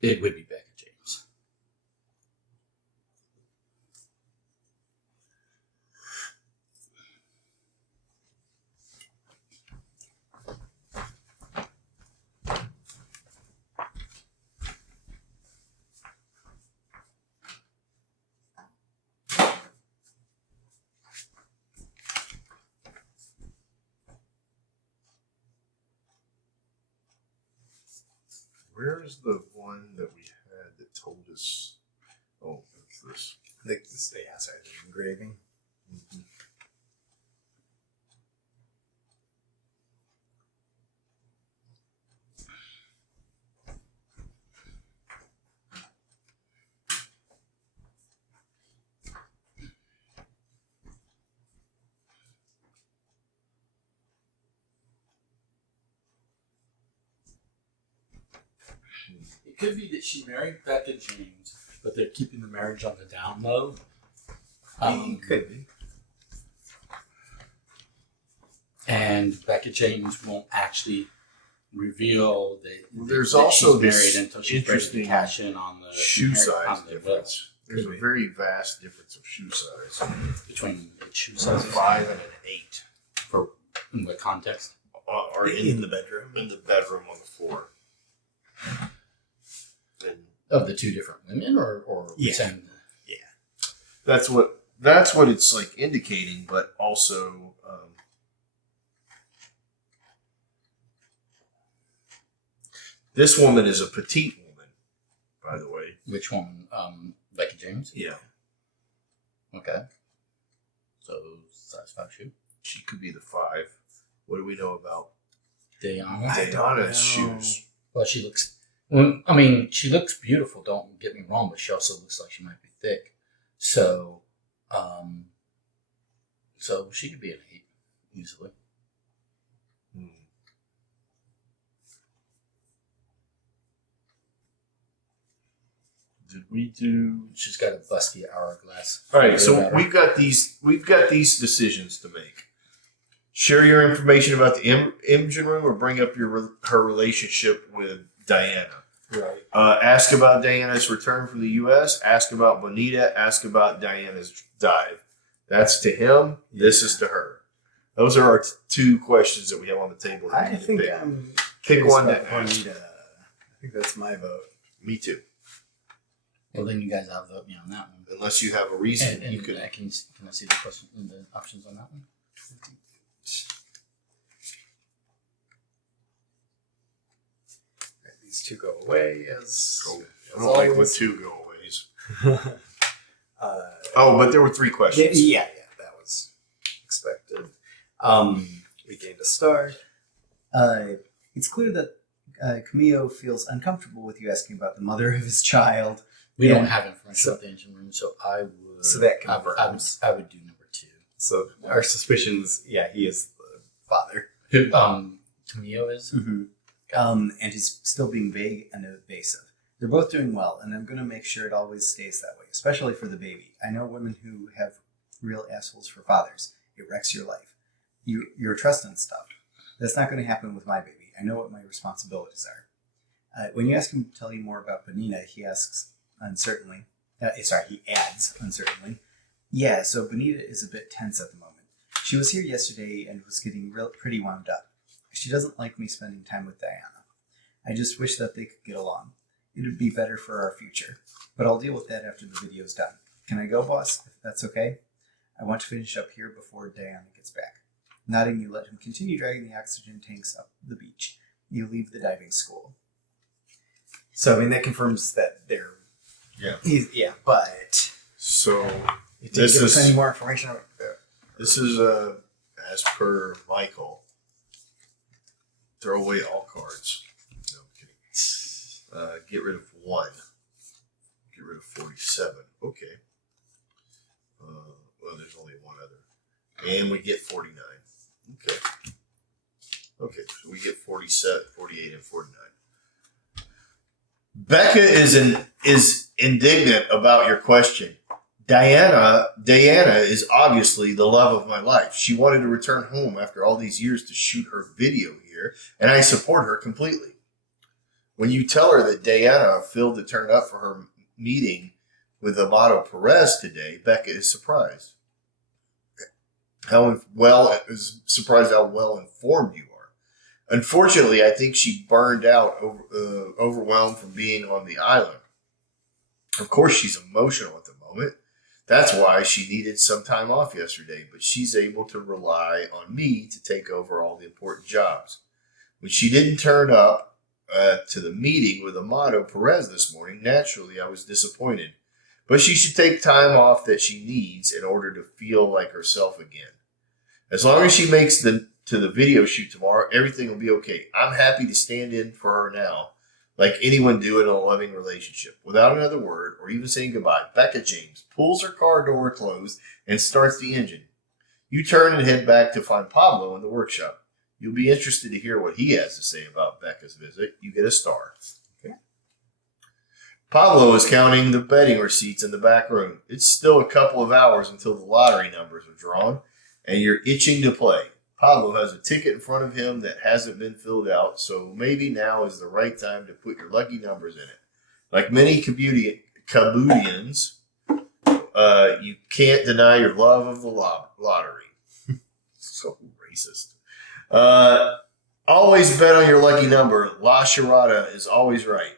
it would be Becca James. Where's the one that we had that told us? Oh, that's this. This the outside of the engraving. It could be that she married Becca James, but they're keeping the marriage on the down low. Could be. And Becca James won't actually reveal There's that also she's this married until she's ready to interesting cash in on the shoe size on the difference. There's Could a be. very vast difference of shoe size. between its shoe A sizes. 5 and an 8 For in what context? are In the bedroom. in the bedroom on the floor. And Of the two different women, or Yeah. saying that's what it's like indicating, but also this woman is a petite woman, by the way. which one? Becky James. Yeah, Okay. So size 5 shoe. she could be the 5. What do we know about Diana. I don't know. Diana's shoes? Well, she looks. Well, I mean, she looks beautiful. Don't get me wrong, but she also looks like she might be thick. So, so she could be an 8 easily. Hmm. Did we do? She's got a busty hourglass. All right, so About her. we've got these decisions to make. Share your information about the engine room, or bring up her relationship with Diana. Right. Ask about Diana's return from the U.S. Ask about Bonita. Ask about Diana's dive. That's to him. This is to her. Those are our two questions that we have on the table. that we I need to think pick. I'm Pick curious one about to ask. Bonita. I think that's my vote. Me too. Well, then you guys outvote me on that one. Unless you have a reason, And you could. can I see the question, the options on that one? Right, these two go away as. I don't like when always. 2 go aways. uh, Oh, but there were 3 questions. yeah, that was expected. We gained a star. It's clear that Camillo feels uncomfortable with you asking about the mother of his child. We Yeah. don't have information So- about the engine room, so I would. So that I would confirms. do number 2. So our suspicions, yeah, he is the father. Who? Camillo is. Mm-hmm. And he's still being vague and evasive. They're both doing well, and I'm going to make sure it always stays that way, especially for the baby. I know women who have real assholes for fathers. It wrecks your life. You're trusting stuff. That's not going to happen with my baby. I know what my responsibilities are. When you ask him to tell you more about Bonita, he asks uncertainly. He adds uncertainly. Yeah, so Bonita is a bit tense at the moment. She was here yesterday and was getting pretty wound up. She doesn't like me spending time with Diana. I just wish that they could get along. It would be better for our future. But I'll deal with that after the video's done. Can I go, boss? If that's okay? I want to finish up here before Diana gets back. Nodding, you let him continue dragging the oxygen tanks up the beach. You leave the diving school. So, I mean, that confirms that they're... Yeah. But... So It didn't This give us is- any more information. this is as per Michael. Throw away all cards. No, I'm kidding. Get rid of 1. Get rid of 47. Okay. Well, there's only one other. And we get 49. Okay. Okay, so we get 47, 48, and 49. Becca is indignant about your question. Diana is obviously the love of my life. She wanted to return home after all these years to shoot her video here, and I support her completely. When you tell her that Diana failed to turn up for her meeting with Amado Perez today, Becca is surprised. Surprised how well informed you are. Unfortunately, I think she burned out, overwhelmed from being on the island. Of course, she's emotional at the moment. That's why she needed some time off yesterday, but she's able to rely on me to take over all the important jobs. When she didn't turn up to the meeting with Amado Perez this morning, naturally I was disappointed. But she should take time off that she needs in order to feel like herself again. As long as she makes to the video shoot tomorrow, everything will be okay. I'm happy to stand in for her now, like anyone do in a loving relationship. Without another word or even saying goodbye, Becca James pulls her car door closed and starts the engine. You turn and head back to find Pablo in the workshop. You'll be interested to hear what he has to say about Becca's visit. You get a star. Pablo is counting the betting receipts in the back room. It's still a couple of hours until the lottery numbers are drawn, and you're itching to play. Pablo has a ticket in front of him that hasn't been filled out, so maybe now is the right time to put your lucky numbers in it. Like many Caboodians, you can't deny your love of the lottery. So racist. Always bet on your lucky number. La Charada is always right.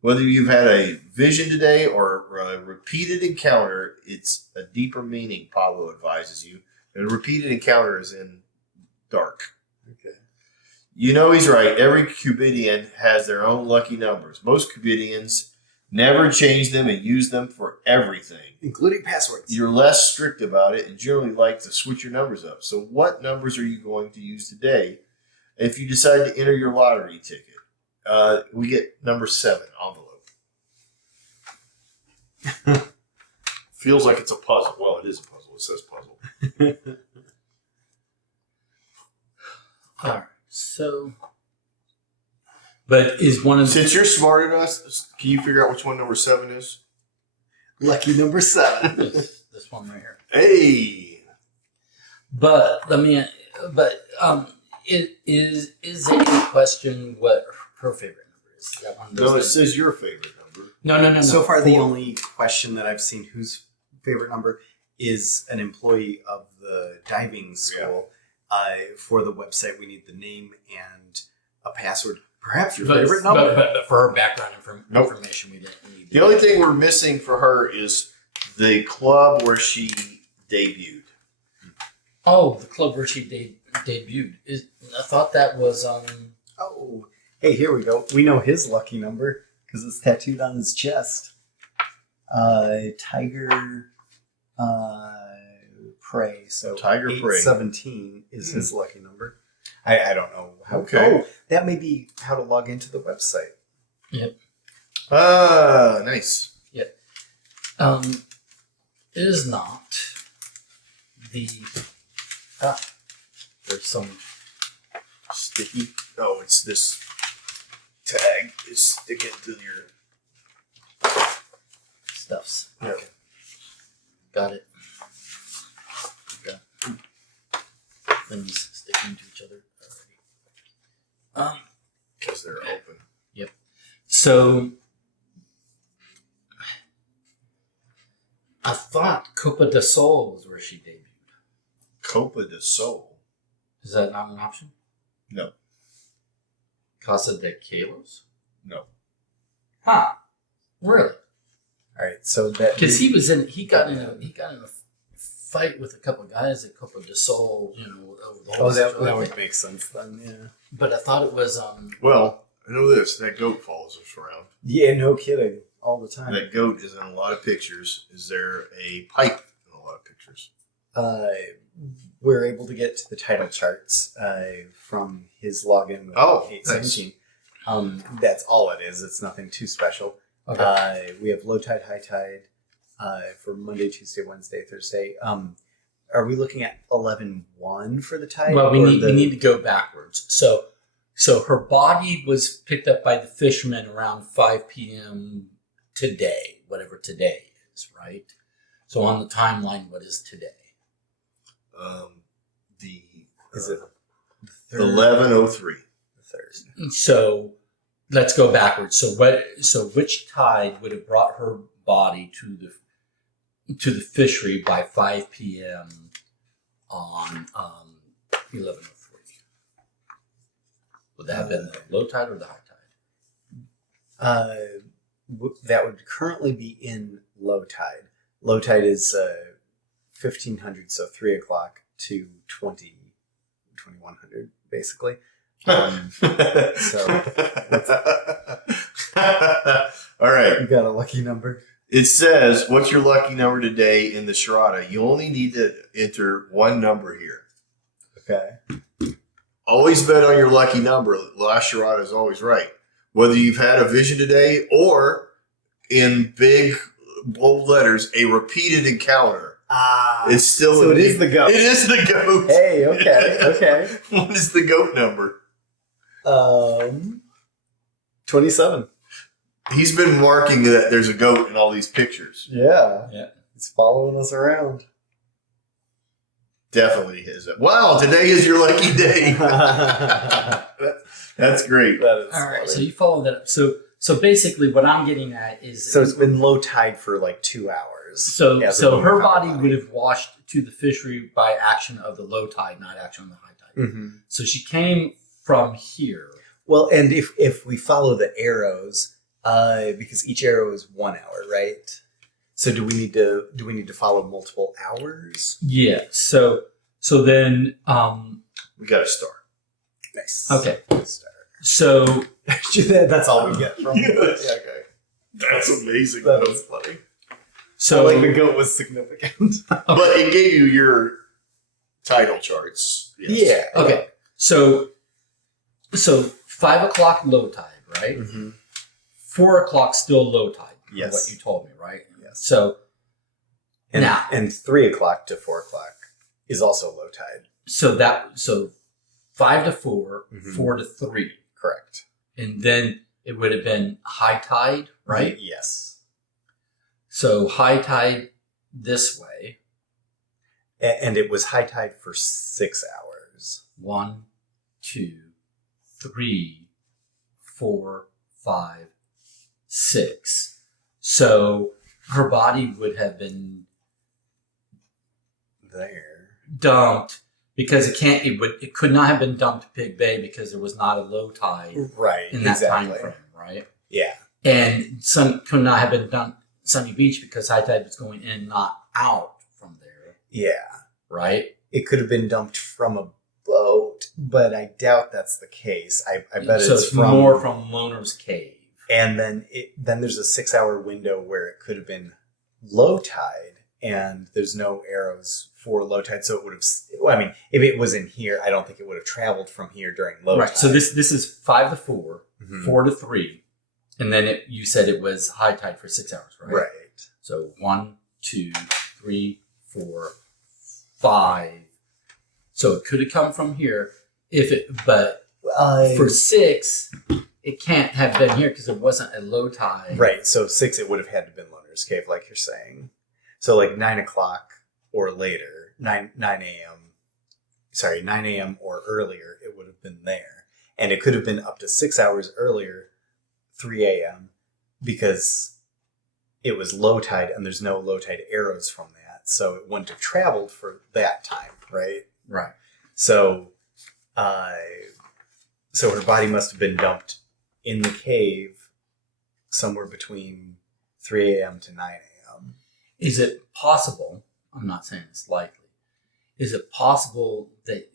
Whether you've had a vision today or a repeated encounter, it's a deeper meaning, Pablo advises you. And a repeated encounter is in dark. Okay. You know he's right. Every Cubidian has their own lucky numbers. Most Cubidians never change them and use them for everything, including passwords. You're less strict about it and generally like to switch your numbers up. So what numbers are you going to use today if you decide to enter your lottery ticket? We get number 7, envelope. Feels like it's a puzzle. Well, it is a puzzle. It says puzzle. All right. So, but is one of Since you're smarter than us, can you figure out which one number 7 is? Lucky number 7. this one right here? Hey! But let me. But it is a question what her favorite number is. That one of those No, it that- says your favorite number. No. So far, the only question that I've seen whose favorite number is an employee of the diving school. For the website, we need the name and a password. Perhaps your favorite number. But for her background information, we didn't need. The only thing we're missing for her is the club where she debuted. Oh, the club where she debuted. I thought that was Oh, hey, here we go. We know his lucky number because it's tattooed on his chest. Tiger Prey. So Tiger Prey. 817 is his lucky number. I don't know how. Okay. Oh, that may be how to log into the website. Yep. Nice. It is not the there's some Sticky. Oh, it's this tag is sticking to your. stuffs. Yeah. Okay. Got it. Got things sticking to each other already. Because they're open. So I thought Copa del Sol was where she debuted. Copa del Sol. Is that not an option? No. Casa de Kalos? No. Huh. Really? All right, so that Because he got in a fight with a couple of guys at Copa del Sol, over the whole that situation. would make sense then. Yeah. But I thought it was Well, I know this. That goat follows us around. Yeah, no kidding. All the time. That goat is in a lot of pictures. Is there a pipe in a lot of pictures? We're able to get to the title charts from his login with Oh, 817. That's all it is. It's nothing too special. okay. We have low tide, high tide for Monday, Tuesday, Wednesday, Thursday. Are we looking at 11-1 for the tide? Well, we or need to go backwards. So her body was picked up by the fishermen around 5 p.m. today, whatever today is, right? So on the timeline, what is today? Is it the third? 11:03. The third. So let's go backwards. So which tide would have brought her body to the fishery by 5 p.m. on 11:03? Would that have been the low tide or the high tide? That would currently be in low tide. Low tide is 1500, so 3 o'clock to 2100, basically. So all right. you got a lucky number. It says, what's your lucky number today in the Charada? You only need to enter one number here. Okay. Always bet on your lucky number. Last Charada is always right. Whether you've had a vision today or, in big, bold letters, a repeated encounter. It's still so it is the goat. It is the goat. Hey, okay. What is the goat number? 27. He's been marking that there's a goat in all these pictures. Yeah. Yeah. It's following us around. Definitely is. Wow, today is your lucky day. That's great. That is All right, funny. so you follow that up. So basically, what I'm getting at is So it's been low tide for like 2 hours. so as so a her moving body body. would have washed to the fishery by action of the low tide, not action on the high tide. Mm-hmm. So she came from here. Well, and if we follow the arrows, because each arrow is 1 hour, right? So do we need to follow multiple hours? Yeah. So then We got a star. Nice. okay. Good start. So That's all we get from Yes. it. Yeah, okay. That's amazing. That was funny. so I like the goat was significant. But it gave you your title charts. Yes. Yeah. okay. So 5 o'clock low tide, right? Mm-hmm. 4 o'clock still low tide. from Yes. What you told me, right? Yes. So And, now, and 3 o'clock to 4 o'clock is also low tide. so 5 to 4, Mhm. 4 to 3, Correct. and then it would have been high tide, right? Yes. So high tide this way, And it was high tide for 6 hours. 1, 2, 3, 4, 5, 6. So her body would have been There. dumped because it could not have been dumped to Pig Bay because there was not a low tide Right. in that exactly. time frame, right? Yeah. And sun could not have been dumped Sunny Beach because high tide was going in, not out from there, Yeah. right? It could have been dumped from a boat, but I doubt that's the case. I bet so it's from more from Loner's Cave. And then there's a 6 hour window where it could have been low tide, and there's no arrows for low tide, so it would have. Well, I mean, if it was in here, I don't think it would have traveled from here during low Right. tide. So this is 5 to 4, Mhm. 4 to 3, and then you said it was high tide for 6 hours, right? right. So 1, 2, 3, 4, 5. So it could have come from here but for 6, it can't have been here because it wasn't a low tide. Right. So 6, it would have had to been Loner's Cave, like you're saying. So like 9 o'clock or later, 9 a.m. Sorry, 9 a.m. or earlier, it would have been there, and it could have been up to 6 hours earlier, 3 a.m. because it was low tide, and there's no low tide arrows from that, so it wouldn't have traveled for that time, right? Right. So, so her body must have been dumped in the cave somewhere between 3 a.m. to 9 a.m. Is it possible, I'm not saying it's likely, is it possible that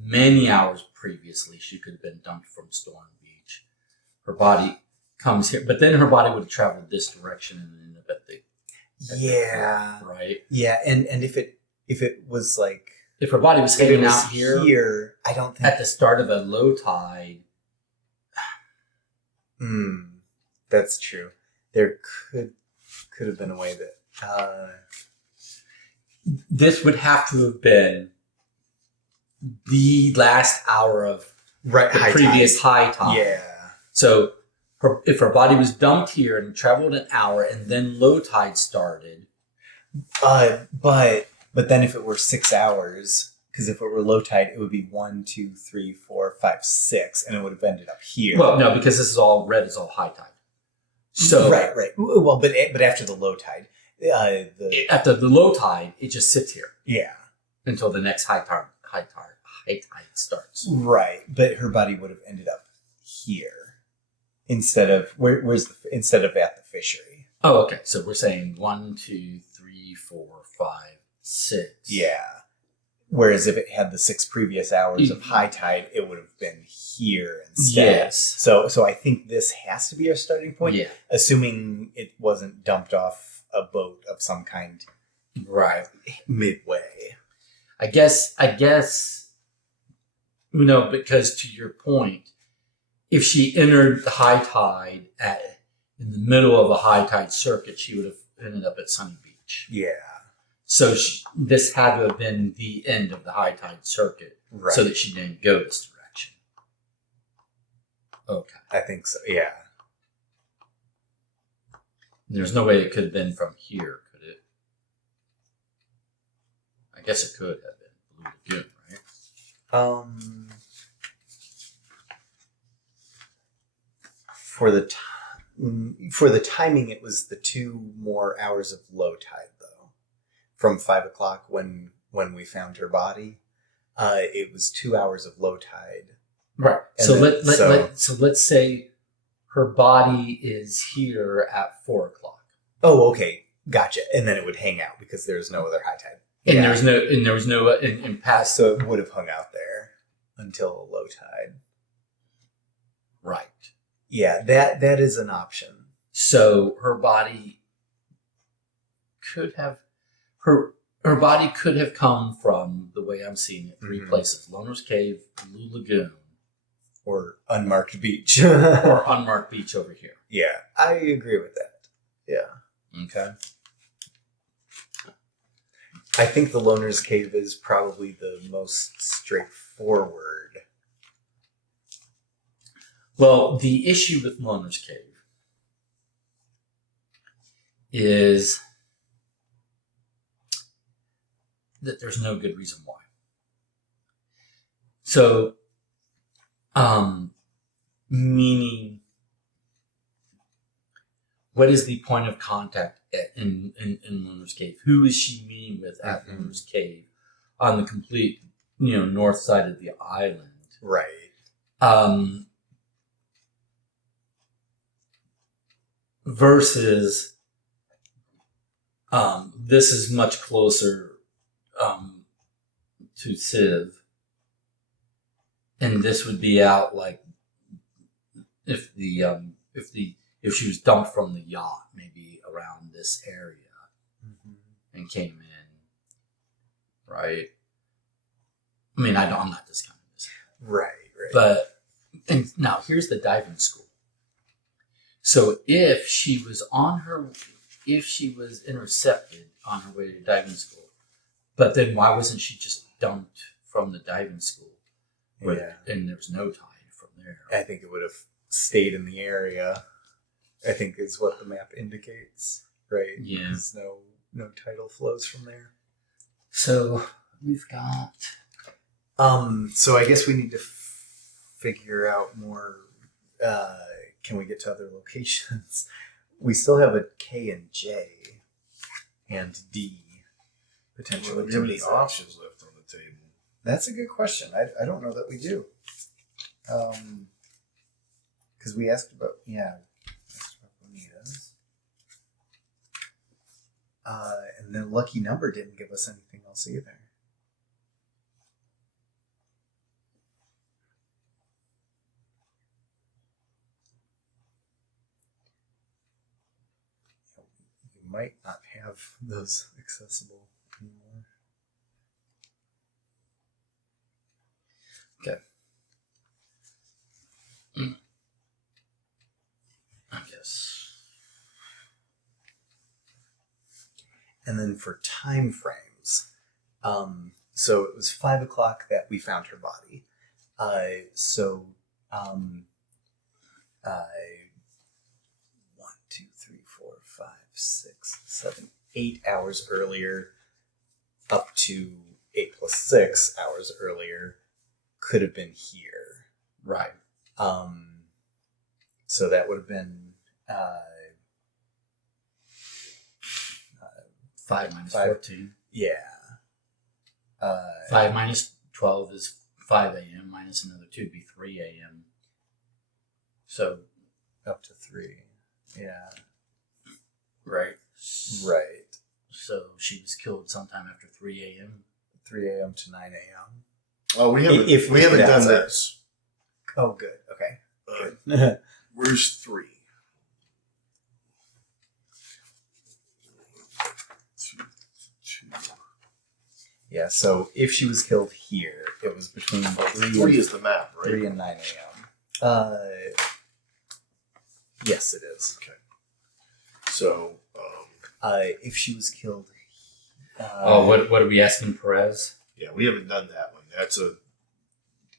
many hours previously she could have been dumped from Storm Beach? Her body comes here, but then her body would have traveled this direction and ended up at the Yeah. cliff, right? Yeah, and if it was like If her body was if it heading was out here here, I don't think at the start of a low tide, that's true. There could have been a way that this would have to have been the last hour of right the high previous tide. high tide. Yeah. So if her body was dumped here and traveled an hour and then low tide started. But then if it were 6 hours, because if it were low tide, it would be 1, 2, 3, 4, 5, 6, and it would have ended up here. Well, no, because this is all red is all high tide. So right. Well, but after the low tide, after the low tide, it just sits here yeah, until the next high tide starts. right. But her body would have ended up here instead of instead of at the fishery. Oh, okay. So we're saying 1, 2, 3, 4, 5, 6. Yeah. Whereas if it had the 6 previous hours of high tide, it would have been here instead. Yes. So I think this has to be our starting point, Yeah. assuming it wasn't dumped off a boat of some kind Right. midway. I guess, because to your point, if she entered the high tide in the middle of a high tide circuit, she would have ended up at Sunny Beach. Yeah. So this had to have been the end of the high tide circuit, Right. so that she didn't go this direction. Okay. I think so. Yeah. There's no way it could have been from here, could it? I guess it could have been Blue Lagoon, right? For the timing, it was the 2 more hours of low tide, though. From 5 o'clock when we found her body, it was 2 hours of low tide. Right. And So then- so let's say her body is here at 4 o'clock, Oh, okay, gotcha. And then it would hang out because there's no other high tide. and Yeah. there was no in past. So it would have hung out there until low tide. Right. Yeah, that is an option. So her body could have her body could have come from, the way I'm seeing it, 3 Mhm. places: Loner's Cave, Blue Lagoon, Or unmarked beach. or Unmarked Beach over here. Yeah, I agree with that. Yeah. Okay. I think the Loner's Cave is probably the most straightforward. Well, the issue with Loner's Cave is that there's no good reason why. So, meaning, what is the point of contact in Loner's Cave? Who is she meeting with at Mhm. Loner's Cave on the complete, north side of the island? Right. Versus, this is much closer to Civ, and this would be out like if she was dumped from the yacht, maybe around this area, and came in, right? I mean, I'm not discounting this, Right. but and now here's the diving school. So if she was intercepted on her way to diving school, but then why wasn't she just dumped from the diving school? And there was no tide from there. I think it would have stayed in the area, I think is what the map indicates. Right? Yeah. Because no tidal flows from there. So we've got. So I guess we need to figure out more. Can we get to other locations? We still have a K and J and D potentially. Do we have any options left on the table? That's a good question. I don't know that we do. Because we asked about Bonitas. And the lucky number didn't give us anything else either. We might not have those accessible anymore. Okay. I guess. And then for time frames, so it was 5 o'clock that we found her body. 1, 2, 3, 4, 5, 6, 7, 8 hours earlier, up to 8 plus 6 hours earlier, could have been here. Right. So that would have been 5 minus 5. 14. yeah. 5 minus 12 is 5 a.m. minus another 2 would be 3 a.m. So, Up to 3. Yeah. right. Right. So she was killed sometime after 3 a.m. 3 a.m. to 9 a.m. Oh, we haven't. If we haven't done that's this. Oh, good. Okay. Good. Where's 3? 2. Yeah, so if she was killed here, it was between 3 is the map, right? 3 and 9 a.m. Yes, it is. Okay. So, If she was killed... What are we asking Perez? yeah, we haven't done that one. That's a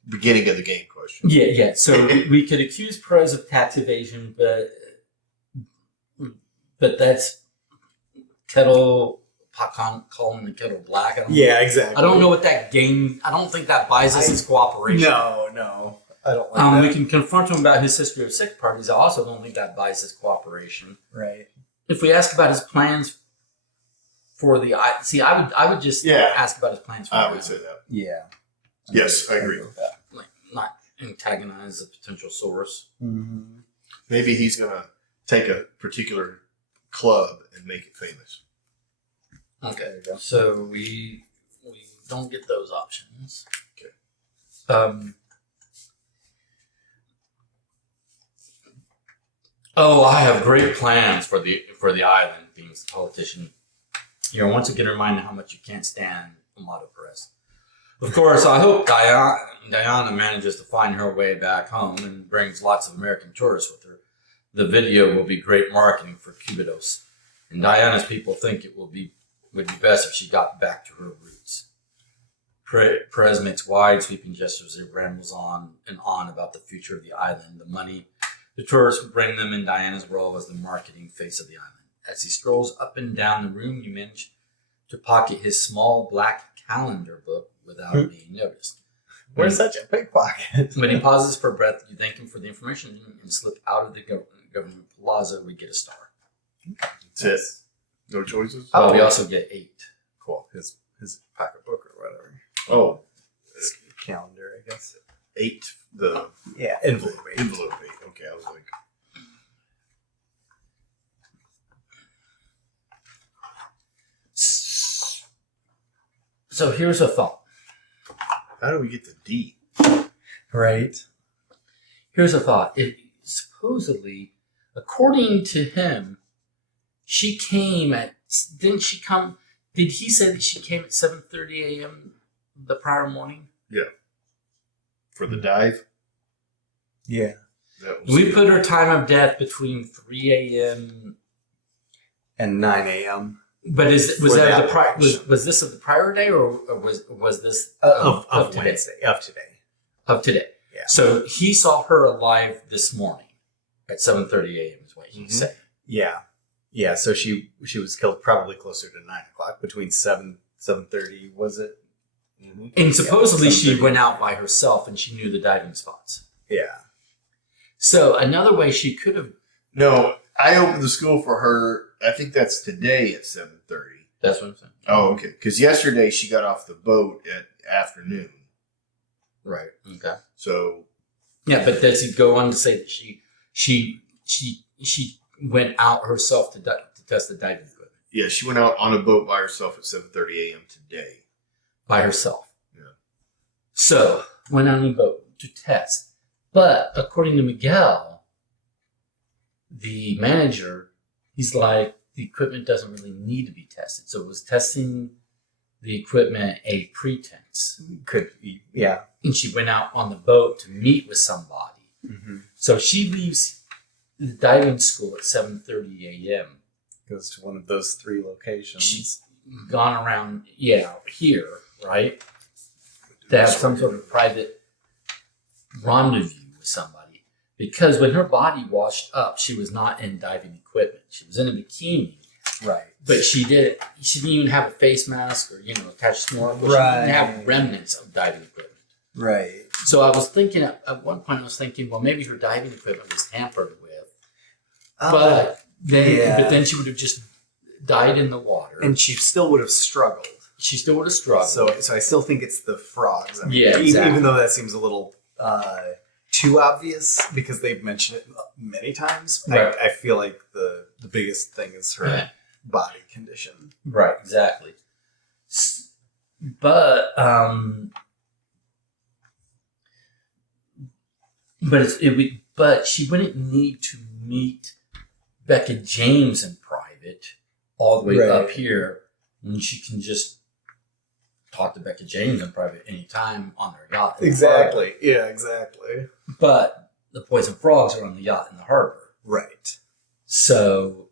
beginning of the game question. Yeah. So we could accuse Perez of tax evasion, but But that's kettle pot calling the kettle black. Yeah, exactly. I don't know what that game. I don't think that buys us his cooperation. No, I don't like that. We can confront him about his history of sex parties. I also don't think that buys his cooperation. Right. If we ask about his plans for the I would just ask about his plans for I would say that. Yeah. Yes, I agree with that. like not antagonize a potential source. Mm-hmm. Maybe he's going to take a particular club and make it famous. Okay, so we don't get those options. Okay. I have great plans for the island, being the politician. You're once again reminded how much you can't stand Amato Press. Of course, I hope Diana manages to find her way back home and brings lots of American tourists with her. The video will be great marketing for Cubidos, and Diana's people think it would be best if she got back to her roots. Perez makes wide sweeping gestures as he rambles on and on about the future of the island, the money the tourists would bring them, in Diana's role as the marketing face of the island. As he strolls up and down the room, you manage to pocket his small black calendar book without being noticed. We're such a pickpocket. When he pauses for breath, you thank him for the information and slip out of the government plaza. We get a star. That's it. No choices? Well, we also get 8. Cool. His pocketbook or whatever. Oh, His calendar, I guess. 8. The Envelope 8. envelope 8. Okay, I was like, So here's a thought. how do we get to D? Right. Here's a thought. Supposedly, according to him, she came at. Didn't she come? Did he say that she came at 7:30 a.m. the prior morning? For the dive? Yeah. That was We put her time of death between 3 a.m. And 9 a.m. But was For that that the prior? watch. Was this of the prior day, or was this Of today? Wednesday. Of today. Of today. Yeah. So he saw her alive this morning at 7:30 a.m. is what he said. Yeah. Yeah. So she was killed probably closer to 9 o'clock, between 7:30, was it? Mm-hmm. And supposedly she 7:30. went out by herself and she knew the diving spots. Yeah. So another way she could have. No, I opened the school for her. I think that's today at 7:30. That's what I'm saying. Oh, okay. Because yesterday she got off the boat at afternoon. Right. Okay. So Yeah, but does he go on to say that she went out herself to test the diving equipment yeah, she went out on a boat by herself at 7:30 a.m. today. by herself? Yeah. So went on a boat to test, but according to Miguel, the manager, he's like, the equipment doesn't really need to be tested. So it was testing the equipment a pretense. Could be. Yeah. And she went out on the boat to meet with somebody. Mm-hmm. So she leaves the diving school at 7:30 a.m. Goes to one of those 3 locations. She's gone around, here, right? To have some sort of private rendezvous with somebody. Because when her body washed up, she was not in diving equipment. She was in a bikini. Right. But she didn't even have a face mask or, attached snorkel. Right. She didn't have remnants of diving equipment. Right. So I was thinking, at one point I was thinking, well, maybe her diving equipment was tampered with. But then she would have just died in the water. And she still would have struggled. She still would have struggled. So I still think it's the frogs. I mean, Yeah, exactly. Even though that seems a little too obvious because they've mentioned it many times. Right. I feel like the biggest thing is her body condition. Right, exactly. But but she wouldn't need to meet Becca James in private all the way Right. up here, and she can just talk to Becca James in private anytime on her yacht. in the harbor. Yeah, exactly. But the poison frogs are on the yacht in the harbor. Right. So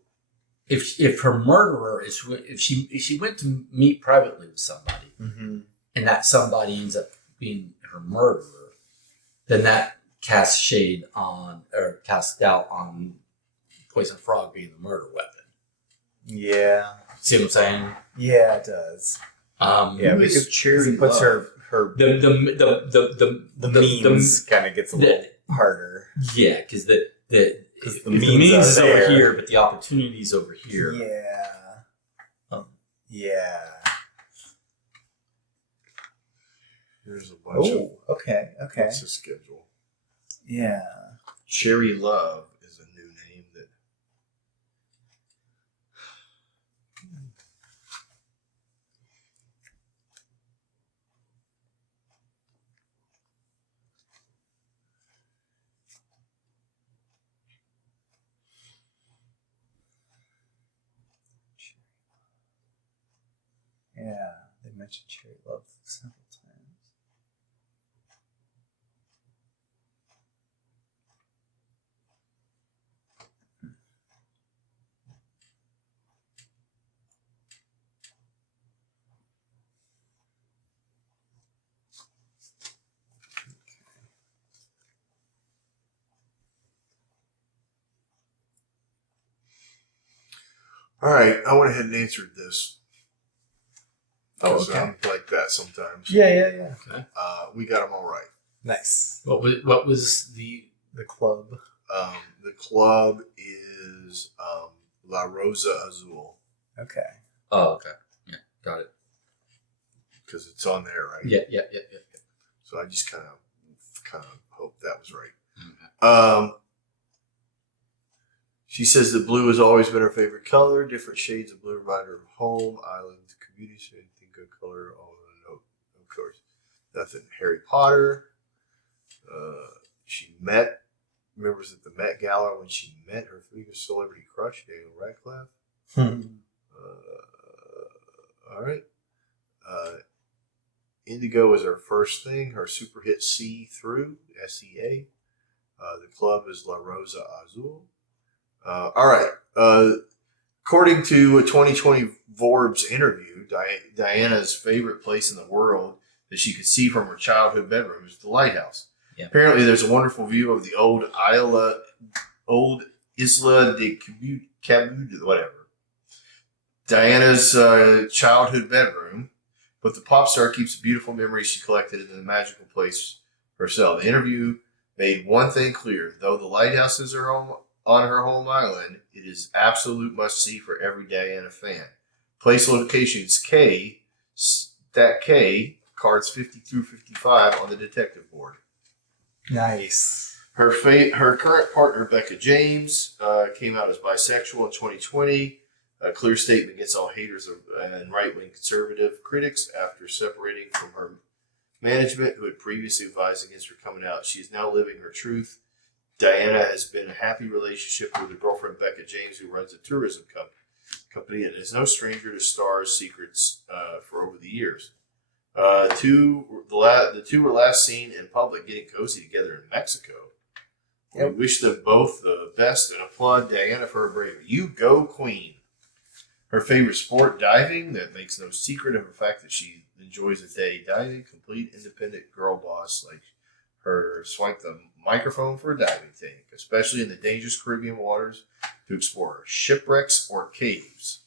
if her murderer if she went to meet privately with somebody, Mm-hmm. and that somebody ends up being her murderer, then that casts doubt on poison frog being the murder weapon. Yeah. See what I'm saying? Yeah, it does. Yeah, Who is because Cherry she puts Love? her The means kind of gets a little harder. Yeah, because the The means means is are over there. here, but the opportunity is over here. Yeah. Yeah. Here's a bunch of Oh, okay. what's his schedule. Yeah. Cherry Love is a new name that. Yeah. They mentioned Cherry Love several times. All right, I went ahead and answered this. Oh, 'Cause okay. I'm like that sometimes. Yeah. We got them all right. Nice. What was the The club. The club is La Rosa Azul Okay. Oh, okay. Yeah, got it. because it's on there, right? Yeah. So I just kind of hope that was right. Okay. She says that blue has always been her favorite color. Different shades of blue remind her of home, island, community. So anything good color. Oh no, of course, nothing. Harry Potter. She met members at the Met Gala when she met her future celebrity crush, Daniel Radcliffe. All right. Indigo is her first thing. Her super hit See Through, SEA. The club is La Rosa Azul. All right. According to a 2020 Forbes interview, Diana's favorite place in the world that she could see from her childhood bedroom is the lighthouse. Yeah. Apparently, there's a wonderful view of the old Isla de Cabud, whatever. Diana's childhood bedroom, but the pop star keeps beautiful memories she collected in the magical place herself. The interview made one thing clear: though the lighthouse is her home on her home island, it is absolute must-see for every Diana fan. Place locations Stat K, cards 50 through 55 on the detective board. Nice. Her current partner, Becca James, came out as bisexual in 2020. A clear statement against all haters and right-wing conservative critics after separating from her management, who had previously advised against her coming out. She is now living her truth. Diana has been in a happy relationship with her girlfriend, Becca James, who runs a tourism company and is no stranger to stars' secrets for over the years. The two were last seen in public getting cozy together in Mexico. Yep. We wish them both the best and applaud Diana for her bravery. You go, Queen. Her favorite sport, diving. That makes no secret of the fact that she enjoys a day diving. Complete independent girl boss like her. Swipe the microphone for a diving tank, especially in the dangerous Caribbean waters, to explore shipwrecks or caves.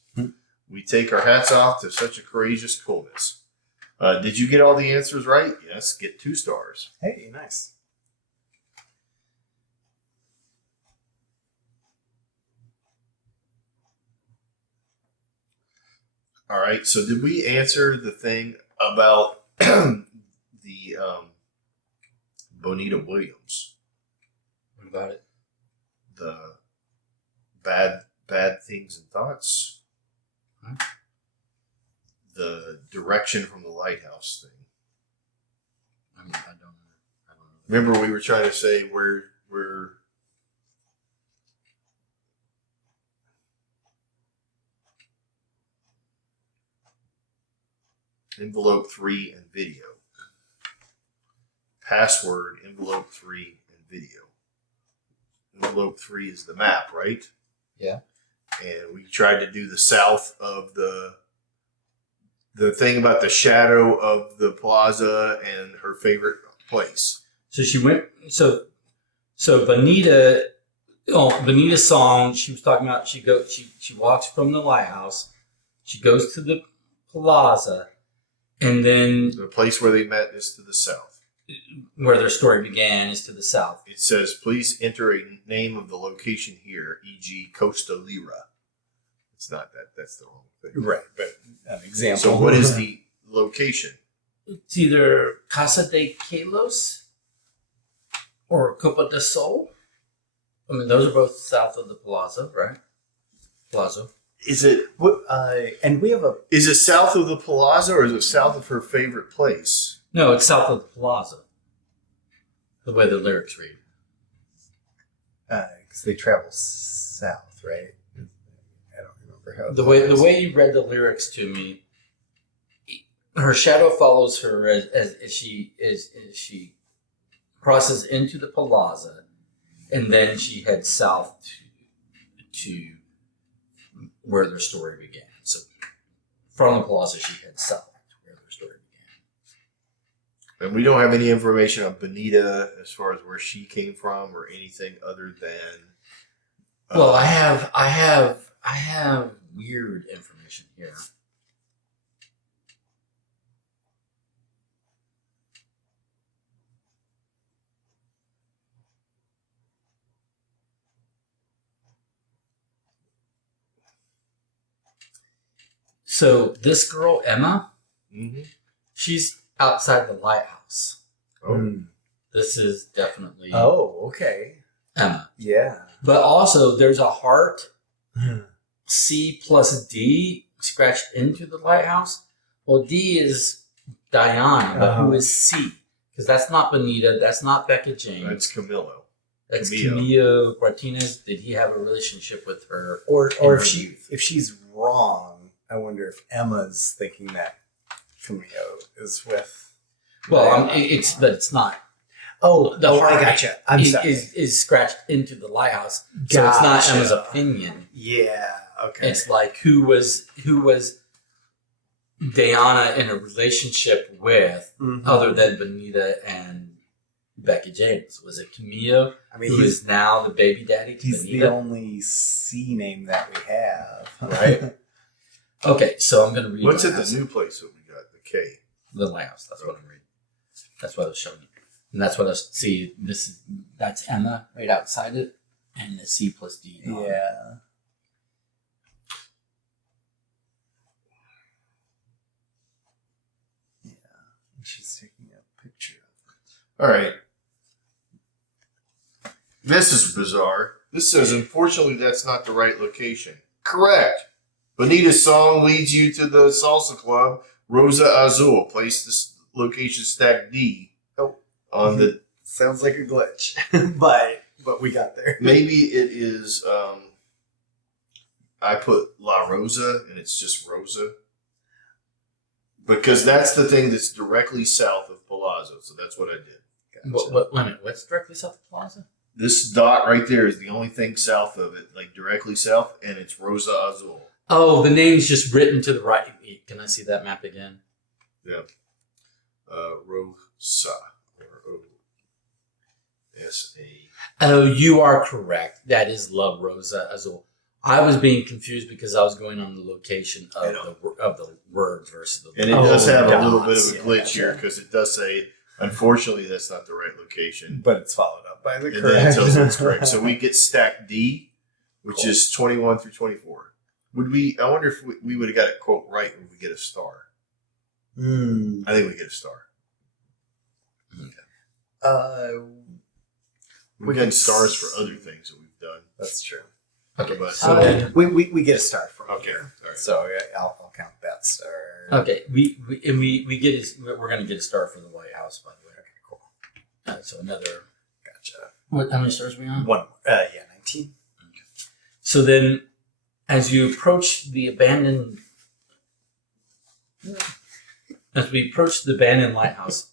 We take our hats off to such a courageous coolness. Did you get all the answers right? Yes, get 2 stars. Hey, nice. All right, so did we answer the thing about the Bonita Williams? What about it? The bad things and thoughts? Huh? The direction from the lighthouse thing. I mean, I don't know. Remember, we were trying to say we're envelope 3 and video. Password envelope 3 and video. Envelope 3 is the map, right? Yeah. And we tried to do the south of the thing about the shadow of the plaza and her favorite place. So she went. So Bonita Oh, Benita's song. She was talking about. She walks from the lighthouse. She goes to the plaza, and then The place where they met is to the south. where their story began is to the south. It says, please enter a name of the location here, e.g. Costa Lira. It's not that. That's the wrong thing. Right, but an example. So what is the location? It's either Casa de Kalos or Copa del Sol. I mean, those are both south of the plaza, right? Plaza. Is it And we have a. is it south of the plaza or is it south of her favorite place? No, it's south of the plaza. The way the lyrics read. Because they travel south, right? I don't remember how. The way you read the lyrics to me, her shadow follows her as she crosses into the plaza, and then she heads south to where their story began. So from the plaza, she heads south to where their story began. And we don't have any information on Benita as far as where she came from or anything other than. Well, I have weird information here. So this girl, Emma, Mhm. she's outside the lighthouse. Oh, This is definitely Oh, okay. Emma. Yeah. But also, there's a heart C plus D scratched into the lighthouse. Well, D is Diana, but who is C? Because that's not Benita. That's not Becca James. that's Camillo. That's Camillo. Camillo Martinez. Did he have a relationship with her? Or in her if youth? she's wrong, I wonder if Emma's thinking that Camillo is with. Well, Diana. but it's not. Oh, The I heart gotcha. I'm sorry. is scratched into the lighthouse, so it's not Gotcha. Emma's opinion. Yeah. Okay. It's like who was Diana in a relationship with, Mhm. other than Benita and Becky James? Was it Camillo, I mean, who is now the baby daddy to he's the Benita? only C name that we have, Right. Okay, so I'm going to read. What's what at the else- new place that we got? The K. the lighthouse? That's what I'm reading. That's what I was showing you, and that's what I see. That's Emma right outside it, and the C plus D. on it. Yeah. Yeah. She's taking a picture of it. All right. This is bizarre. This says, unfortunately, that's not the right location. Correct. Benita's song leads you to the salsa club, Rosa Azul. Place this location stack D. Oh. On the. Sounds like a glitch, but we got there. Maybe it is. I put La Rosa and it's just Rosa. Because that's the thing that's directly south of Palazzo. So that's what I did. Gotcha. Wait a minute. What's directly south of Plaza? This dot right there is the only thing south of it, like directly south, and it's Rosa Azul. Oh, the name's just written to the right. Can I see that map again? Yeah. Rosa. Or O-S-A. Oh, you are correct. That is La Rosa Azul. I was being confused because I was going on the location of the words versus the. And it does have a dots. little bit of a Yeah, glitch gotcha. here because it does say, unfortunately, that's not the right location. But it's followed up by the And correct. then it tells us it's correct. So we get stack D, which Cool. is 21 through 24. Would we? I wonder if we would have got it quote right. Would we get a star? I think we get a star. We've gotten stars for other things that we've done. That's true. Okay. But So We get a star from okay, here. all right. So yeah, I'll count that star. okay, we get we're gonna get a star for the White House, by the way. Okay, cool. So another. Gotcha. How many stars are we on? One. Yeah, 19. So then, as you approach the abandoned, lighthouse,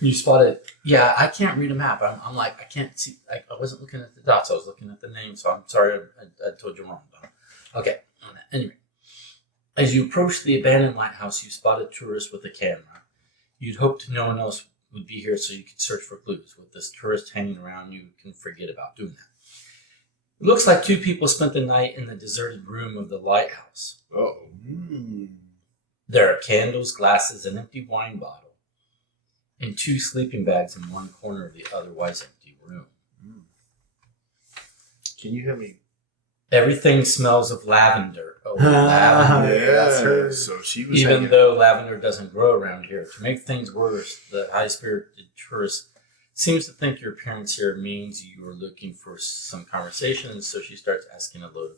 you spot it. Yeah, I can't read a map. I'm like, I can't see. I wasn't looking at the dots. I was looking at the name. So I'm sorry. I told you wrong. Okay. Anyway, as you approach the abandoned lighthouse, you spot a tourist with a camera. You'd hoped no one else would be here so you could search for clues. With this tourist hanging around, you can forget about doing that. It looks like 2 people spent the night in the deserted room of the lighthouse. Oh. There are candles, glasses, an empty wine bottle, and 2 sleeping bags in one corner of the otherwise empty room. Can you have me? Everything smells of lavender. Oh, lavender. that's her. So she was Even hanging- though lavender doesn't grow around here. To make things worse, the high-spirited tourist seems to think your appearance here means you are looking for some conversation, and so she starts asking a load of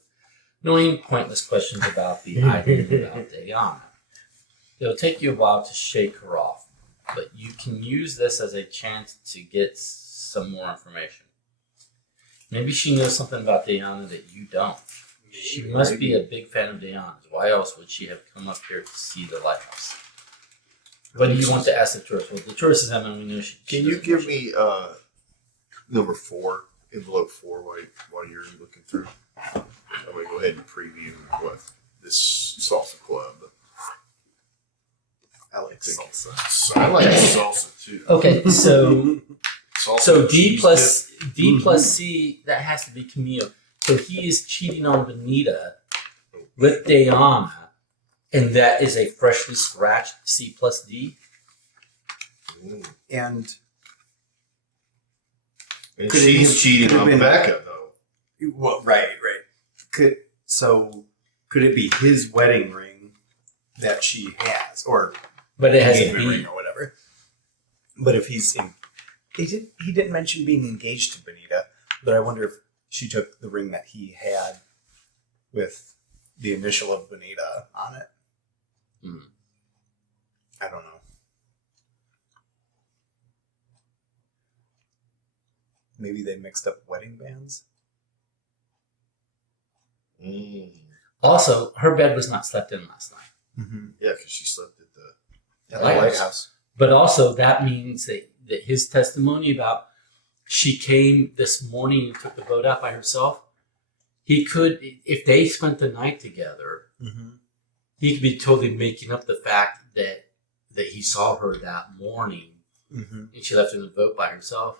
annoying, pointless questions about the island and about Diana. It'll take you a while to shake her off, but you can use this as a chance to get some more information. Maybe she knows something about Diana that you don't. She must be a big fan of Diana's. Why else would she have come up here to see the lighthouse? What do you want to ask the tourist? Well, the tourist is Emma, and we know she Can you doesn't give know me number 4, envelope 4, while you're looking through? I'm going to go ahead and preview what this salsa club. I like salsa. So I like salsa too. Okay, so Salsa so and D cheese plus dip. D plus C, that has to be Camille. So he is cheating on Benita with Diana, and that is a freshly scratched C plus D. And And Could it she's have- cheating could have on been- Becca though. well, right. Could it be his wedding ring that she has, or But it has a engagement B. ring or whatever? But if he's in, he didn't mention being engaged to Benita, but I wonder if she took the ring that he had with the initial of Benita on it. Hmm. I don't know. Maybe they mixed up wedding bands. Also, her bed was not slept in last night. Mm-hmm. Yeah, because she slept at the. At the Lighthouse. lighthouse. But also, that means that his testimony about she came this morning and took the boat out by herself, he could, if they spent the night together, Mm-hmm. he could be totally making up the fact that he saw her that morning Mm-hmm. and she left in the boat by herself.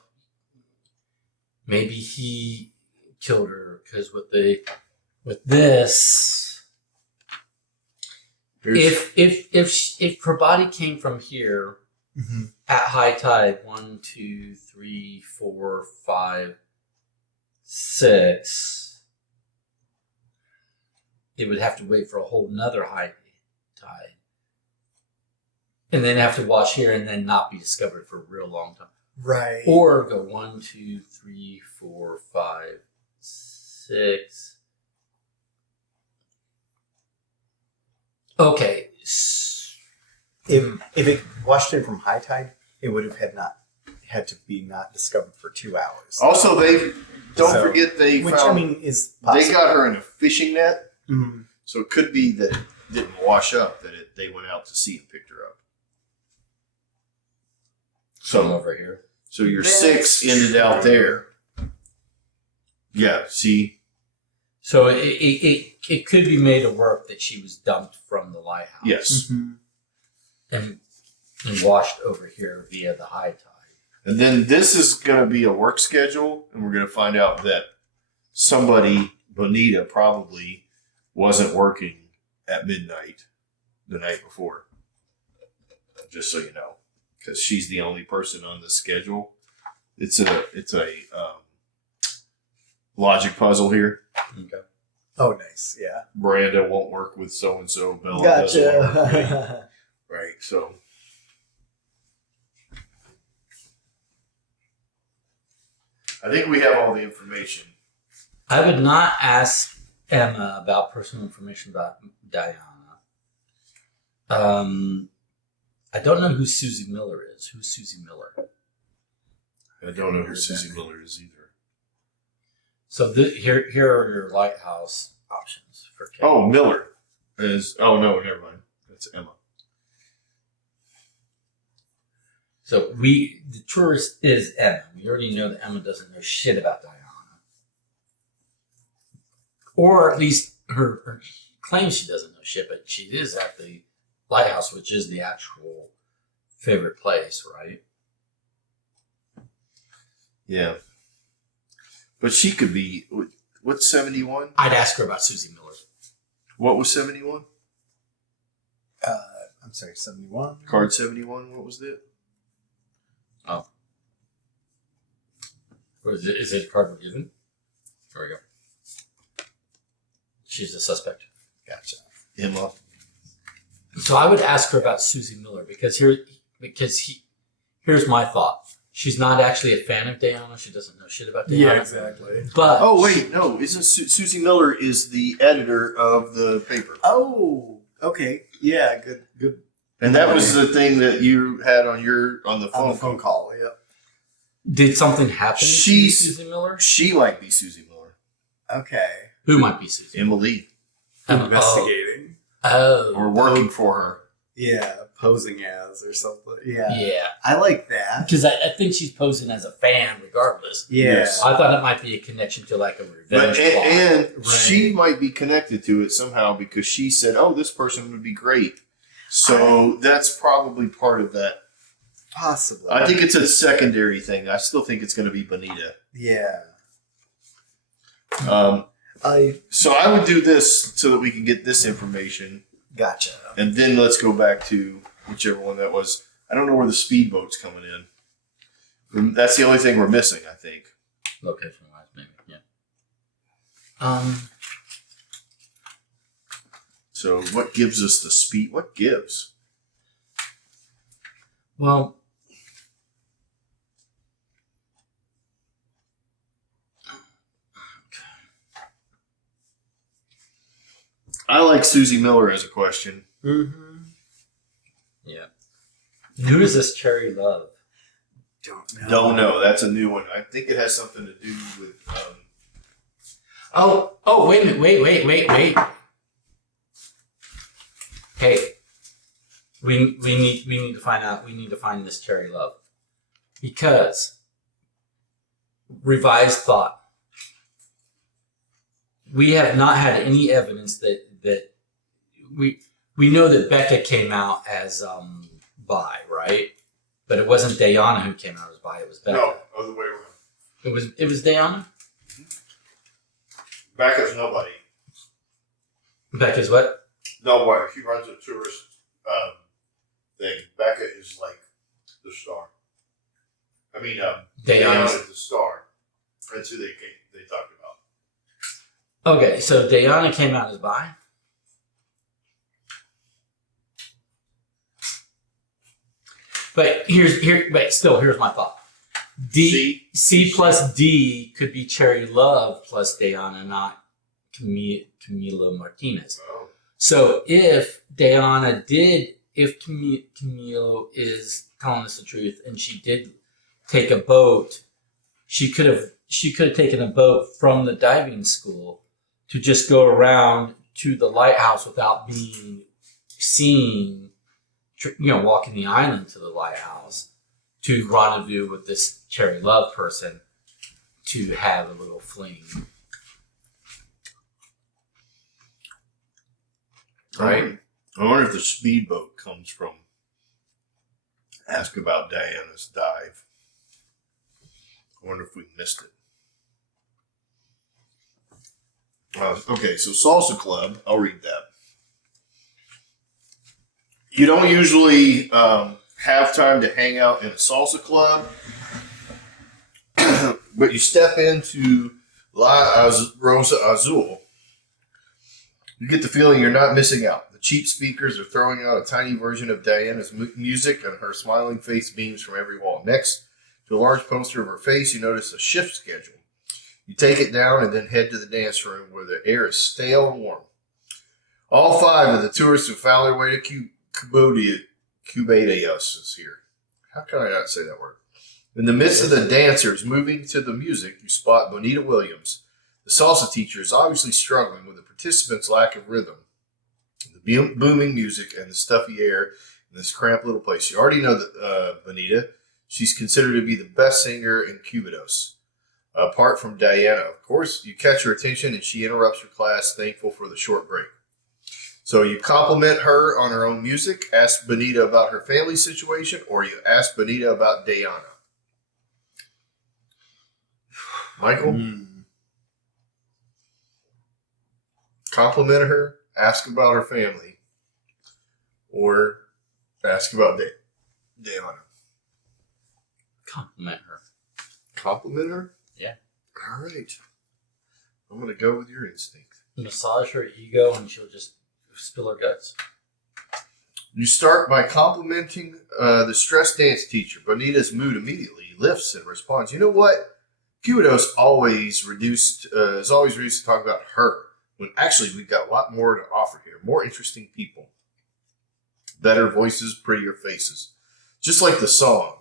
Maybe he killed her because with this, if her body came from here Mm-hmm. at high tide, 1, 2, 3, 4, 5, 6, it would have to wait for a whole nother high tide, and then have to wash here and then not be discovered for a real long time. Right. Or go 1, 2, 3, 4, 5, 6. Okay. If it washed in from high tide, it would have had to be not discovered for 2 hours. Also, don't So- forget they Which found. I mean is possible. They got her in a fishing net, Mhm. so it could be that it didn't wash up. That they went out to sea and picked her up. Come So, over here. so your That's 6 ended out there. Yeah. See. So it could be made to work that she was dumped from the lighthouse. Yes. Mhm. And washed over here via the high tide. And then this is going to be a work schedule, and we're going to find out that somebody, Bonita, probably wasn't working at midnight the night before. Just so you know, because she's the only person on the schedule. It's a logic puzzle here. Okay. Oh, nice. Yeah. Miranda won't work with so and so. Bella doesn't work with me. Gotcha. Right. So. I think we have all the information. I would not ask Emma about personal information about Diana. I don't know who Susie Miller is. Who's Susie Miller? I don't know who Susie Miller is either. So here are your lighthouse options for Kate. Oh, Miller is. Oh no, never mind. That's Emma. So the tourist is Emma. We already know that Emma doesn't know shit about Diana. Or at least her claims she doesn't know shit, but she is at the lighthouse, which is the actual favorite place, right? Yeah, but she could be. What's 71? I'd ask her about Susie Miller. What was 71? I'm sorry, 71. Card 71. What was it? Or is it a card we're given? There we go. She's a suspect. Gotcha. Emma. So I would ask her about Susie Miller because here's my thought. She's not actually a fan of Diana. She doesn't know shit about Diana. Yeah, exactly. But Oh wait, no! Isn't Susie Miller is the editor of the paper? Oh, okay. Yeah, good. And that was the thing that you had on the phone. On the phone call. Yep. did something happen to She's- Susie Miller? She might be Susie Miller. Okay. Who might be Susie? Emily. Investigating. Oh. Or working for her. Yeah, posing as or something. Yeah. Yeah. I like that. Because I think she's posing as a fan regardless. Yeah. Yes. I thought it might be a connection to like a But revenge plot. and Right. she might be connected to it somehow because she said, "Oh, this person would be great." So that's probably part of that. Possibly. I think it's a secondary thing. I still think it's going to be Bonita. Yeah. So I would do this so that we can get this information, Gotcha. and then let's go back to whichever one that was. I don't know where the speedboat's coming in. That's the only thing we're missing, I think. Location wise, maybe. Yeah. So what gives us the speed? What gives? Well, I like Susie Miller as a question. Mm-hmm. yeah. Who is this Cherry Love? Don't know. Don't know. That's a new one. I think it has something to do with. Oh, wait a minute. Wait. Hey. We need to find out. We need to find this Cherry Love. Because revised thought. We have not had any evidence that we know that Becca came out as bi, right? But it wasn't Diana who came out as bi, it was Becca. No, other way around. It was Diana? Becca's nobody. Becca's what? Nobody. She runs a tourist thing. Becca is like the star. I mean, Diana is the star. That's who they talked about. Okay, so Diana came out as bi? But here's my thought. C plus D could be Cherry Love plus Diana, not Camilo Martinez. Oh. So if Camilo is telling us the truth and she did take a boat, she could have taken a boat from the diving school to just go around to the lighthouse without being seen, walking the island to the lighthouse to rendezvous with this Cherry Love person to have a little fling. Right? I wonder if the speedboat comes from Ask About Diana's Dive. I wonder if we missed it. Okay, so Salsa Club, I'll read that. You don't usually have time to hang out in a salsa club, but you step into La Rosa Azul, you get the feeling you're not missing out. The cheap speakers are throwing out a tiny version of Diana's music, and her smiling face beams from every wall. Next to a large poster of her face, you notice a shift schedule. You take it down and then head to the dance room where the air is stale and warm. All 5 of the tourists who found their way to Cubadios is here. How can I not say that word? In the midst of the dancers moving to the music, you spot Bonita Williams. The salsa teacher is obviously struggling with the participants' lack of rhythm, the booming music, and the stuffy air in this cramped little place. You already know that Bonita. She's considered to be the best singer in Cubados. Apart from Diana, of course, you catch her attention and she interrupts her class, thankful for the short break. So you compliment her on her own music, ask Bonita about her family situation, or you ask Bonita about Diana. Michael? compliment her, ask about her family, or ask about Diana. Compliment her. Compliment her? Yeah. All right. I'm going to go with your instinct. Massage her ego and she'll just spill her guts. You start by complimenting the stress dance teacher. Bonita's mood immediately lifts and responds, you know what? Kudos is always reduced to talk about her, when actually we've got a lot more to offer here. More interesting people. Better voices, prettier faces. Just like the song.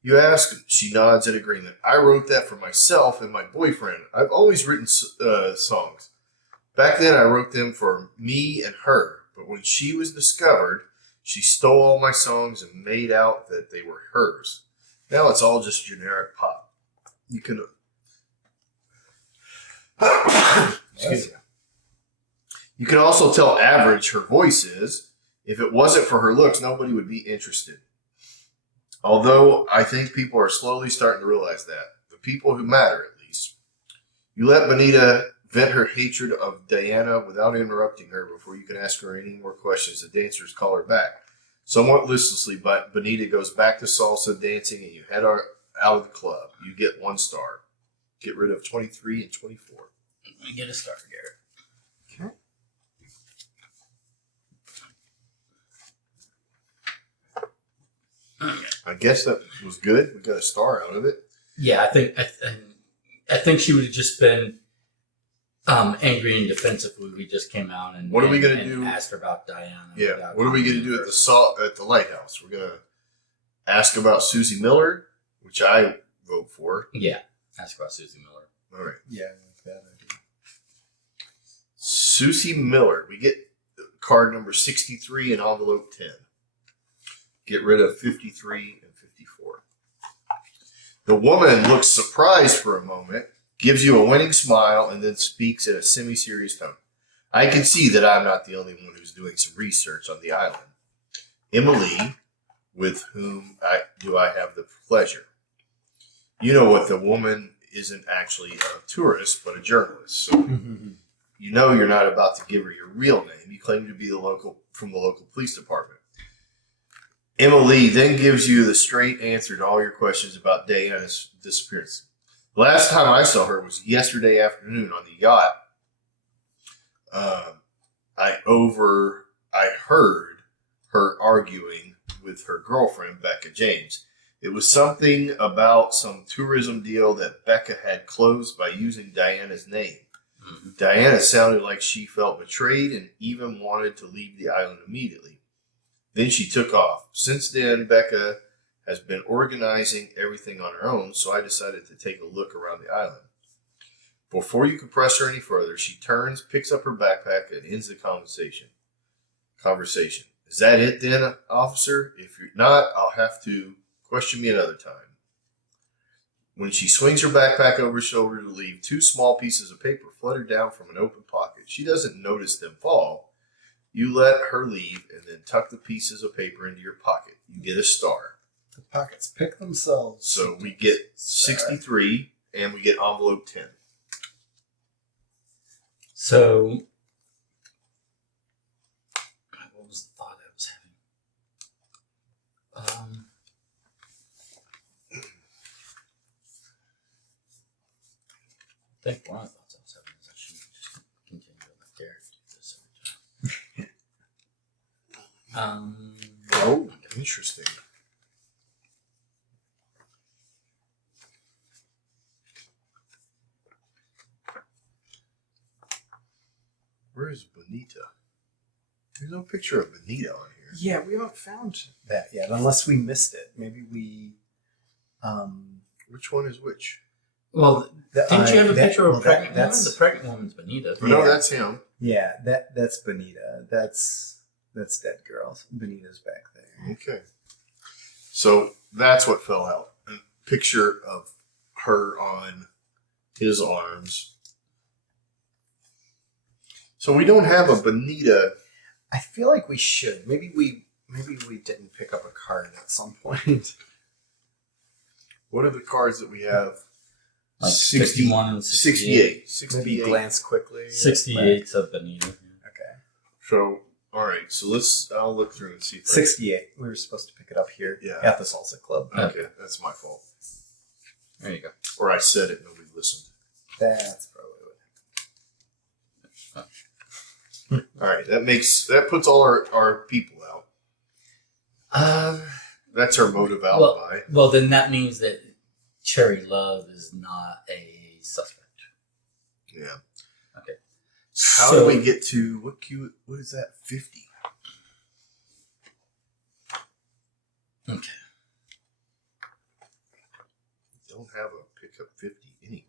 You ask, she nods in agreement. I wrote that for myself and my boyfriend. I've always written songs. Back then I wrote them for me and her, but when she was discovered, she stole all my songs and made out that they were hers. Now it's all just generic pop. You can... Excuse me. You can also tell average her voice is. If it wasn't for her looks, nobody would be interested. Although I think people are slowly starting to realize that. The people who matter, at least. You let Bonita vent her hatred of Diana without interrupting her before you can ask her any more questions. The dancers call her back. Somewhat listlessly, but Bonita goes back to salsa dancing and you head out of the club. You get 1 star. Get rid of 23 and 24. We get a star, Garrett. Okay. I guess that was good. We got a star out of it. Yeah, I think she would have just been angry and defensive when we just came out and what are we gonna do? Asked her about Diana. Yeah. What are we gonna do at the lighthouse? We're gonna ask about Susie Miller, which I vote for. Yeah. Ask about Susie Miller. All right. Yeah, I like that idea. Susie Miller. We get card number 63 in envelope 10. Get rid of 53 and 54. The woman looks surprised for a moment, gives you a winning smile, and then speaks in a semi-serious tone. I can see that I'm not the only one who's doing some research on the island. Emily, with whom I have the pleasure. You know what, the woman isn't actually a tourist, but a journalist. So you know you're not about to give her your real name. You claim to be from the local police department. Emily then gives you the straight answer to all your questions about Diana's disappearance. The last time I saw her was yesterday afternoon on the yacht. I heard her arguing with her girlfriend, Becca James. It was something about some tourism deal that Becca had closed by using Diana's name. Mm-hmm. Diana sounded like she felt betrayed and even wanted to leave the island immediately. Then she took off. Since then, Becca has been organizing everything on her own, so I decided to take a look around the island. Before you can press her any further, she turns, picks up her backpack, and ends the conversation. Is that it then, officer? If you're not, I'll have to question me another time. When she swings her backpack over her shoulder to leave, 2 small pieces of paper flutter down from an open pocket. She doesn't notice them fall. You let her leave and then tuck the pieces of paper into your pocket. You get a star. The pockets pick themselves. So we get 63 and we get envelope 10. So, what was the thought I was having? I think one of the thoughts I was having is I should just continue to let Derek do this every time. Oh, interesting. Where is Bonita? There's no picture of Bonita on here. Yeah, we haven't found that yet, unless we missed it. Maybe we. Which one is which? Well, didn't you have a picture of a pregnant woman? that's The pregnant woman's Bonita. Oh, no, that's him. Yeah, that's Bonita. That's dead girl. Bonita's back there. Okay. So that's what fell out. A picture of her on his arms. So we don't have a Bonita. I feel like we should. Maybe we didn't pick up a card at some point. What are the cards that we have? Like 60 61 and 68. 68. Maybe 68. glance quickly. 68's a Benita. Okay. So, all right. So I'll look through and see. If 68. We were supposed to pick it up here Yeah. at the Salsa Club. Okay, that's my fault. There you go. Or I said it, nobody listened. That's probably what. All right, that puts all our people out. That's our motive alibi. Well, then that means that Cherry Love is not a suspect. Yeah. Okay. How do we get to what is that? 50. Okay. Don't have a pickup 50 anywhere.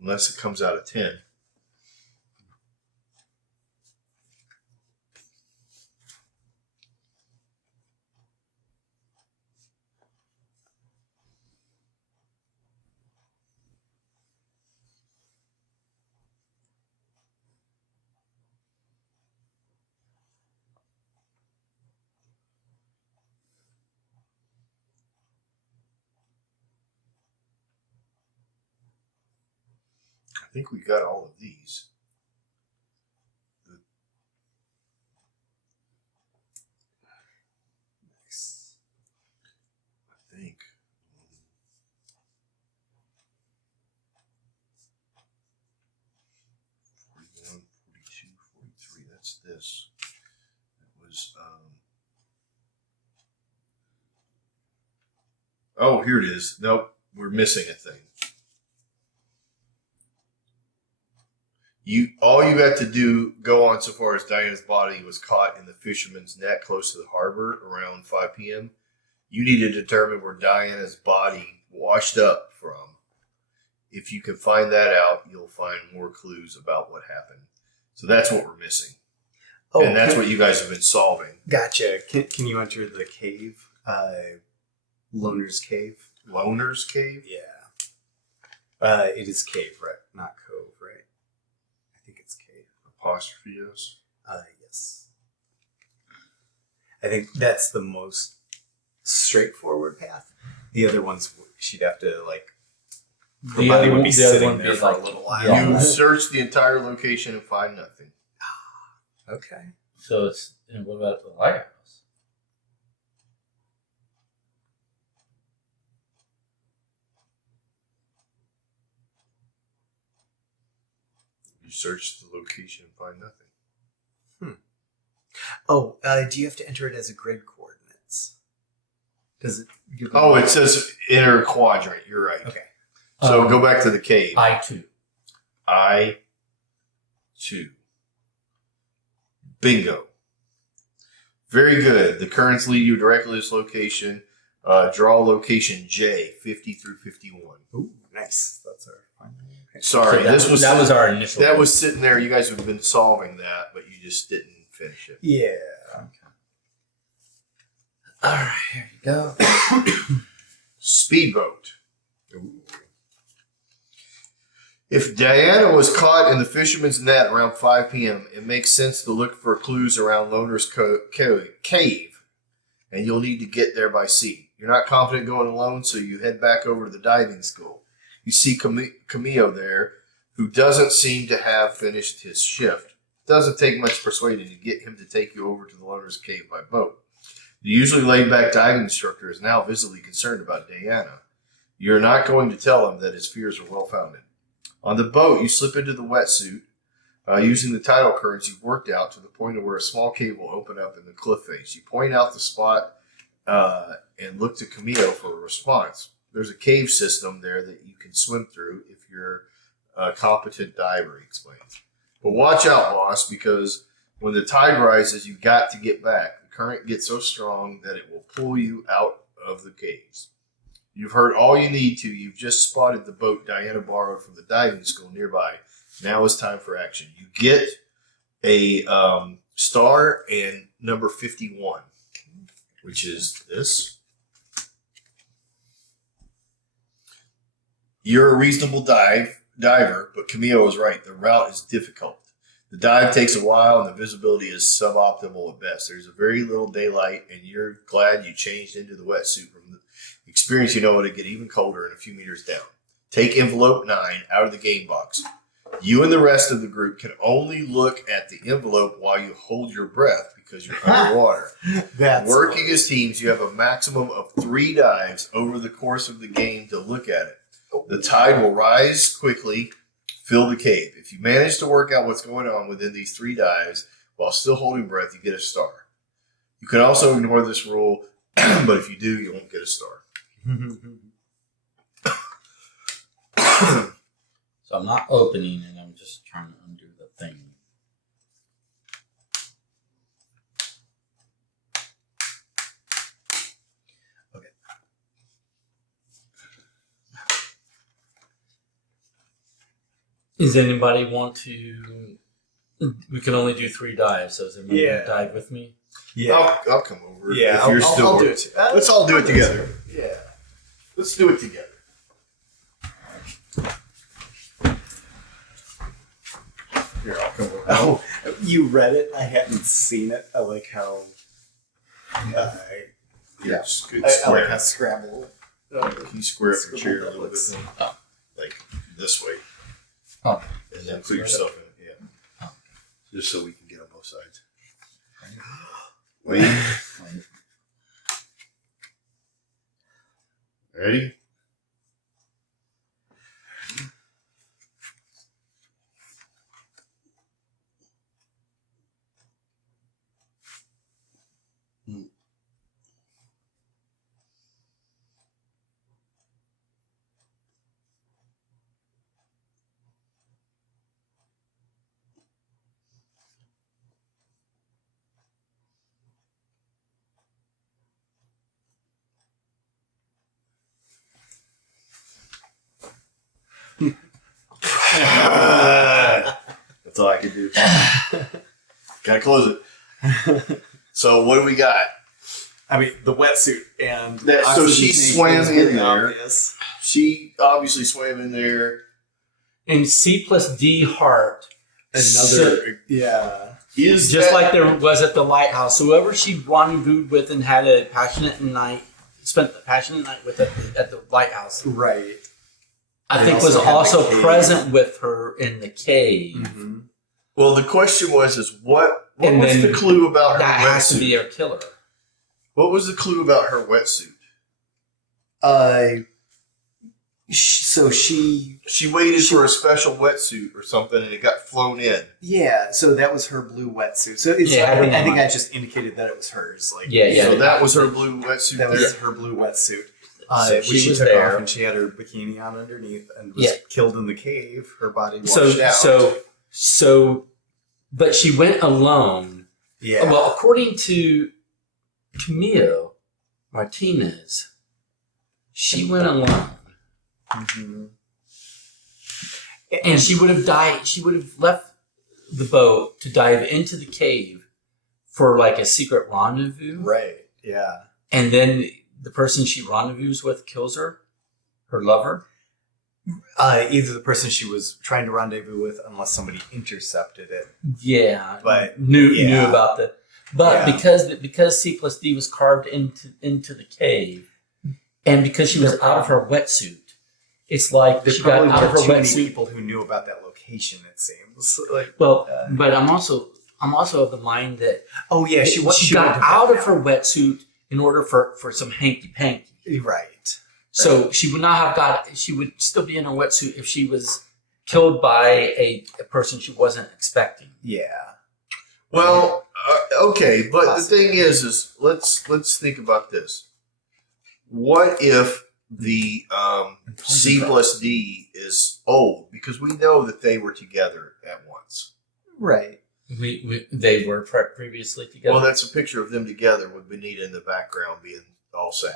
Unless it comes out of 10. I think we got all of these. I think. 41, 42, 43. That's this. It was. Oh, here it is. Nope, we're missing a thing. All you got to do go on so far as Diana's body was caught in the fisherman's net close to the harbor around 5 p.m. You need to determine where Diana's body washed up from. If you can find that out, you'll find more clues about what happened. So that's what we're missing. Oh, And that's what you guys have been solving. Gotcha. Can you enter the cave? Loner's Cave? Loner's Cave? Yeah. It is cave, right? Not cove, right? I think it's cave. Apostrophe yes. Yes. I think that's the most straightforward path. The other ones, she'd have to, like, her body would be sitting there for a little while. Yeah. You search the entire location and find nothing. Okay. So it's, and what about the lighthouse? You search the location and find nothing. Oh, do you have to enter it as a grid coordinates? Does it? Oh, it says inner quadrant. You're right. Okay. So go back to the cave. I-2. I-2. Bingo. Very good. The currents lead you directly to this location. Draw location J, 50 through 51. Ooh, nice. That's our final. Okay. Sorry, So that was our initial. That was sitting there. You guys have been solving that, but you just didn't finish it. Yeah. All right, here you go. Speedboat. If Diana was caught in the fisherman's net around 5 p.m., it makes sense to look for clues around Loner's Cave, and you'll need to get there by sea. You're not confident going alone, so you head back over to the diving school. You see Camillo there, who doesn't seem to have finished his shift. It doesn't take much persuading to get him to take you over to the Loner's Cave by boat. The usually laid-back diving instructor is now visibly concerned about Diana. You're not going to tell him that his fears are well-founded. On the boat, you slip into the wetsuit using the tidal currents you've worked out to the point of where a small cave will open up in the cliff face. You point out the spot and look to Camillo for a response. There's a cave system there that you can swim through if you're a competent diver, he explains. But watch out, boss, because when the tide rises, you've got to get back. The current gets so strong that it will pull you out of the caves. You've heard all you need to. You've just spotted the boat Diana borrowed from the diving school nearby. Now it's time for action. You get a star and number 51, which is this. You're a reasonable diver, but Camillo is right. The route is difficult. The dive takes a while and the visibility is suboptimal at best. There's a very little daylight and you're glad you changed into the wetsuit. From the experience, you know it'll get even colder and a few meters down. Take envelope 9 out of the game box. You and the rest of the group can only look at the envelope while you hold your breath because you're underwater. That's Working as teams, you have a maximum of 3 dives over the course of the game to look at it. The tide will rise quickly, fill the cave. If you manage to work out what's going on within these 3 dives while still holding breath, you get a star. You can also ignore this rule, but if you do, you won't get a star. So I'm not opening it. I'm just trying to undo the thing. Okay. Does anybody want to? We can only do 3 dives, so is anybody going Yeah. to dive with me? Yeah. I'll come over. Yeah, if you're still I'll do working. it. Let's all do it together. Yeah. Let's do it together. Here, I'll come over. Oh, you read it? I hadn't seen it. I like how. Yeah, just good I like square. how Scrabble. Can you square up your chair a little bit? looks. Oh. Like this way. Oh. And then put yourself in it. Yeah. Just so we can get on both sides. Wait. Ready? That's all I can do. Gotta close it. So what do we got? I mean, the wetsuit and That- so she oxygen tank swam is in very there. obvious. She obviously swam in there. And C plus D heart. Another, yeah. Is Just that- like there was at the lighthouse. So whoever she rendezvoused with and had a passionate night, spent a passionate night with at the lighthouse, Right. I They think was also had the also cave. present with her in the cave. Mm-hmm. Well, the question was what And was then the clue about her That has to wetsuit? be her killer. What was the clue about her wetsuit? So she, She waited for a special wetsuit or something, and it got flown in. yeah. So that was her blue wetsuit. So it's, Yeah, I think I just indicated that it was hers. Like, Yeah. So that was her blue wetsuit. that there. was her blue wetsuit. So Which she she was took there. off, and she had her bikini on underneath, and was Yeah. killed in the cave. Her body washed out. So, but she went alone. yeah. Well, according to Camille Martinez, she went alone. Mhm. And she would have died. She would have left the boat to dive into the cave for like a secret rendezvous. Right. Yeah. And then the person she rendezvous with kills her, her lover. Either the person she was trying to rendezvous with, unless somebody intercepted it. Yeah, But knew yeah. about the. But Yeah. because C plus D was carved into the cave, and because she was out of her wetsuit, it's like There she got probably out of her weren't too many wetsuit. people who knew about that location. It seems like. Well, but I'm also of the mind that Oh yeah, she got went out to of her wetsuit in order for some hanky panky. Right. So she would not have got. She would still be in her wetsuit if she was killed by a person she wasn't expecting. Yeah. Well, okay, but the thing is let's think about this. What if the C plus D is old? Because we know that they were together at once. Right. They were previously together. Well, that's a picture of them together with Benita in the background being all sad.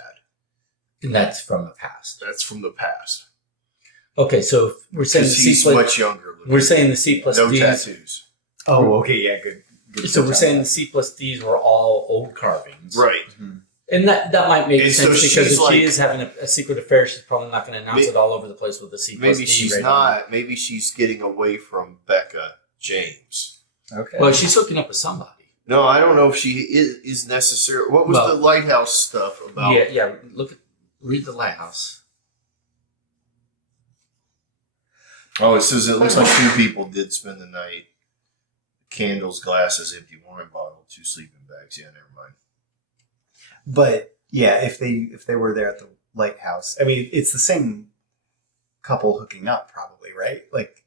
And that's from the past. That's from the past. Okay, so we're saying the Because C he's plus. much younger. We're saying the C plus no Ds. tattoos. Oh, okay. Yeah. Good. So we're saying the C plus Ds were all old carvings, Right. And that might make And so sense because she's if she like- is having a secret affair, she's probably not going to announce it all over the place with the C plus D. Maybe she's rating. not. Maybe she's getting away from Becca James. Okay. Well, she's hooking up with somebody. No, I don't know if she is necessary. What was Well- the lighthouse stuff about? Yeah. Read the lighthouse. Oh, it says it looks like 2 people did spend the night. Candles, glasses, empty wine bottle, 2 sleeping bags. Yeah, never mind. But yeah, if they were there at the lighthouse, I mean, it's the same couple hooking up, probably, right? Like,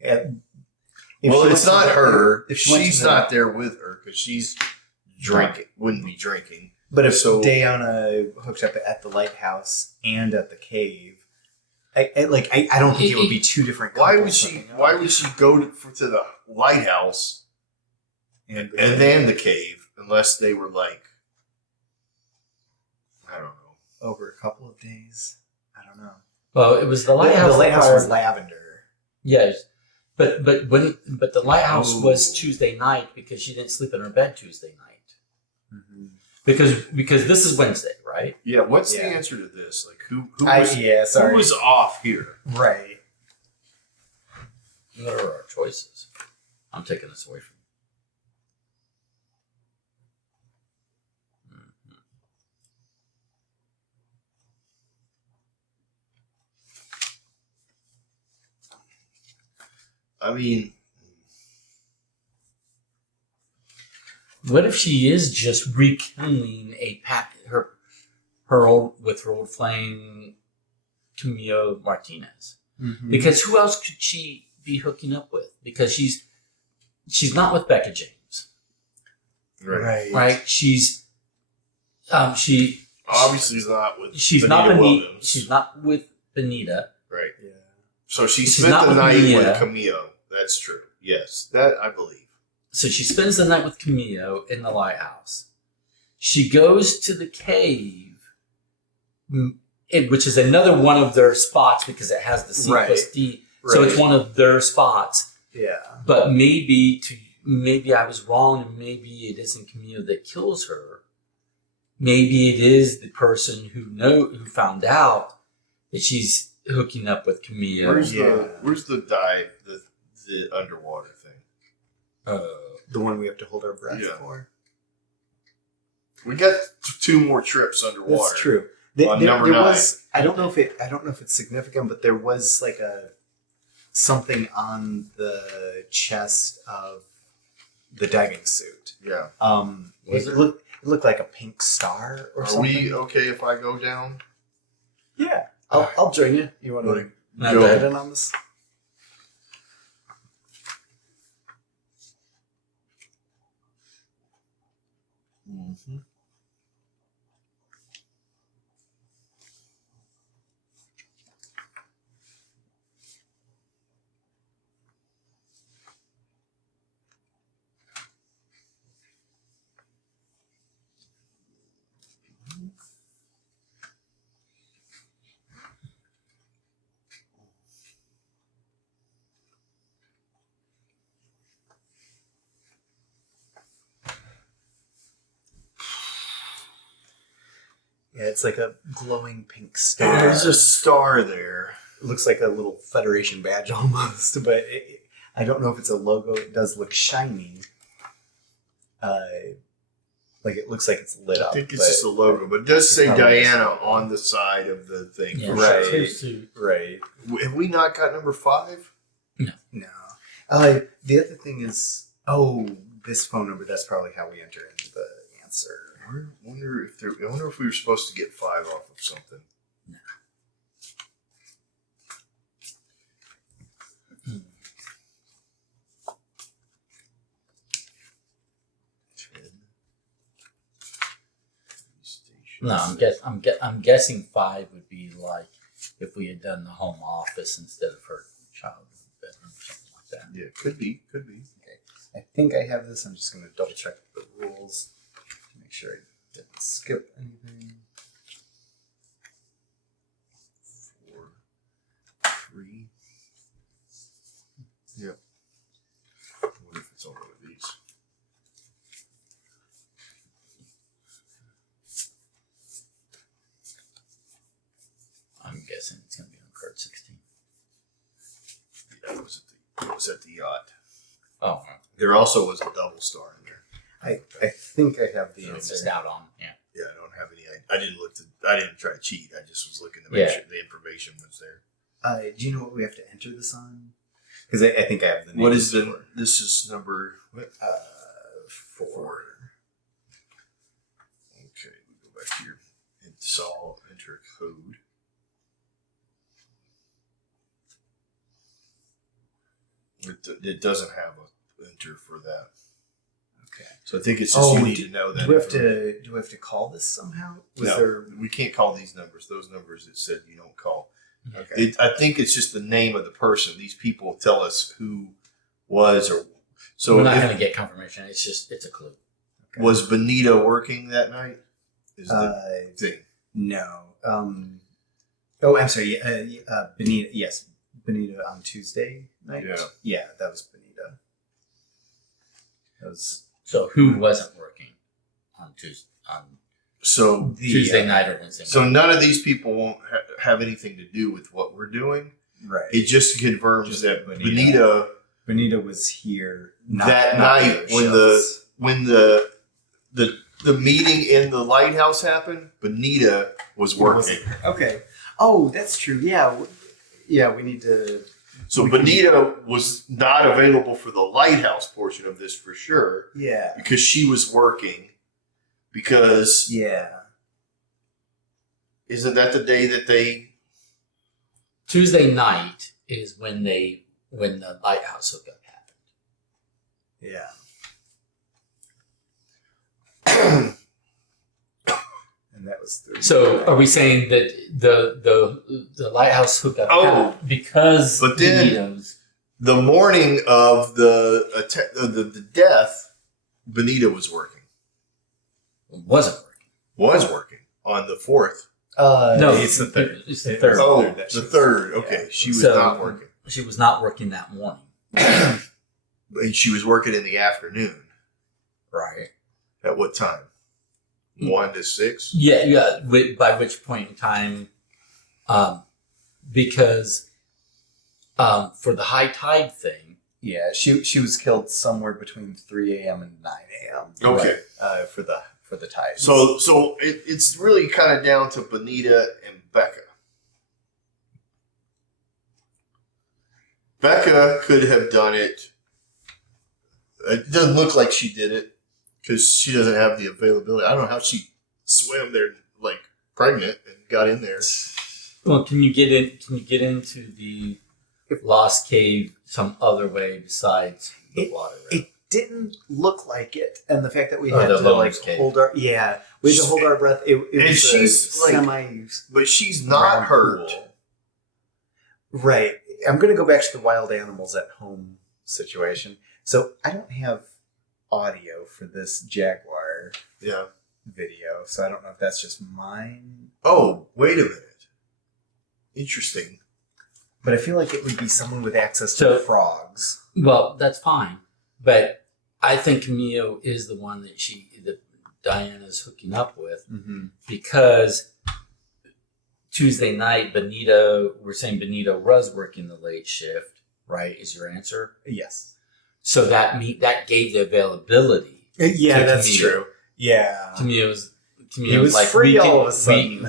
if Well, she it's went to not the- her. If she went to She's the- not there with her because she's drinking. Wouldn't be drinking. But if So- Diana hooked up at the lighthouse and at the cave, I don't think it would be 2 different. Why would couples she? hooking up. Why would she go to the lighthouse and then the cave unless they were like, I don't know. over a couple of days? I don't know. Well, it was the lighthouse. The lighthouse prior- was lavender. Yes, but the lighthouse Oh. was Tuesday night because she didn't sleep in her bed Tuesday night. Mm-hmm. Because this is Wednesday, right? Yeah, what's the Yeah. answer to this? Like, who was Sorry. who was off here? Right. What are our choices? I'm taking this away from you. I mean, What if she is just rekindling her old flame, Camille Martinez? Mm-hmm. Because who else could she be hooking up with? Because she's not with Becca James, right? She's she obviously is not with. she's Benita not Benita. Williams. She's not with Benita. Right. Yeah. So she She's spent not the with night Mia. with Camille. That's true. Yes, that I believe. So she spends the night with Camillo in the lighthouse. She goes to the cave, which is another one of their spots because it has the C plus D. So it's one of their spots. Yeah. But maybe I was wrong, and maybe it isn't Camillo that kills her. Maybe it is the person who found out that she's hooking up with Camillo. Where's the dive, the underwater thing? The one we have to hold our breath Yeah. for. We got 2 more trips underwater. That's true. On number 9. was. I don't know if it's significant, but there was like something on the chest of the diving suit. Yeah. Was It looked like a pink star or Are something. we okay if I go down? Yeah. I'll join you. You want to No, go go ahead ahead. in on this? Mm-hmm. Yeah, it's like a glowing pink star. There's a star there. It looks like a little Federation badge almost, but I don't know if it's a logo. It does look shiny. Like it looks like it's lit up. I think it's just a logo, but it does say probably is. Diana on the side of the thing. Yeah, for Right. sure. Her suit. Right. Have we not got number 5? No. The other thing is, this phone number. That's probably how we enter in the answer. I wonder if we were supposed to get 5 off of something. No, I'm guessing 5 would be like if we had done the home office instead of her child bedroom or something like that. Yeah, could be. I think I have this. I'm just going to double check the rules to make sure I didn't skip anything. 4, 3. Yep. I wonder if it's on one of these. I'm guessing it's going to be on card 16. Yeah, it was at the yacht. Oh, There also was a double star in there. I think I have the So answer. missed out on. Yeah. Yeah, I don't have any. I didn't look. I didn't try to cheat. I just was looking to make sure the information was there. Do you know what we have to enter this on? Because I think I have the name. What is the? This is number what? 4. Okay, we go back here. Install, enter code. It doesn't have a enter for that. Okay. So I think it's just you need do, to know that. Do we have to call this somehow? No, we can't call these numbers. Those numbers it said you don't call. Okay. I think it's just the name of the person. These people tell us who was or so. We're not going to get confirmation. It's a clue. Okay. Was Benita working that night? Is the thing. No. Oh, I'm sorry. Benita. Yes, Benita on Tuesday night. Yeah, that was Benita. That was So who wasn't working on Tuesday? So Tuesday night or Wednesday night. So none of these people won't have anything to do with what we're doing. right. It just confirms Just that Benita. Benita was here that night when the meeting in the lighthouse happened. Benita was working. Okay. Oh, that's true. Yeah. Yeah, we need to. So Benita was not available for the lighthouse portion of this for sure Yeah. because she was working. Because Yeah. isn't that the day that they? Tuesday night is when the lighthouse hookup happened. Yeah. And that was the. So are we saying that the lighthouse hookup happened because but then Benito's the morning of the death, Benita was working. wasn't working? Was working on the 4th. No, it's the third. It's the third. Oh, that the she was- 3rd. Okay, yeah. she was So- not working. She was not working that morning. And she was working in the afternoon. Right. At what time? 1 to 6? Yeah. By which point in time, because for the high tide thing, Yeah, she was killed somewhere between 3 a.m. and 9 a.m. Okay. For the tides. So it's really kind of down to Benita and Becca. Becca could have done it. It doesn't look like she did it because she doesn't have the availability. I don't know how she swam there like pregnant and got in there. well, can you get into the lost cave some other way besides the water? It didn't look like it, and the fact that we Oh, had the to Loner's cave. hold our we had to hold our breath. It And was she's, a like, semi. But she's not hurt. pool. Right. I'm going to go back to the wild animals at home situation. So I don't have audio for this jaguar Yeah. video, so I don't know if that's just mine. Oh, wait a minute. Interesting. But I feel like it would be someone with access to So- frogs. Well, that's fine, but I think Camille is the one that Diana's hooking up with Mm-hmm. because Tuesday night, we're saying Benito was working the late shift, right? Is your answer? Yes. So that gave the availability. Yeah, to that's Camille. true. Yeah. Camille was was free all of a sudden.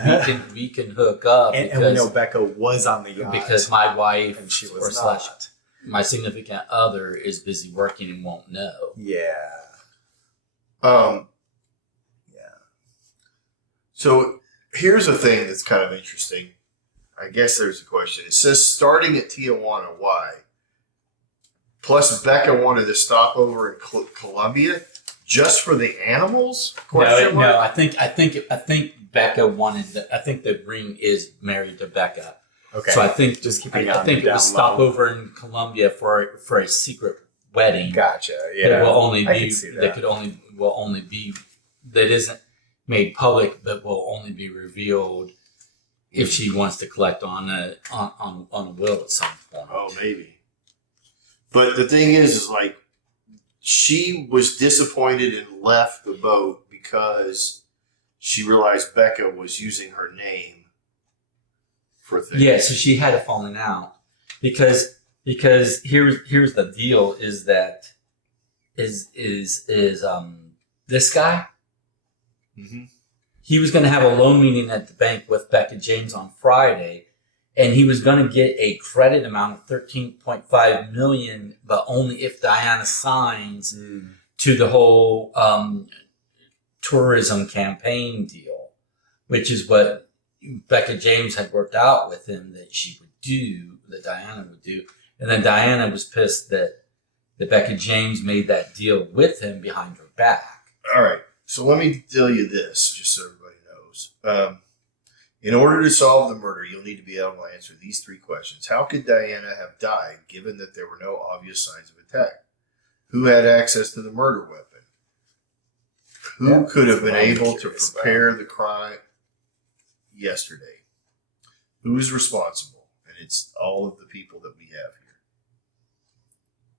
we can hook up And we know Becca was on the yacht. because my wife and she or was slash not. my significant other is busy working and won't know. Yeah. Yeah. So here's a thing that's kind of interesting. I guess there's a question. It says starting at Tijuana, why? Plus, Becca wanted to stop over in Colombia just for the animals? Question mark? No, I think Becca wanted. I think the ring is married to Becca. Okay. So I think Just keeping I on think it down was low. stopover in Colombia for a secret wedding. Gotcha. That Yeah. will only I be can see that. will only be that isn't made public, but will only be revealed if she wants to collect on a will at some point. Oh, maybe. But the thing is like, she was disappointed and left the boat because she realized Becca was using her name for things. Yeah, so she had a falling out because here's the deal is that is this guy. Mm-hmm. He was going to have a loan meeting at the bank with Becca James on Friday, and he was going to get a credit amount of $13.5 million, but only if Diana signs to the whole tourism campaign deal, which is what Becca James had worked out with him that she would do, that Diana would do. And then Diana was pissed that Becca James made that deal with him behind her back. All right. So let me tell you this, just so everybody knows. In order to solve the murder, you'll need to be able to answer these 3 questions. How could Diana have died, given that there were no obvious signs of attack? Who had access to the murder weapon? Who could have been able to prepare the crime yesterday? Who's responsible? And it's all of the people that we have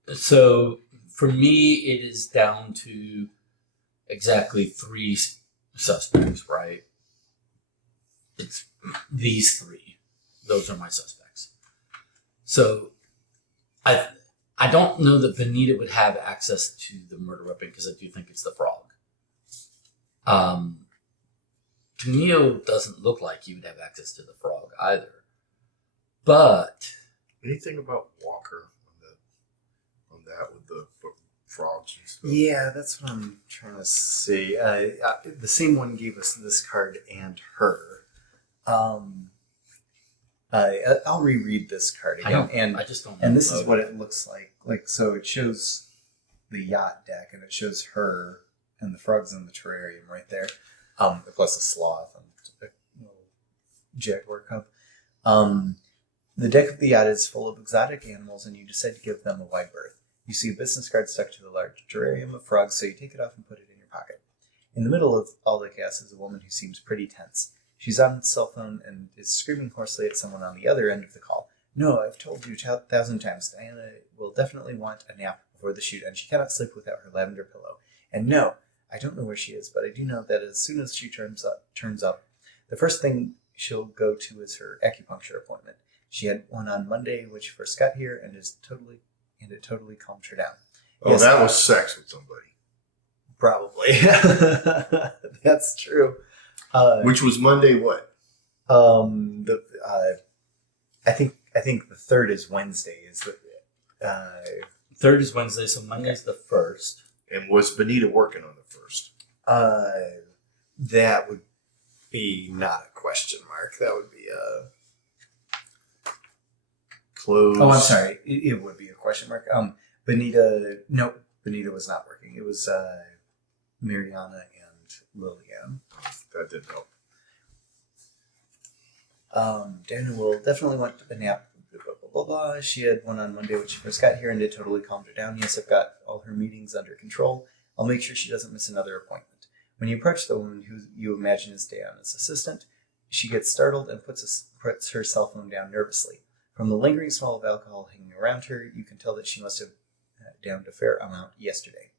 here. So for me, it is down to exactly 3 suspects, right? It's these 3. Those are my suspects. So I don't know that Benita would have access to the murder weapon because I do think it's the frog. Camille doesn't look like he would have access to the frog either. But Anything about Walker on that with the frogs and stuff? Yeah, that's what I'm trying to see. The same one gave us this card and her. I'll reread this card again. I just don't know. And this is what it looks like. So it shows the yacht deck, and it shows her and the frogs in the terrarium right there. Plus a sloth and a little jaguar cub. The deck of the yacht is full of exotic animals, and you decide to give them a wide berth. You see a business card stuck to the large terrarium of frogs, so you take it off and put it in your pocket. In the middle of all the chaos is a woman who seems pretty tense. She's on a cell phone and is screaming hoarsely at someone on the other end of the call. No, I've told you 1,000 times. Diana will definitely want a nap before the shoot, and she cannot sleep without her lavender pillow. And no, I don't know where she is, but I do know that as soon as she turns up, the first thing she'll go to is her acupuncture appointment. She had one on Monday when she first got here, and it totally calmed her down. Oh, Yes, that was sex with somebody. probably. That's true. Which was Monday what? I think the 3rd is Wednesday. Is the 3rd is Wednesday, so Monday's the 1st. And was Benita working on the 1st? That would be not a question mark. That would be a Close. Oh, I'm sorry. It would be a question mark. Benita was not working. It was Mariana and Lillian. That didn't help. Dana will definitely want a nap. Blah, blah, blah, blah. She had one on Monday when she first got here, and it totally calmed her down. Yes, I've got all her meetings under control. I'll make sure she doesn't miss another appointment. When you approach the woman who you imagine is Diana's assistant, she gets startled and puts her cell phone down nervously. From the lingering smell of alcohol hanging around her, you can tell that she must have downed a fair amount yesterday.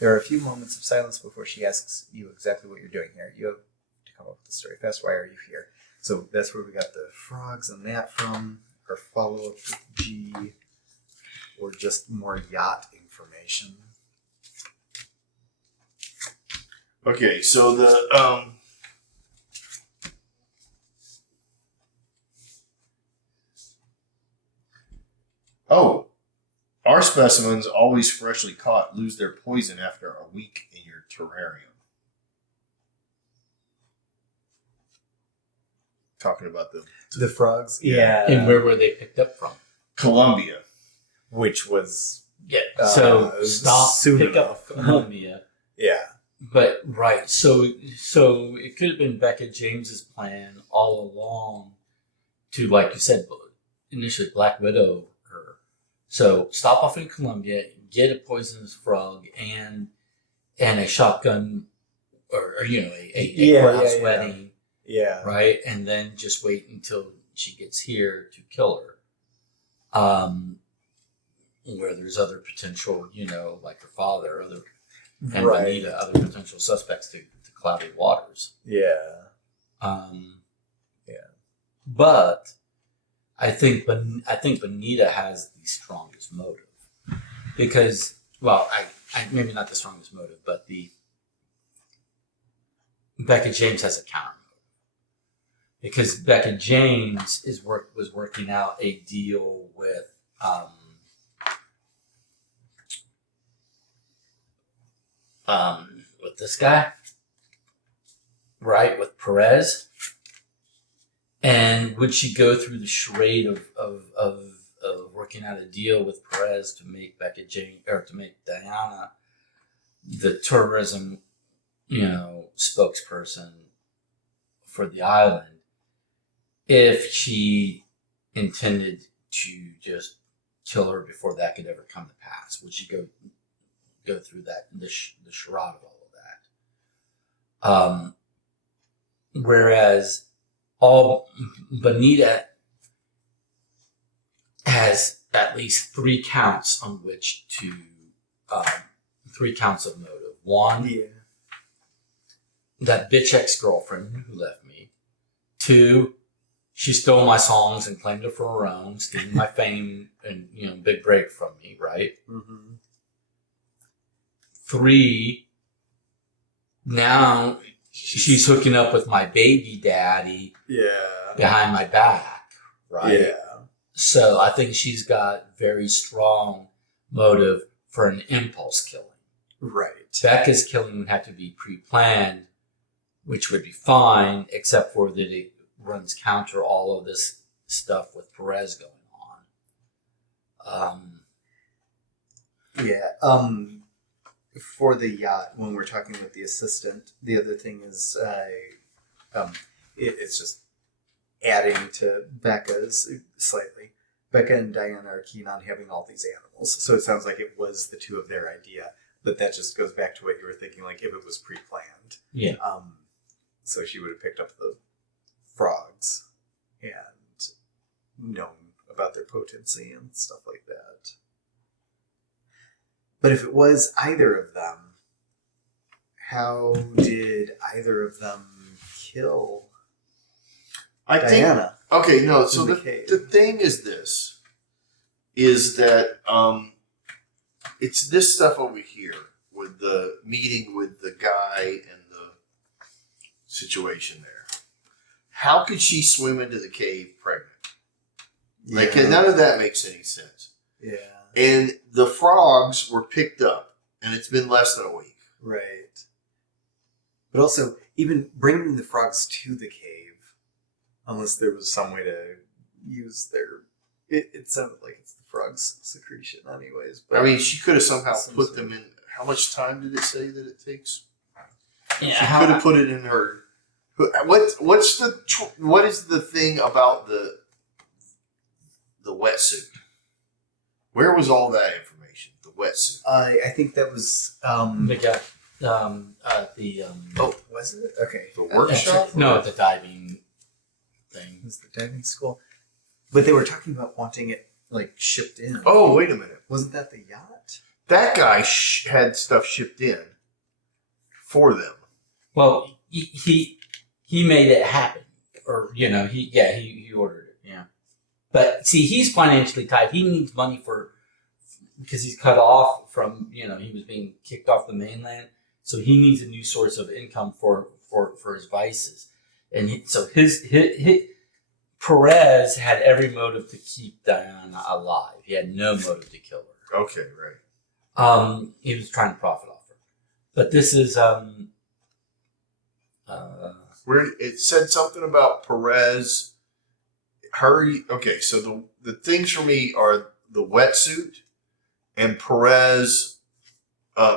There are a few moments of silence before she asks you exactly what you're doing here. You have to come up with the story fast. Why are you here? So that's where we got the frogs and that from. Our follow-up with G, or just more yacht information. Okay, so the our specimens, always freshly caught, lose their poison after a week in your terrarium. Talking about The frogs? Yeah. And where were they picked up from? Colombia. Which was Yeah. So stop, soon pick enough. up Columbia. Yeah. But right, so it could have been Becca James's plan all along to, like you said, initially Black Widow her. So stop off in Colombia, get a poisonous frog and a shotgun, or a courthouse wedding, right, and then just wait until she gets here to kill her. Where there's other potential, like her father, and Benita, other potential suspects to cloudy waters. Yeah. But I think Benita has the strongest motive, because well, I maybe not the strongest motive, but Becca James has a counter motive because Becca James was working out a deal with this guy, right, with Perez. And would she go through the charade of working out a deal with Perez to make Becca Jane or to make Diana the tourism, spokesperson for the island, if she intended to just kill her before that could ever come to pass? Would she go through the charade of all of that? Whereas Bonita has at least 3 counts on which to 3 counts of motive. 1, that bitch ex-girlfriend who left me. 2, she stole my songs and claimed it for her own, stealing my fame and big break from me, right? Mm-hmm. 3, now she's hooking up with my baby daddy behind my back, right? Yeah. So I think she's got very strong motive for an impulse killing. Right. Becca's killing would have to be pre-planned, which would be fine, except for that it runs counter all of this stuff with Perez going on. For the yacht, when we're talking with the assistant, the other thing is it's just adding to Becca's slightly. Becca and Diana are keen on having all these animals, so it sounds like it was the two of their idea. But that just goes back to what you were thinking, like if it was pre-planned. Yeah. So she would have picked up the frogs and known about their potency and stuff like that. But if it was either of them, how did either of them kill Diana? Okay, no. So in the the cave? thing is this, is that it's this stuff over here with the meeting with the guy and the situation there. How could she swim into the cave pregnant? Like, none of that makes any sense. Yeah. And the frogs were picked up, and it's been less than a week. Right. But also, even bringing the frogs to the cave, unless there was some way to use their... It sounded like it's the frog's secretion anyways. But I mean, she could have somehow put them in... How much time did it say that it takes? Yeah, She could have put it in her... What is the thing about the wetsuit? Where was all that information? The wetsuit. I think that was... the guy, Oh, was it? Okay. The workshop? No, the diving thing. It was the diving school. But they were talking about wanting it, like, shipped in. Oh, wait a minute. Wasn't that the yacht? That guy had stuff shipped in for them. Well, he made it happen, or he ordered it. Yeah, but see, he's financially tied. He needs money because he's cut off from he was being kicked off the mainland, so he needs a new source of income for his vices, and so his Perez had every motive to keep Diana alive. He had no motive to kill her. Okay, right. He was trying to profit off her, but this is Where it said something about Perez. Okay, so the things for me are the wetsuit and Perez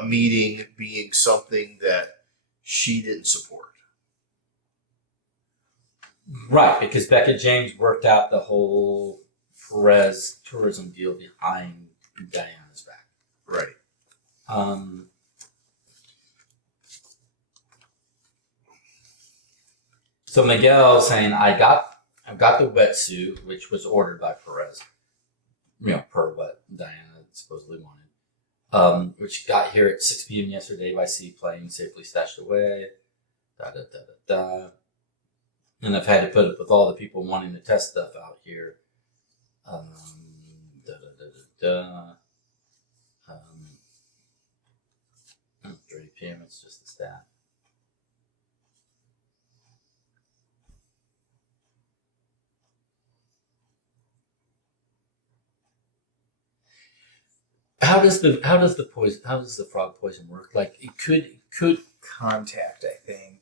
meeting being something that she didn't support. Right, because Becca James worked out the whole Perez tourism deal behind Diana's back. Right. So Miguel saying, I've got the wetsuit, which was ordered by Perez, per what Diana supposedly wanted, which got here at 6 p.m. yesterday by seaplane, safely stashed away, And I've had to put up with all the people wanting to test stuff out here. it's just a stat. How does the frog poison work? Like it could Contact, I think.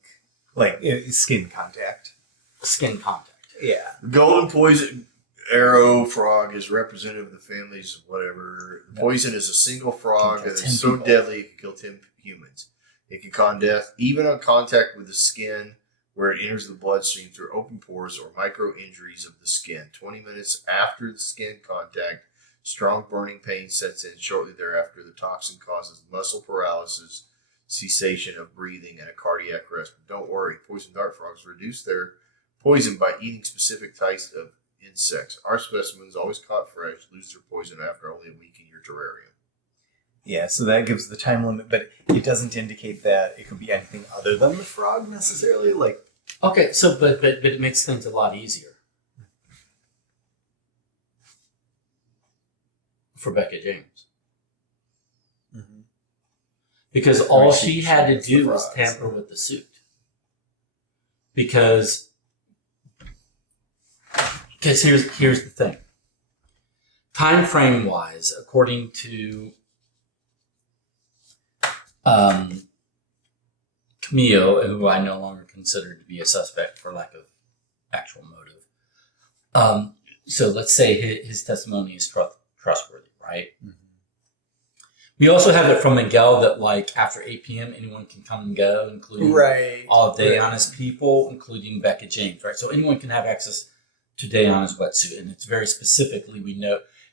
Like skin contact. skin contact. Yeah. Golden poison arrow frog is representative of the families of whatever. The poison is a single frog Can kill that 10 is so people. deadly it can kill 10 humans. It can cause death even on contact with the skin where it enters the bloodstream through open pores or micro injuries of the skin. 20 minutes after the skin contact, strong burning pain sets in. Shortly thereafter, the toxin causes muscle paralysis, cessation of breathing, and a cardiac arrest. But don't worry, poison dart frogs reduce their poison by eating specific types of insects. Our specimens, always caught fresh, lose their poison after only a week in your terrarium. Yeah, so that gives the time limit, but it doesn't indicate that it could be anything other than the frog necessarily. Like, Okay, so but it makes things a lot easier for Becca James. Because all she had to gets the do was frogs. tamper with the suit. Because here's the thing. Time frame wise, according to Camille, who I no longer consider to be a suspect for lack of actual motive. So let's say his testimony is trustworthy, right? We also have it from Miguel that like after 8 p.m. anyone can come and go, including right. all of Diana's people, including Becca James, right? So anyone can have access to Diana's wetsuit, and it's very specifically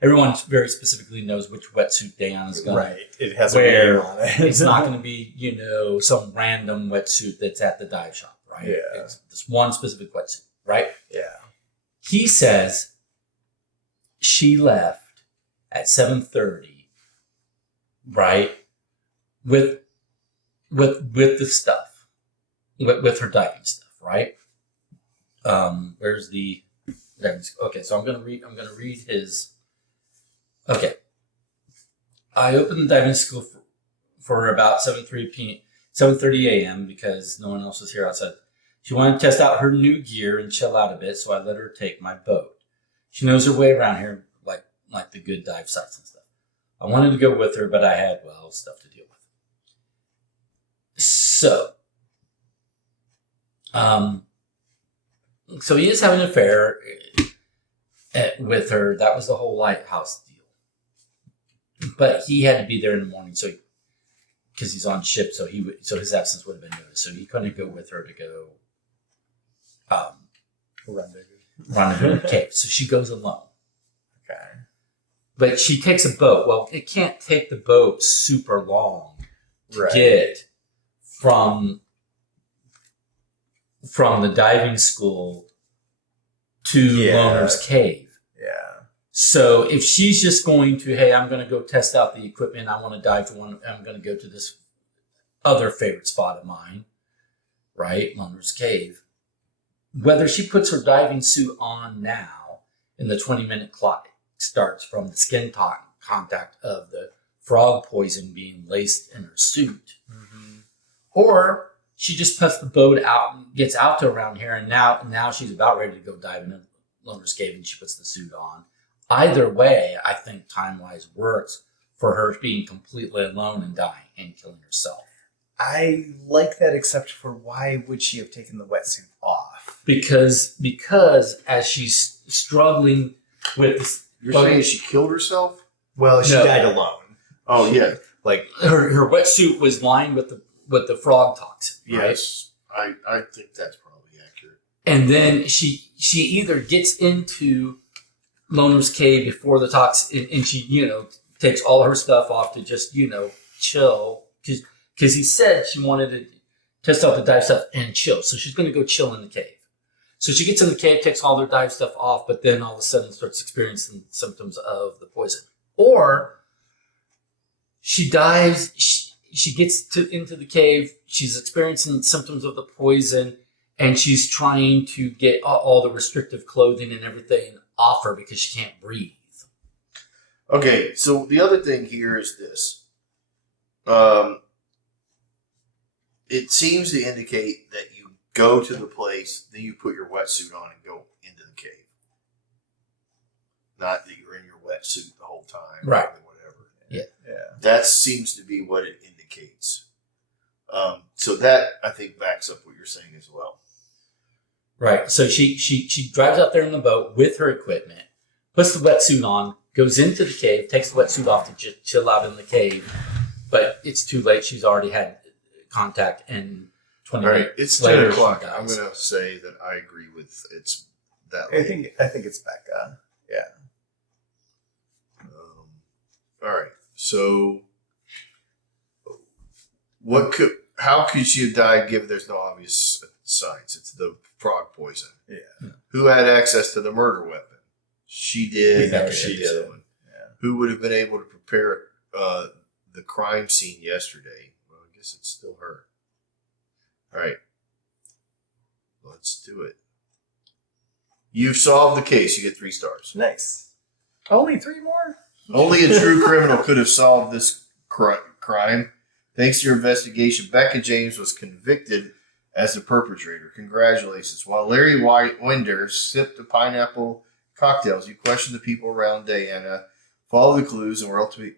everyone very specifically knows which wetsuit Diana's going Right. It has wear. a name on it. It's not going to be some random wetsuit that's at the dive shop, right? Yeah. It's this one specific wetsuit, right? Yeah. He says she left at 7:30. Right, with the stuff, with her diving stuff, right? Where's the diving? Okay, so I'm gonna read his. Okay, I opened the diving school for about 7:30 a.m. because no one else was here outside. She wanted to test out her new gear and chill out a bit, so I let her take my boat. She knows her way around here, like the good dive sites and stuff. I wanted to go with her, but I had, stuff to deal with. So he is having an affair with her. That was the whole lighthouse deal. But he had to be there in the morning, because he's on ship, so his absence would have been noticed. So he couldn't go with her to go rendezvous in the cave. So she goes alone. Okay. But she takes a boat. Well, it can't take the boat super long to get from the diving school to Loner's Cave. Yeah. So if she's just going to, hey, I'm going to go test out the equipment. I want to dive to one. I'm going to go to this other favorite spot of mine, right? Loner's Cave. Whether she puts her diving suit on now in the 20-minute clock starts from the skin contact of the frog poison being laced in her suit. Or she just puts the boat out and gets out to around here, and now she's about ready to go dive in Loner's Cave and she puts the suit on. Either way, I think time-wise works for her being completely alone and dying and killing herself. I like that, except for why would she have taken the wetsuit off? Because as she's struggling with this, You're saying she killed herself? Well, she No. died alone. Oh, yeah. Like, her wetsuit was lined with the frog toxin, right? Yes. I think that's probably accurate. And then she either gets into Loner's Cave before the toxin, and she takes all her stuff off to just chill, because he said she wanted to test out the dive stuff and chill, so she's going to go chill in the cave. So she gets in the cave, takes all their dive stuff off, but then all of a sudden starts experiencing symptoms of the poison. Or she dives, she gets into the cave, she's experiencing symptoms of the poison, and she's trying to get all the restrictive clothing and everything off her because she can't breathe. Okay, so the other thing here is this. it seems to indicate that you go to the place, then you put your wetsuit on and go into the cave. Not that you're in your wetsuit the whole time. Right. Or whatever. Yeah. That seems to be what it indicates. So that, I think, backs up what you're saying as well. Right. So she drives out there in the boat with her equipment, puts the wetsuit on, goes into the cave, takes the wetsuit off to just chill out in the cave. But it's too late. She's already had contact, and 20 All right, minutes it's later 10 she o'clock. dies. I'm going to say that I agree with it's that I late. think it's Becca. Yeah. All right. So, how could she have died given there's no obvious signs? It's the frog poison. Yeah. Who had access to the murder weapon? She did. Becca She did. did. Yeah. Who would have been able to prepare the crime scene yesterday? Well, I guess it's still her. All right. Let's do it. You've solved the case. You get 3 stars. Nice. Only 3 more? Only a true criminal could have solved this crime. Thanks to your investigation, Becca James was convicted as the perpetrator. Congratulations. While Larry Winder sipped the pineapple cocktails, you questioned the people around Diana, followed the clues, and were ultimately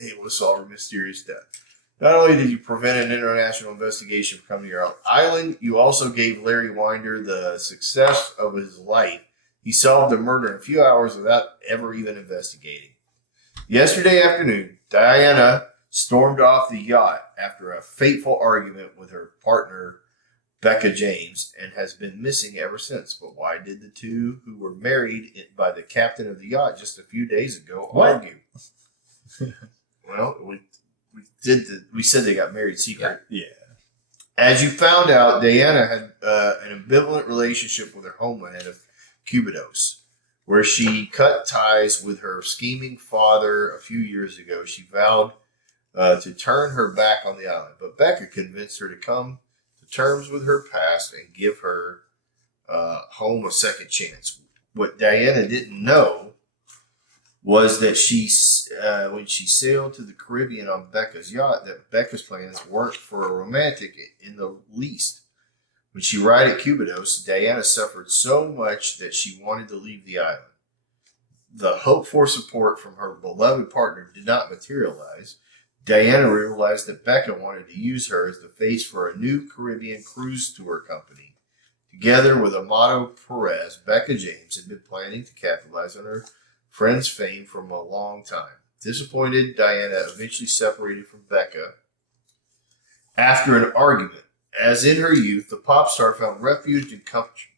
able to solve her mysterious death. Not only did you prevent an international investigation from coming to your island, you also gave Larry Winder the success of his life. He solved the murder in a few hours without ever even investigating. Yesterday afternoon, Diana stormed off the yacht after a fateful argument with her partner, Becca James, and has been missing ever since. But why did the two who were married by the captain of the yacht just a few days ago argue? Well, we said they got married secret. Yeah. As you found out, Diana had an ambivalent relationship with her homeland of Cubados, where she cut ties with her scheming father a few years ago. She vowed to turn her back on the island, but Becca convinced her to come to terms with her past and give her home a second chance. What Diana didn't know was that when she sailed to the Caribbean on Becca's yacht, that Becca's plans weren't for a romantic in the least. When she arrived at Cubados, Diana suffered so much that she wanted to leave the island. The hope for support from her beloved partner did not materialize. Diana realized that Becca wanted to use her as the face for a new Caribbean cruise tour company. Together with Amado Perez, Becca James had been planning to capitalize on her friend's fame from a long time. Disappointed, Diana eventually separated from Becca after an argument. As in her youth, the pop star found refuge and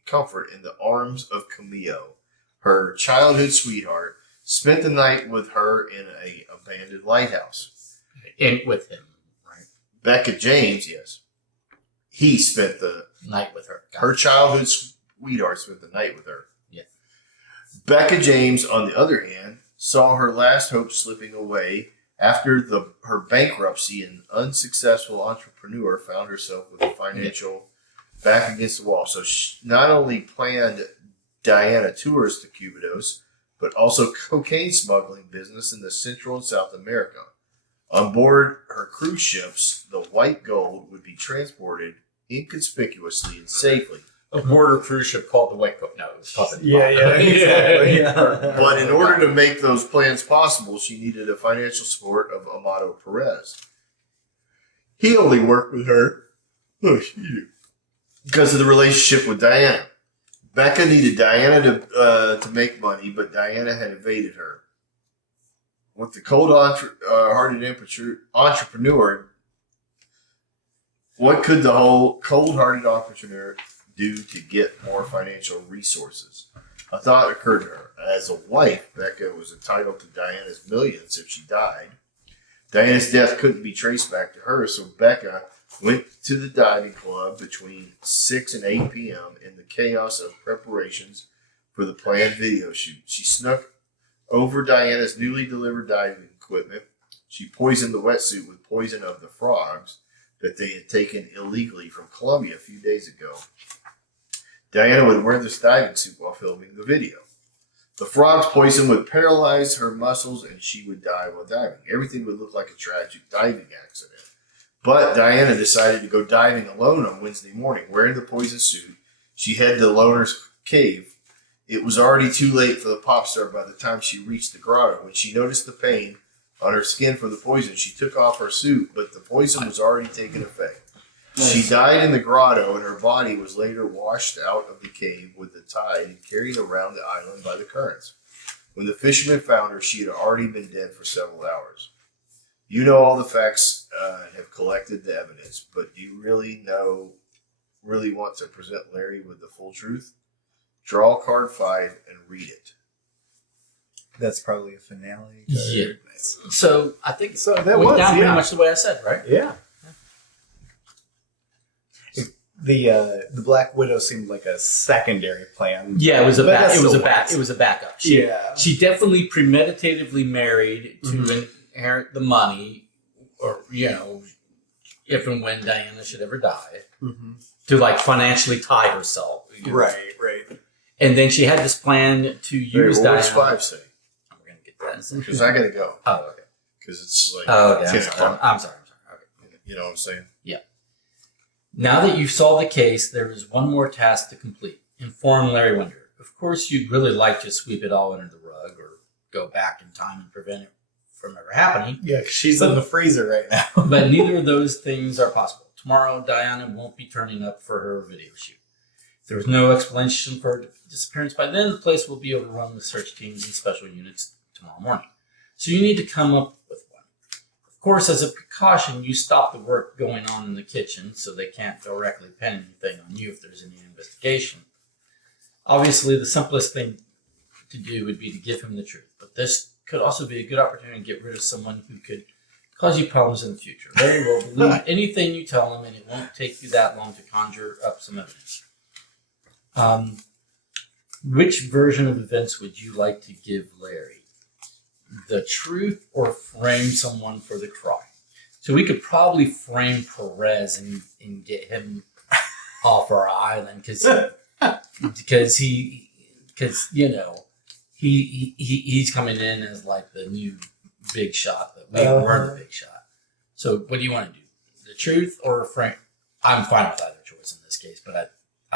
comfort in the arms of Camille, her childhood sweetheart, spent the night with her in an abandoned lighthouse. And with him, right? Becca James, yes. He spent the Night with her. her childhood sweetheart spent the night with her. Yeah. Becca James, on the other hand, saw her last hope slipping away after her bankruptcy. An unsuccessful entrepreneur found herself with a financial back against the wall. So she not only planned Diana tours to Cubados, but also cocaine smuggling business in the Central and South America. On board her cruise ships, the white gold would be transported inconspicuously and safely. A border cruise ship called the White Coat. No, it was called the Exactly. But in order to make those plans possible, she needed the financial support of Amado Perez. He only worked with her because of the relationship with Diana. Becca needed Diana to make money, but Diana had evaded her. With the cold-hearted entrepreneur, what could the whole cold-hearted entrepreneur do to get more financial resources? A thought occurred to her. As a wife, Becca was entitled to Diana's millions if she died. Diana's death couldn't be traced back to her, so Becca went to the diving club between 6 and 8 p.m. in the chaos of preparations for the planned video shoot. She snuck over Diana's newly delivered diving equipment. She poisoned the wetsuit with poison of the frogs that they had taken illegally from Colombia a few days ago. Diana would wear this diving suit while filming the video. The frog's poison would paralyze her muscles and she would die while diving. Everything would look like a tragic diving accident. But Diana decided to go diving alone on Wednesday morning. Wearing the poison suit, she headed to Loner's cave. It was already too late for the pop star by the time she reached the grotto. When she noticed the pain on her skin from the poison, she took off her suit, but the poison was already taking effect. Nice. She died in the grotto, and her body was later washed out of the cave with the tide and carried around the island by the currents. When the fishermen found her, she had already been dead for several hours. You know all the facts and have collected the evidence, but do you really want to present Larry with the full truth? Draw card 5 and read it. That's probably a finale. Yeah. Nice. So I think So that went was, down yeah. pretty much the way I said, right? Yeah. The Black Widow seemed like a secondary plan. Yeah, it was a But that it was still a back works. it was a backup. Yeah. She definitely premeditatively married to inherit the money, or if and when Diana should ever die, to like financially tie herself. Right. And then she had this plan to use What does Diana. 5 say? We're gonna get that. Because I got to go. Oh, okay. Because it's like Oh, okay. 10 o'clock. I'm sorry. Okay. You know what I'm saying? Now that you've solved the case, there is one more task to complete. Inform Larry Winder. Of course, you'd really like to sweep it all under the rug or go back in time and prevent it from ever happening. Yeah, she's in the freezer right now. But neither of those things are possible. Tomorrow, Diana won't be turning up for her video shoot. If there is no explanation for her disappearance by then, the place will be overrun with search teams and special units tomorrow morning. So you need to come up with one. Of course, as a precaution, you stop the work going on in the kitchen so they can't directly pin anything on you if there's any investigation. Obviously, the simplest thing to do would be to give him the truth, but this could also be a good opportunity to get rid of someone who could cause you problems in the future. Larry will believe anything you tell him, and it won't take you that long to conjure up some evidence. Which version of events would you like to give Larry? The truth or frame someone for the crime? So we could probably frame Perez and get him off our island because he's coming in as like the new big shot, but we were the big shot. So what do you want to do? The truth or frame? I'm fine with either choice in this case, but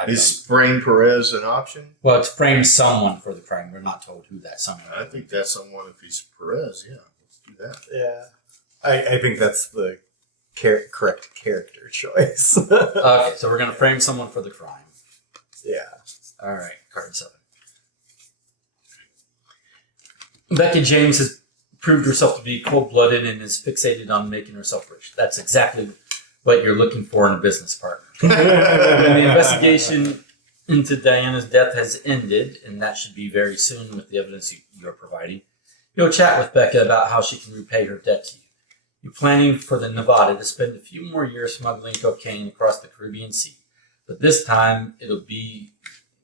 Is Frame Perez an option? well, it's frame someone for the crime. We're not told who that someone is. I think that's someone if he's Perez. Yeah, let's do that. Yeah. I think that's the correct character choice. Okay, so we're going to frame someone for the crime. Yeah. All right, card 7. Becca James has proved herself to be cold-blooded and is fixated on making herself rich. That's exactly what you're looking for in a business partner. When the investigation into Diana's death has ended, and that should be very soon with the evidence you're providing, you'll chat with Becca about how she can repay her debt to you. You're planning for the Nevada to spend a few more years smuggling cocaine across the Caribbean Sea, but this time it'll be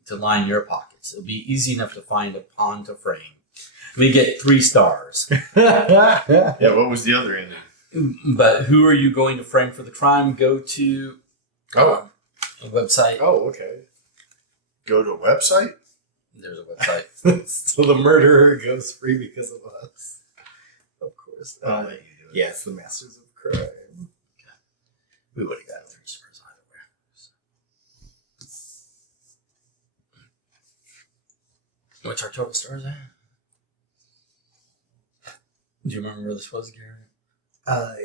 to line your pockets. It'll be easy enough to find a pawn to frame. We get 3 stars. Yeah, what was the other ending? But who are you going to frame for the crime? Go to a website. Oh, okay. Go to a website? There's a website. So the murderer goes free because of us. Of course. I'll let you do it. Yes, the Masters of Crime. We would have gotten 3 stars either way. What's our total stars at? Do you remember where this was, Gary?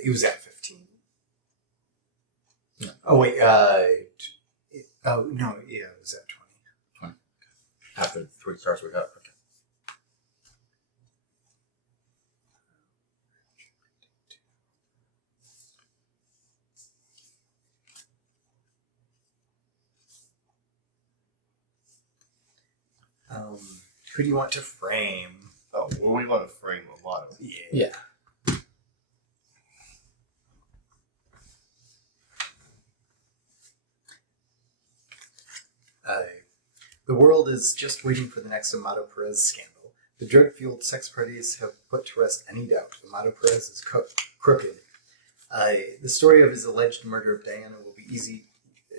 It was at 15. No. Oh, wait. No, yeah, it was at 20. After the 3 stars we got. Okay. Who do you want to frame? Oh, well, we want to frame a lot of Yeah. The world is just waiting for the next Amato Perez scandal. The drug-fueled sex parties have put to rest any doubt. Amato Perez is crooked. The story of his alleged murder of Diana will be easy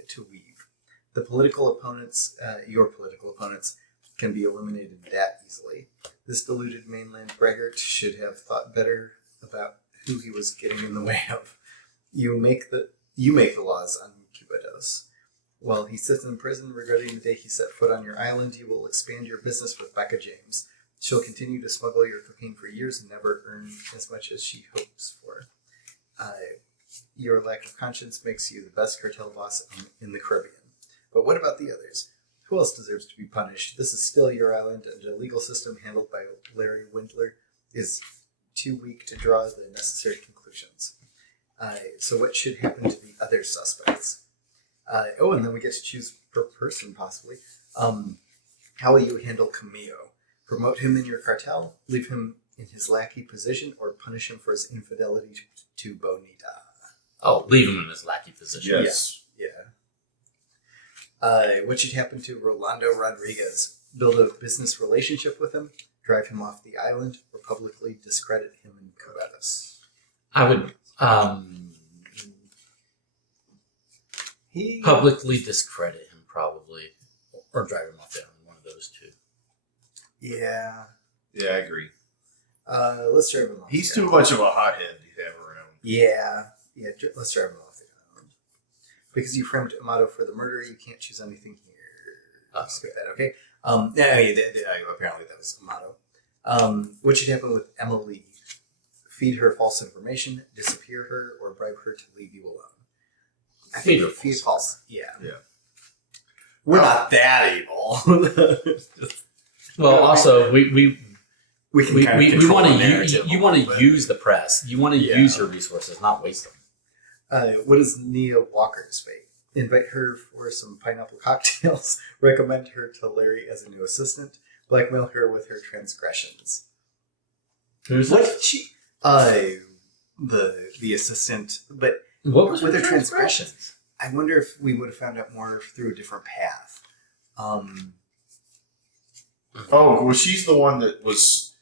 to weave. The political opponents, your political opponents, can be eliminated that easily. This deluded mainland braggart should have thought better about who he was getting in the way of. You make the laws on Cubados. While he sits in prison regretting the day he set foot on your island, you will expand your business with Becca James. She'll continue to smuggle your cocaine for years and never earn as much as she hopes for. Your lack of conscience makes you the best cartel boss in the Caribbean. But what about the others? Who else deserves to be punished? This is still your island, and a legal system handled by Larry Windler is too weak to draw the necessary conclusions. So what should happen to the other suspects? And then we get to choose per person, possibly. How will you handle Camillo? Promote him in your cartel? Leave him in his lackey position? Or punish him for his infidelity to Bonita? Oh, leave him in his lackey position. Yes. Yeah. What should happen to Rolando Rodriguez? Build a business relationship with him? Drive him off the island? Or publicly discredit him in Cubados? I would publicly discredit him, probably, or drive him off the island. One of those two. Yeah. Yeah, I agree. Let's drive him off. He's the too island. much of a hothead to have around. Yeah. Let's drive him off the island. Because you framed Amato for the murder, you can't choose anything here. Skip that, okay? Apparently that was Amato. What should happen with Emily? Feed her false information, disappear her, or bribe her to leave you alone? I Feed her feed false. Yeah. Yeah. We're not that evil. Well, also we we can want to narrative. you want to use the press. You want to use your resources, not waste them. What is Nia Walker's fate? Invite her for some pineapple cocktails. Recommend her to Larry as a new assistant. Blackmail her with her transgressions. Who's What this? did she? The assistant, but What was with her her transgressions? transgressions. I wonder if we would have found out more through a different path. Oh, well, she's the one that was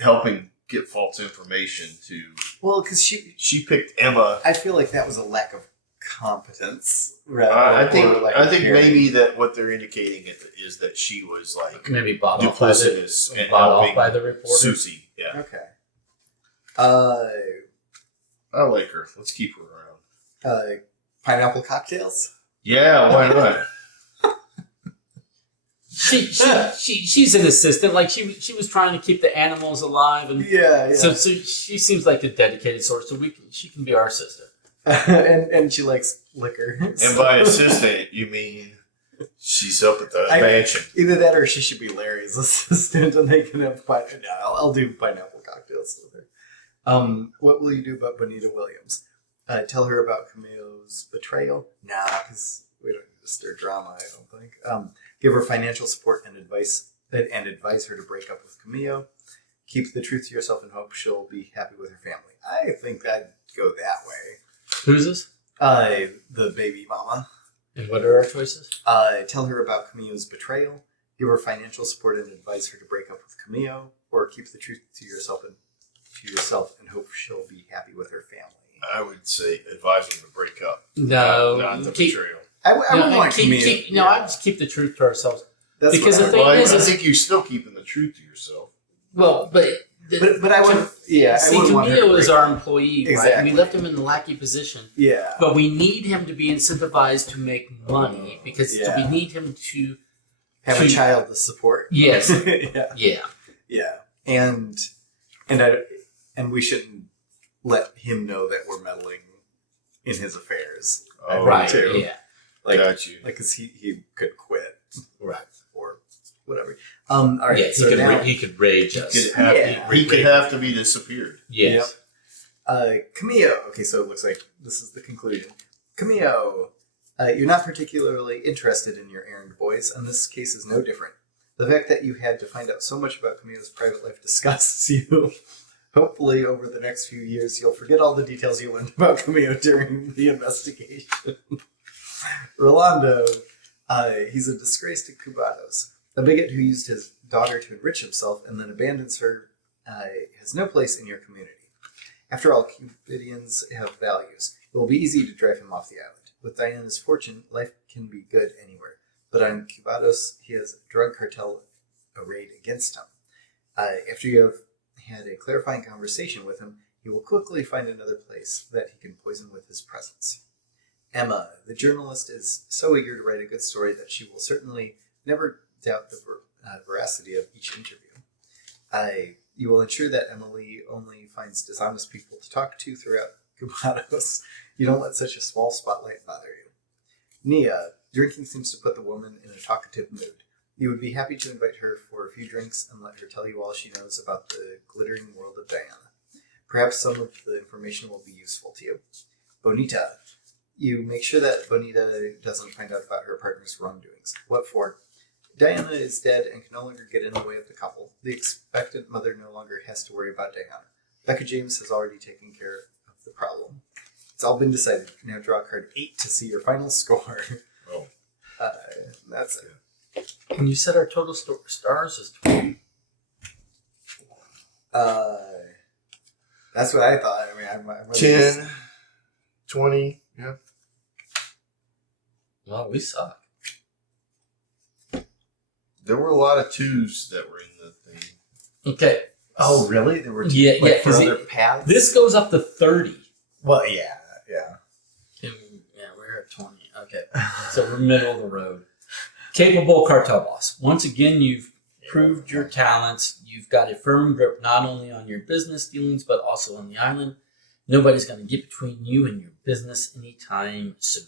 helping get false information to. Well, because She picked Emma. I feel like that was a lack of competence. Rather, I think or lack of caring. maybe that what they're indicating is that she was like Maybe bought off by the duplicitous and helping reporter. Susie. Yeah, Okay. I like her. Let's keep her around. Pineapple cocktails. Yeah, why not? She's an assistant. Like she was trying to keep the animals alive, and Yeah. so she seems like the dedicated sort. So she can be our assistant. and she likes liquor. And by assistant, you mean she's up at the I- mansion. Either that or she should be Larry's assistant, and they can have I'll do pineapple cocktails with her. What will you do about Bonita Williams? Tell her about Camille's betrayal? Nah, because we don't need to stir drama, I don't think. Give her financial support and advise her to break up with Camillo. Keep the truth to yourself and hope she'll be happy with her family. I think I'd go that way. Who's this? The baby mama. And what are our choices? Tell her about Camillo's betrayal. Give her financial support and advise her to break up with Camillo, or keep the truth to yourself and hope she'll be happy with her family. I would say advise them to break up. No, Not the keep, betrayal. I wouldn't want Camillo. I just keep the truth to ourselves. That's because what the I thing would. is- I think you're still keeping the truth to yourself. Well, but But I would. Yeah, I see, wouldn't want her to Camillo is break our up. employee, right? Exactly. We left him in the lackey position, Yeah. but we need him to be incentivized to make money because Yeah. we need him to. Have a child to support. Yes. Yeah. Yeah. Yeah. And we shouldn't let him know that we're meddling in his affairs. I think, Right. too. Yeah. Like, Got you. because he could quit Right. or whatever. All right. Yes. so now, He could rage us. He could have to be disappeared. Yes. Camillo. Okay, so it looks like this is the conclusion. Camillo, you're not particularly interested in your errand boys, and this case is no different. The fact that you had to find out so much about Camillo's private life disgusts you. Hopefully, over the next few years, you'll forget all the details you learned about Camillo during the investigation. Rolando, he's a disgrace to Cubados. A bigot who used his daughter to enrich himself and then abandons her has no place in your community. After all, Cupidians have values. It will be easy to drive him off the island. With Diana's fortune, life can be good anywhere. But on Cubados, he has a drug cartel arrayed against him. After you have had a clarifying conversation with him, He will quickly find another place that he can poison with his presence. Emma, the journalist, is so eager to write a good story that she will certainly never doubt the veracity of each interview. You will ensure that Emily only finds dishonest people to talk to throughout Cubanos. You don't let such a small spotlight bother you. Nia, drinking seems to put the woman in a talkative mood. You would be happy to invite her for a few drinks and let her tell you all she knows about the glittering world of Diana. Perhaps some of the information will be useful to you. Bonita, you make sure that Bonita doesn't find out about her partner's wrongdoings. What for? Diana is dead and can no longer get in the way of the couple. The expectant mother no longer has to worry about Diana. Becca James has already taken care of the problem. It's all been decided. You can now draw card 8 to see your final score. Oh. That's it. And you said our total stars is 20. That's what I thought. I mean, I'm 10, 20, yeah. Well, we suck. There were a lot of 2s that were in the thing. Okay. Oh, really? There were Yeah, yeah, for 'cause other paths? This goes up to 30. Well, yeah. Yeah, we're at 20. Okay. So we're middle of the road. Capable cartel boss. Once again, you've proved your talents. You've got a firm grip not only on your business dealings, but also on the island. Nobody's going to get between you and your business anytime soon.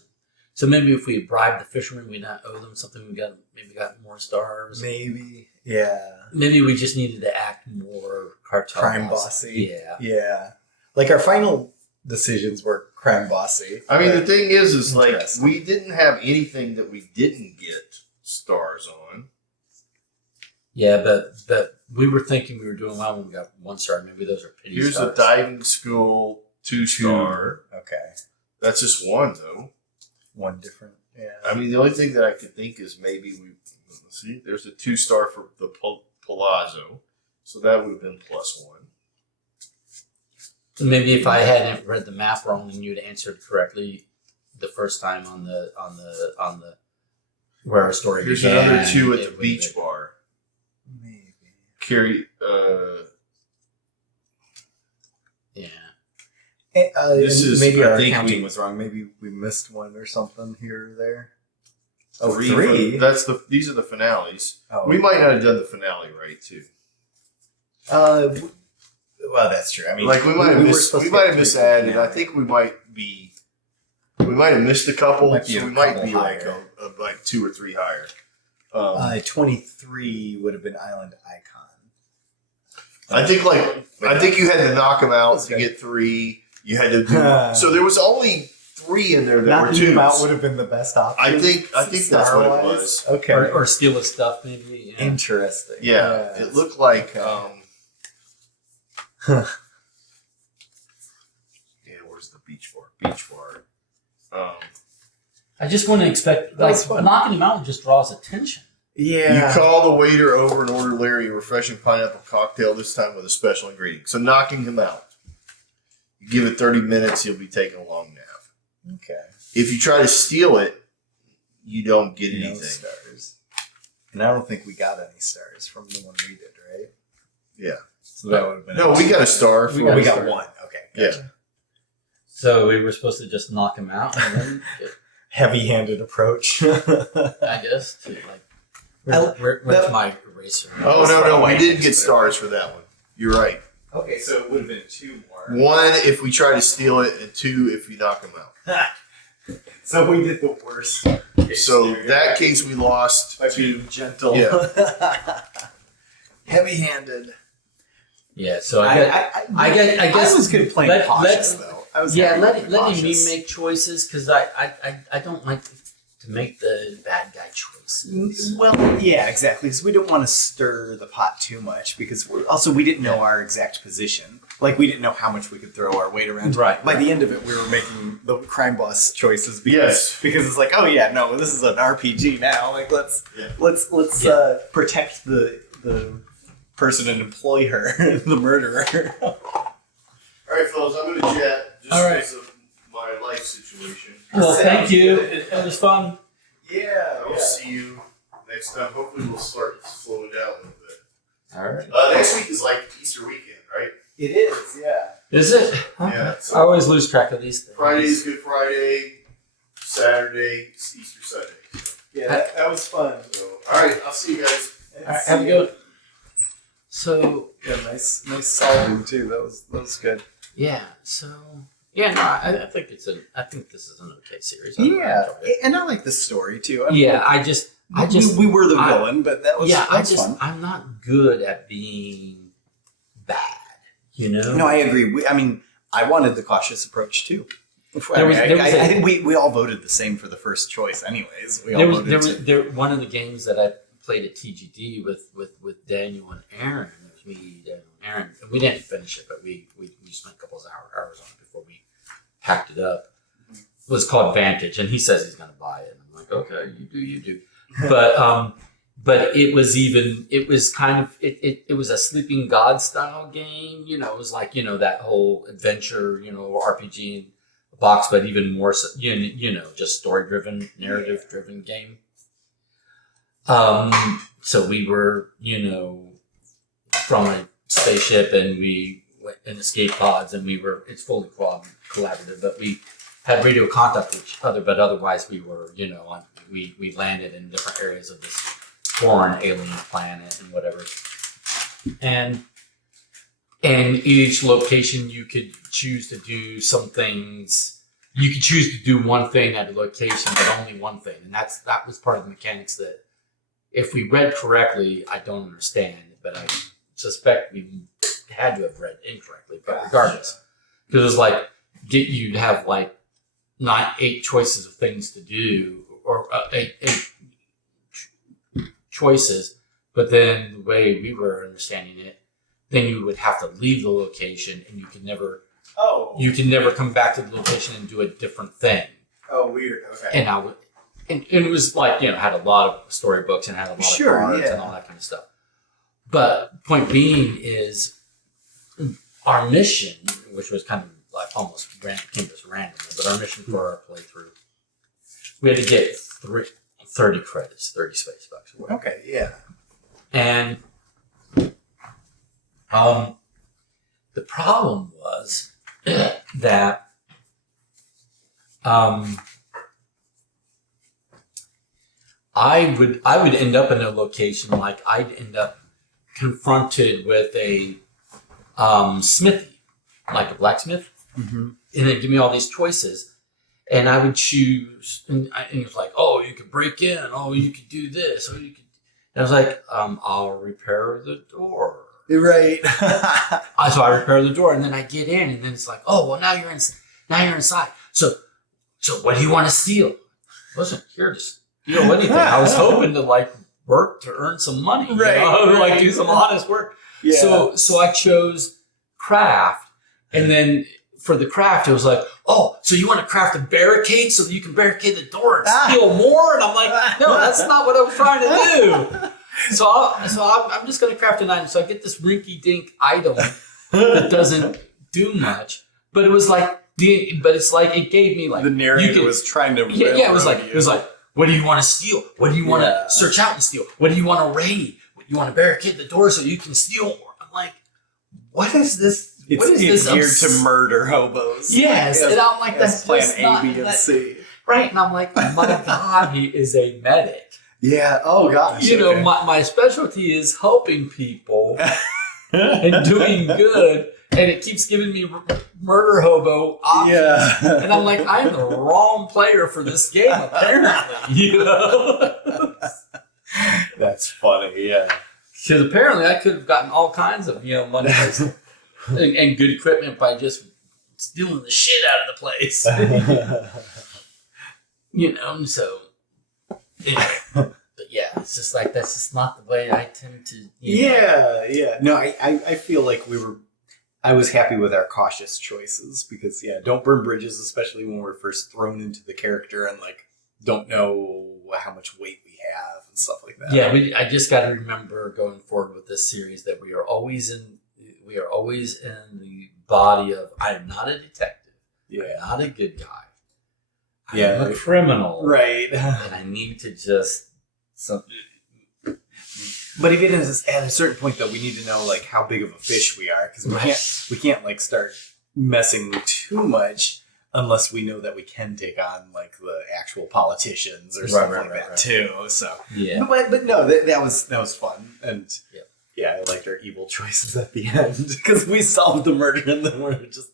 So maybe if we bribe the fishermen, we not owe them something. We got more stars. Maybe. Yeah. Maybe we just needed to act more cartel Crime bossy. bossy. Yeah. Like our final decisions were crime bossy. I mean, the thing is like, Interesting. we didn't have anything that we didn't get stars on. Yeah, but we were thinking we were doing well when we got 1 star. Maybe those are pity Here's stars. a diving school 2-star. Okay. That's just one, though. One different. Yeah. I mean, the only thing that I could think is maybe let's see, there's a 2-star for the Palazzo. So that would have been +1. Maybe if I hadn't read the map wrong and you'd answered correctly the first time on the where our story Here's began. another 2 at it the would've beach been- bar. Maybe. Carry, Yeah. This and is- maybe I our think counting we- was wrong. Maybe we missed one or something here or there. 3. These are the finales. Oh, We might not have done the finale right, too. Well, that's true. I mean, Like we might have were missed, supposed we to might get have 3 misadded. for I the think we might have missed a couple, Might be so a we might couple be like higher. like 2 or 3 higher. 23 would have been Island Icon. I think you had to knock them out to Okay. get 3. You had to do so. There was only 3 in there that were Knocking them out 2s. would have been the best option. I think that's what it star-wise. was. Okay. Or steal his stuff, maybe. Yeah. Interesting. Yeah, it looked like. Okay. Yeah, where's the beach bar? Beach bar. I just wouldn't expect That was fun. knocking him out just draws attention. Yeah. You call the waiter over and order Larry a refreshing pineapple cocktail, this time with a special ingredient. So knocking him out. You give it 30 minutes, he'll be taking a long nap. Okay. If you try to steal it, you don't get No anything. stars. And I don't think we got any stars from the one we did, right? Yeah. So that would have been. No, we got a star. We for We it. got one. Okay. Yeah. Gotcha. So we were supposed to just knock him out and then, Heavy-handed approach. I guess, to where's that- my eraser? Oh, no, we didn't get stars for that one. You're right. Okay, so it would have been 2 more. 1 if we try to steal it, and 2 if we knock him out. So we did the worst. So that case we lost by to. being gentle. Yeah. Heavy-handed. Yeah, so I guess I was good playing let- cautious let- though. I was yeah, happy letting playing me cautious. make choices because I don't like to make the bad guy choices. Well, yeah, exactly. Because we didn't want to stir the pot too much because we didn't know our exact position. Like we didn't know how much we could throw our weight around. Right. By the end of it, we were making the crime boss choices. Yes. Because it's like, oh yeah, no, this is an RPG now. Like let's Yeah. Protect the person and employ her, the murderer. All right, fellas, I'm going to jet just All right. because of my life situation. Well, thank you. It was fun. Yeah. I will see you next time. Hopefully, we'll start slowing down a little bit. All right. Next week is like Easter weekend, right? It is. Yeah. Is it? Yeah, Okay. I so always lose track of these things. Friday is Good Friday. Saturday is Easter Sunday. Yeah, that was fun. So, all right, I'll see you guys. All right, have a good one. So Yeah, nice solving too. That was good. yeah, no, I think I think this is an okay series. Yeah, enjoyed it. and I like the story too. Yeah, we were the villain, but that was fun. I'm not good at being bad. You know. No, I agree. I wanted the cautious approach too. I think we all voted the same for the first choice, anyways. We all voted. One of the games that I played at TGD with Daniel and Aaron. It was me, Daniel, and Aaron. And we didn't finish it, but we spent a couple of hours on it before we packed it up. It was called Vantage, and he says he's going to buy it. And I'm like, okay, you do. But it was kind of it was a Sleeping God style game. You know, it was like, you know, that whole adventure, you know, RPG in a box, but even more so, you know, just story driven, narrative driven game. So we were, you know, from a spaceship, and we went in escape pods, and it's fully collaborative, but we had radio contact with each other, but otherwise we were, you know, we landed in different areas of this foreign alien planet and whatever. And each location you could choose to do some things. You could choose to do one thing at a location, but only one thing. And that was part of the mechanics that, if we read correctly, I don't understand, but I suspect we had to have read incorrectly. But regardless, because it was like, you'd have like 8 choices of things to do, or 8 choices. But then the way we were understanding it, then you would have to leave the location, and you could never come back to the location and do a different thing. Oh, weird. Okay. And and it was like, you know, had a lot of storybooks and had a lot of cards and all that kind of stuff. But point being is, our mission, which was kind of like almost came to us randomly, but our mission for our playthrough, we had to get 30 credits, 30 space bucks. Or whatever. Okay, yeah. And the problem was that I would end up in a location, like I'd end up confronted with a smithy, like a blacksmith, and they'd give me all these choices, and I would choose, and it was like, oh, you could break in, oh, you could do this, oh, you could. And I was like, I'll repair the door. Right. So I repair the door, and then I get in, and then it's like, oh, well, now you're inside. So what do you want to steal? I wasn't here to steal anything. I was hoping to like work to earn some money, right, you know? right. Like do some honest work. Yeah. So I chose craft, and then for the craft, it was like, oh, so you want to craft a barricade so that you can barricade the door and steal more? And I'm like, no, that's not what I was trying to do. So I'm just going to craft an item. So I get this rinky-dink item that doesn't do much, but it was like it gave me like the narrator was trying to it was like what do you want to steal? What do you want to search out and steal? What do you want to raid? You want to barricade the door so you can steal more? I'm like, what is this? It's geared to murder hobos. Yes, and I'm like, that's plan just A, not, B, and C. Right, and I'm like, oh my God, he is a medic. Yeah. Oh gosh. You know, my specialty is helping people and doing good, and it keeps giving me murder hobo options. Yeah. And I'm like, I'm the wrong player for this game, apparently. You know. That's funny. Yeah. Because apparently I could have gotten all kinds of, you know, money and good equipment by just stealing the shit out of the place. You know, so yeah. But yeah, it's just like that's just not the way I tend to. Yeah. No, I feel like I was happy with our cautious choices because don't burn bridges, especially when we're first thrown into the character and like don't know how much weight we have and stuff like that. Yeah, I just got to remember going forward with this series that we are always in the body of I am not a detective. Yeah. I'm not a good guy. I Yeah. am a criminal. Right. And I need to just But even at a certain point, though, we need to know like how big of a fish we are because we can't like start messing too much unless we know that we can take on like the actual politicians or something like that too. So Yeah. but no, that was fun, and Yep. yeah, I liked our evil choices at the end because we solved the murder and then we're just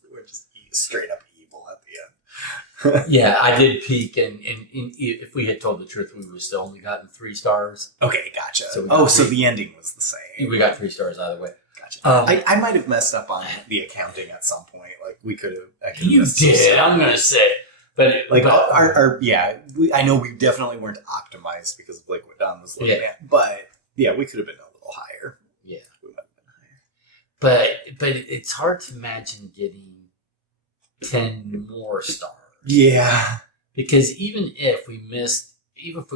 straight up evil at the end. Yeah, I did peek, and if we had told the truth, we would have still only gotten 3 stars. Okay, gotcha. So so the ending was the same. We got 3 stars either way. Gotcha. I I might have messed up on the accounting at some point. Like we could have. You did. I'm gonna say, but like our I know we definitely weren't optimized because of like what Don was looking at, but yeah, we could have been a little higher. Yeah, we might have been higher. but it's hard to imagine getting 10 more stars. Yeah, because even if we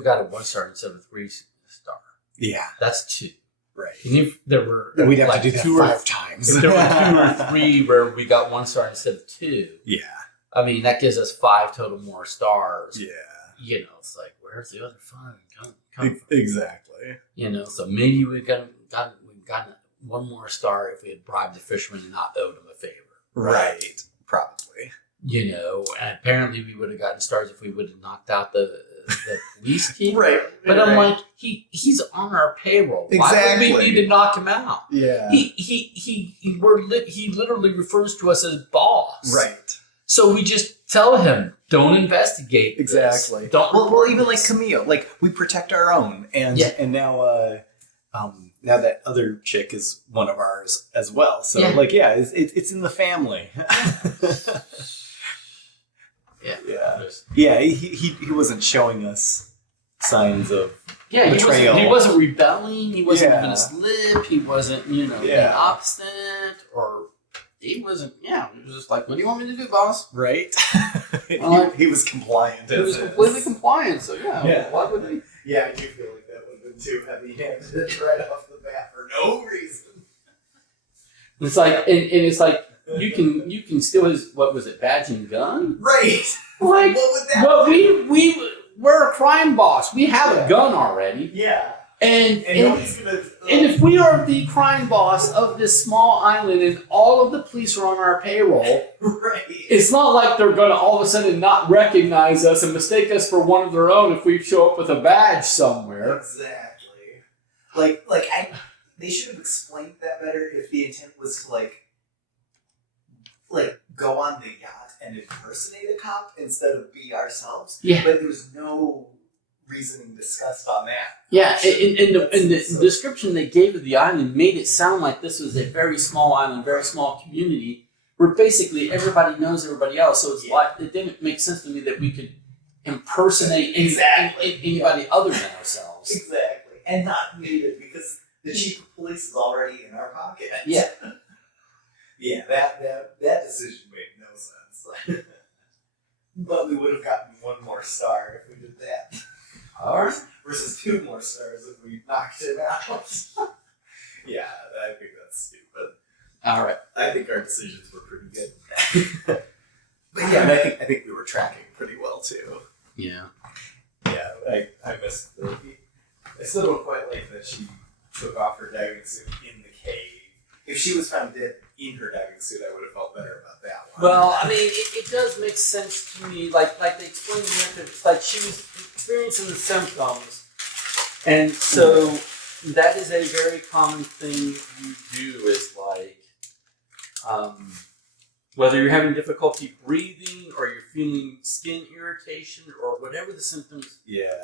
got a 1 star instead of a 3 star, yeah, that's 2. right. And if there were, We'd have like to do that 2 5 times. If there were 2 or 3 where we got 1 star instead of 2, Yeah, I mean that gives us 5 total more stars. yeah, You know, it's like, where's the other fun come from? exactly. You know, so maybe we've gotten 1 more star if we had bribed the fisherman and not owed him a favor. Right, probably. You know, and apparently we would have gotten stars if we would have knocked out the police chief. Right, But I'm like, he's on our payroll. Exactly. Why would we need to knock him out? Yeah, He literally refers to us as boss. right. So we just tell him, don't investigate this. Exactly. Don't Well, even like Camille, like we protect our own, and now now that other chick is one of ours as well. So it's in the family. Yeah. He wasn't showing us signs of betrayal. He wasn't rebelling. He wasn't Yeah. giving us lip. He wasn't, being obstinate, or he wasn't. Yeah, he was just like, "What do you want me to do, boss?" Right. he was compliant. He was completely compliant. So Yeah. why would he? Yeah, I do feel like that would have been too heavy-handed right off the bat for no reason. It's like, and it's like you can steal his, what was it, badge and gun? Right. Like, what would that? well, we're a crime boss. We have a gun already, Yeah. and nobody's gonna. and if we are the crime boss of this small island and all of the police are on our payroll, Right. it's not like they're going to all of a sudden not recognize us and mistake us for one of their own if we show up with a badge somewhere. Exactly. They should have explained that better if the intent was to like go on the yacht and impersonate a cop instead of be ourselves. Yeah. But there was no reasoning discussed on that. Yeah, and the description they gave of the island made it sound like this was a very small island, very small community, where basically everybody knows everybody else. So it's like, it didn't make sense to me that we could impersonate anybody other than ourselves. Exactly. And not needed because the chief of police is already in our pocket. Yeah. Yeah, that decision made no sense. But we would have gotten 1 more star if we did that. Versus 2 more stars if we knocked it out. Yeah, I think that's stupid. All right. I think our decisions were pretty good. But yeah, and I think we were tracking pretty well too. Yeah. Yeah, I missed I still don't quite like that she took off her diving suit in the cave. If she was found dead in her diving suit, I would have felt better about that one. Well, I mean, it does make sense to me. Like they explained to me, it's like she was experiencing the symptoms, and so that is a very common thing you do. Is like, whether you're having difficulty breathing, or you're feeling skin irritation, or whatever the symptoms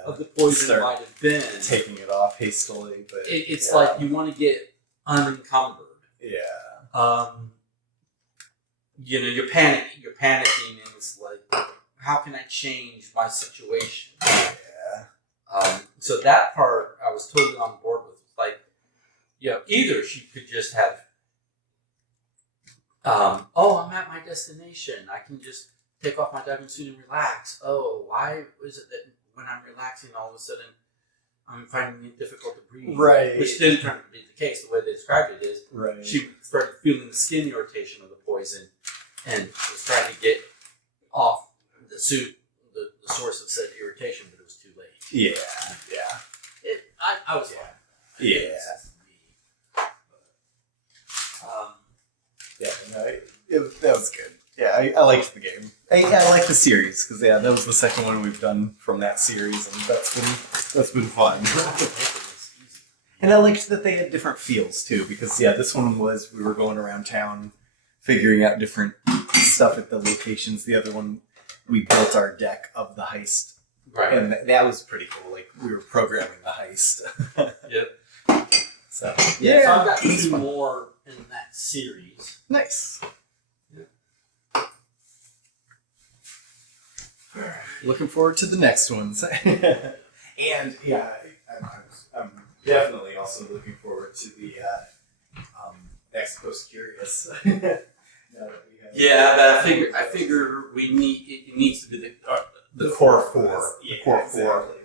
of the poison might have been, taking it off hastily, but it's like you want to get unencumbered. Yeah. You're panicking, and it's like, how can I change my situation? Yeah. So that part I was totally on board with. Like, either she could just have, I'm at my destination. I can just take off my diving suit and relax. Oh, why is it that when I'm relaxing, all of a sudden I'm finding it difficult to breathe? Right. Which didn't turn out to be the case. The way they described it is, Right. she started feeling the skin irritation of the poison and was trying to get off the suit, the source of said irritation, but it was too late. Yeah. I was fine. Yeah. It made sense to me. Yeah, and That was good. Yeah, I liked the game. I liked the series because that was the second one we've done from that series, and that's been fun. And I liked that they had different feels too, because this one was we were going around town, figuring out different stuff at the locations. The other one, we built our deck of the heist, Right. and that was pretty cool. Like we were programming the heist. Yep. So So yeah, I've got it's 2 fun. more in that series. Nice. Looking forward to the next ones. And I'm definitely also looking forward to the next Post Curious. Now that we have Yeah, but I figure we need it needs to be the core four. Yeah, The core four. exactly.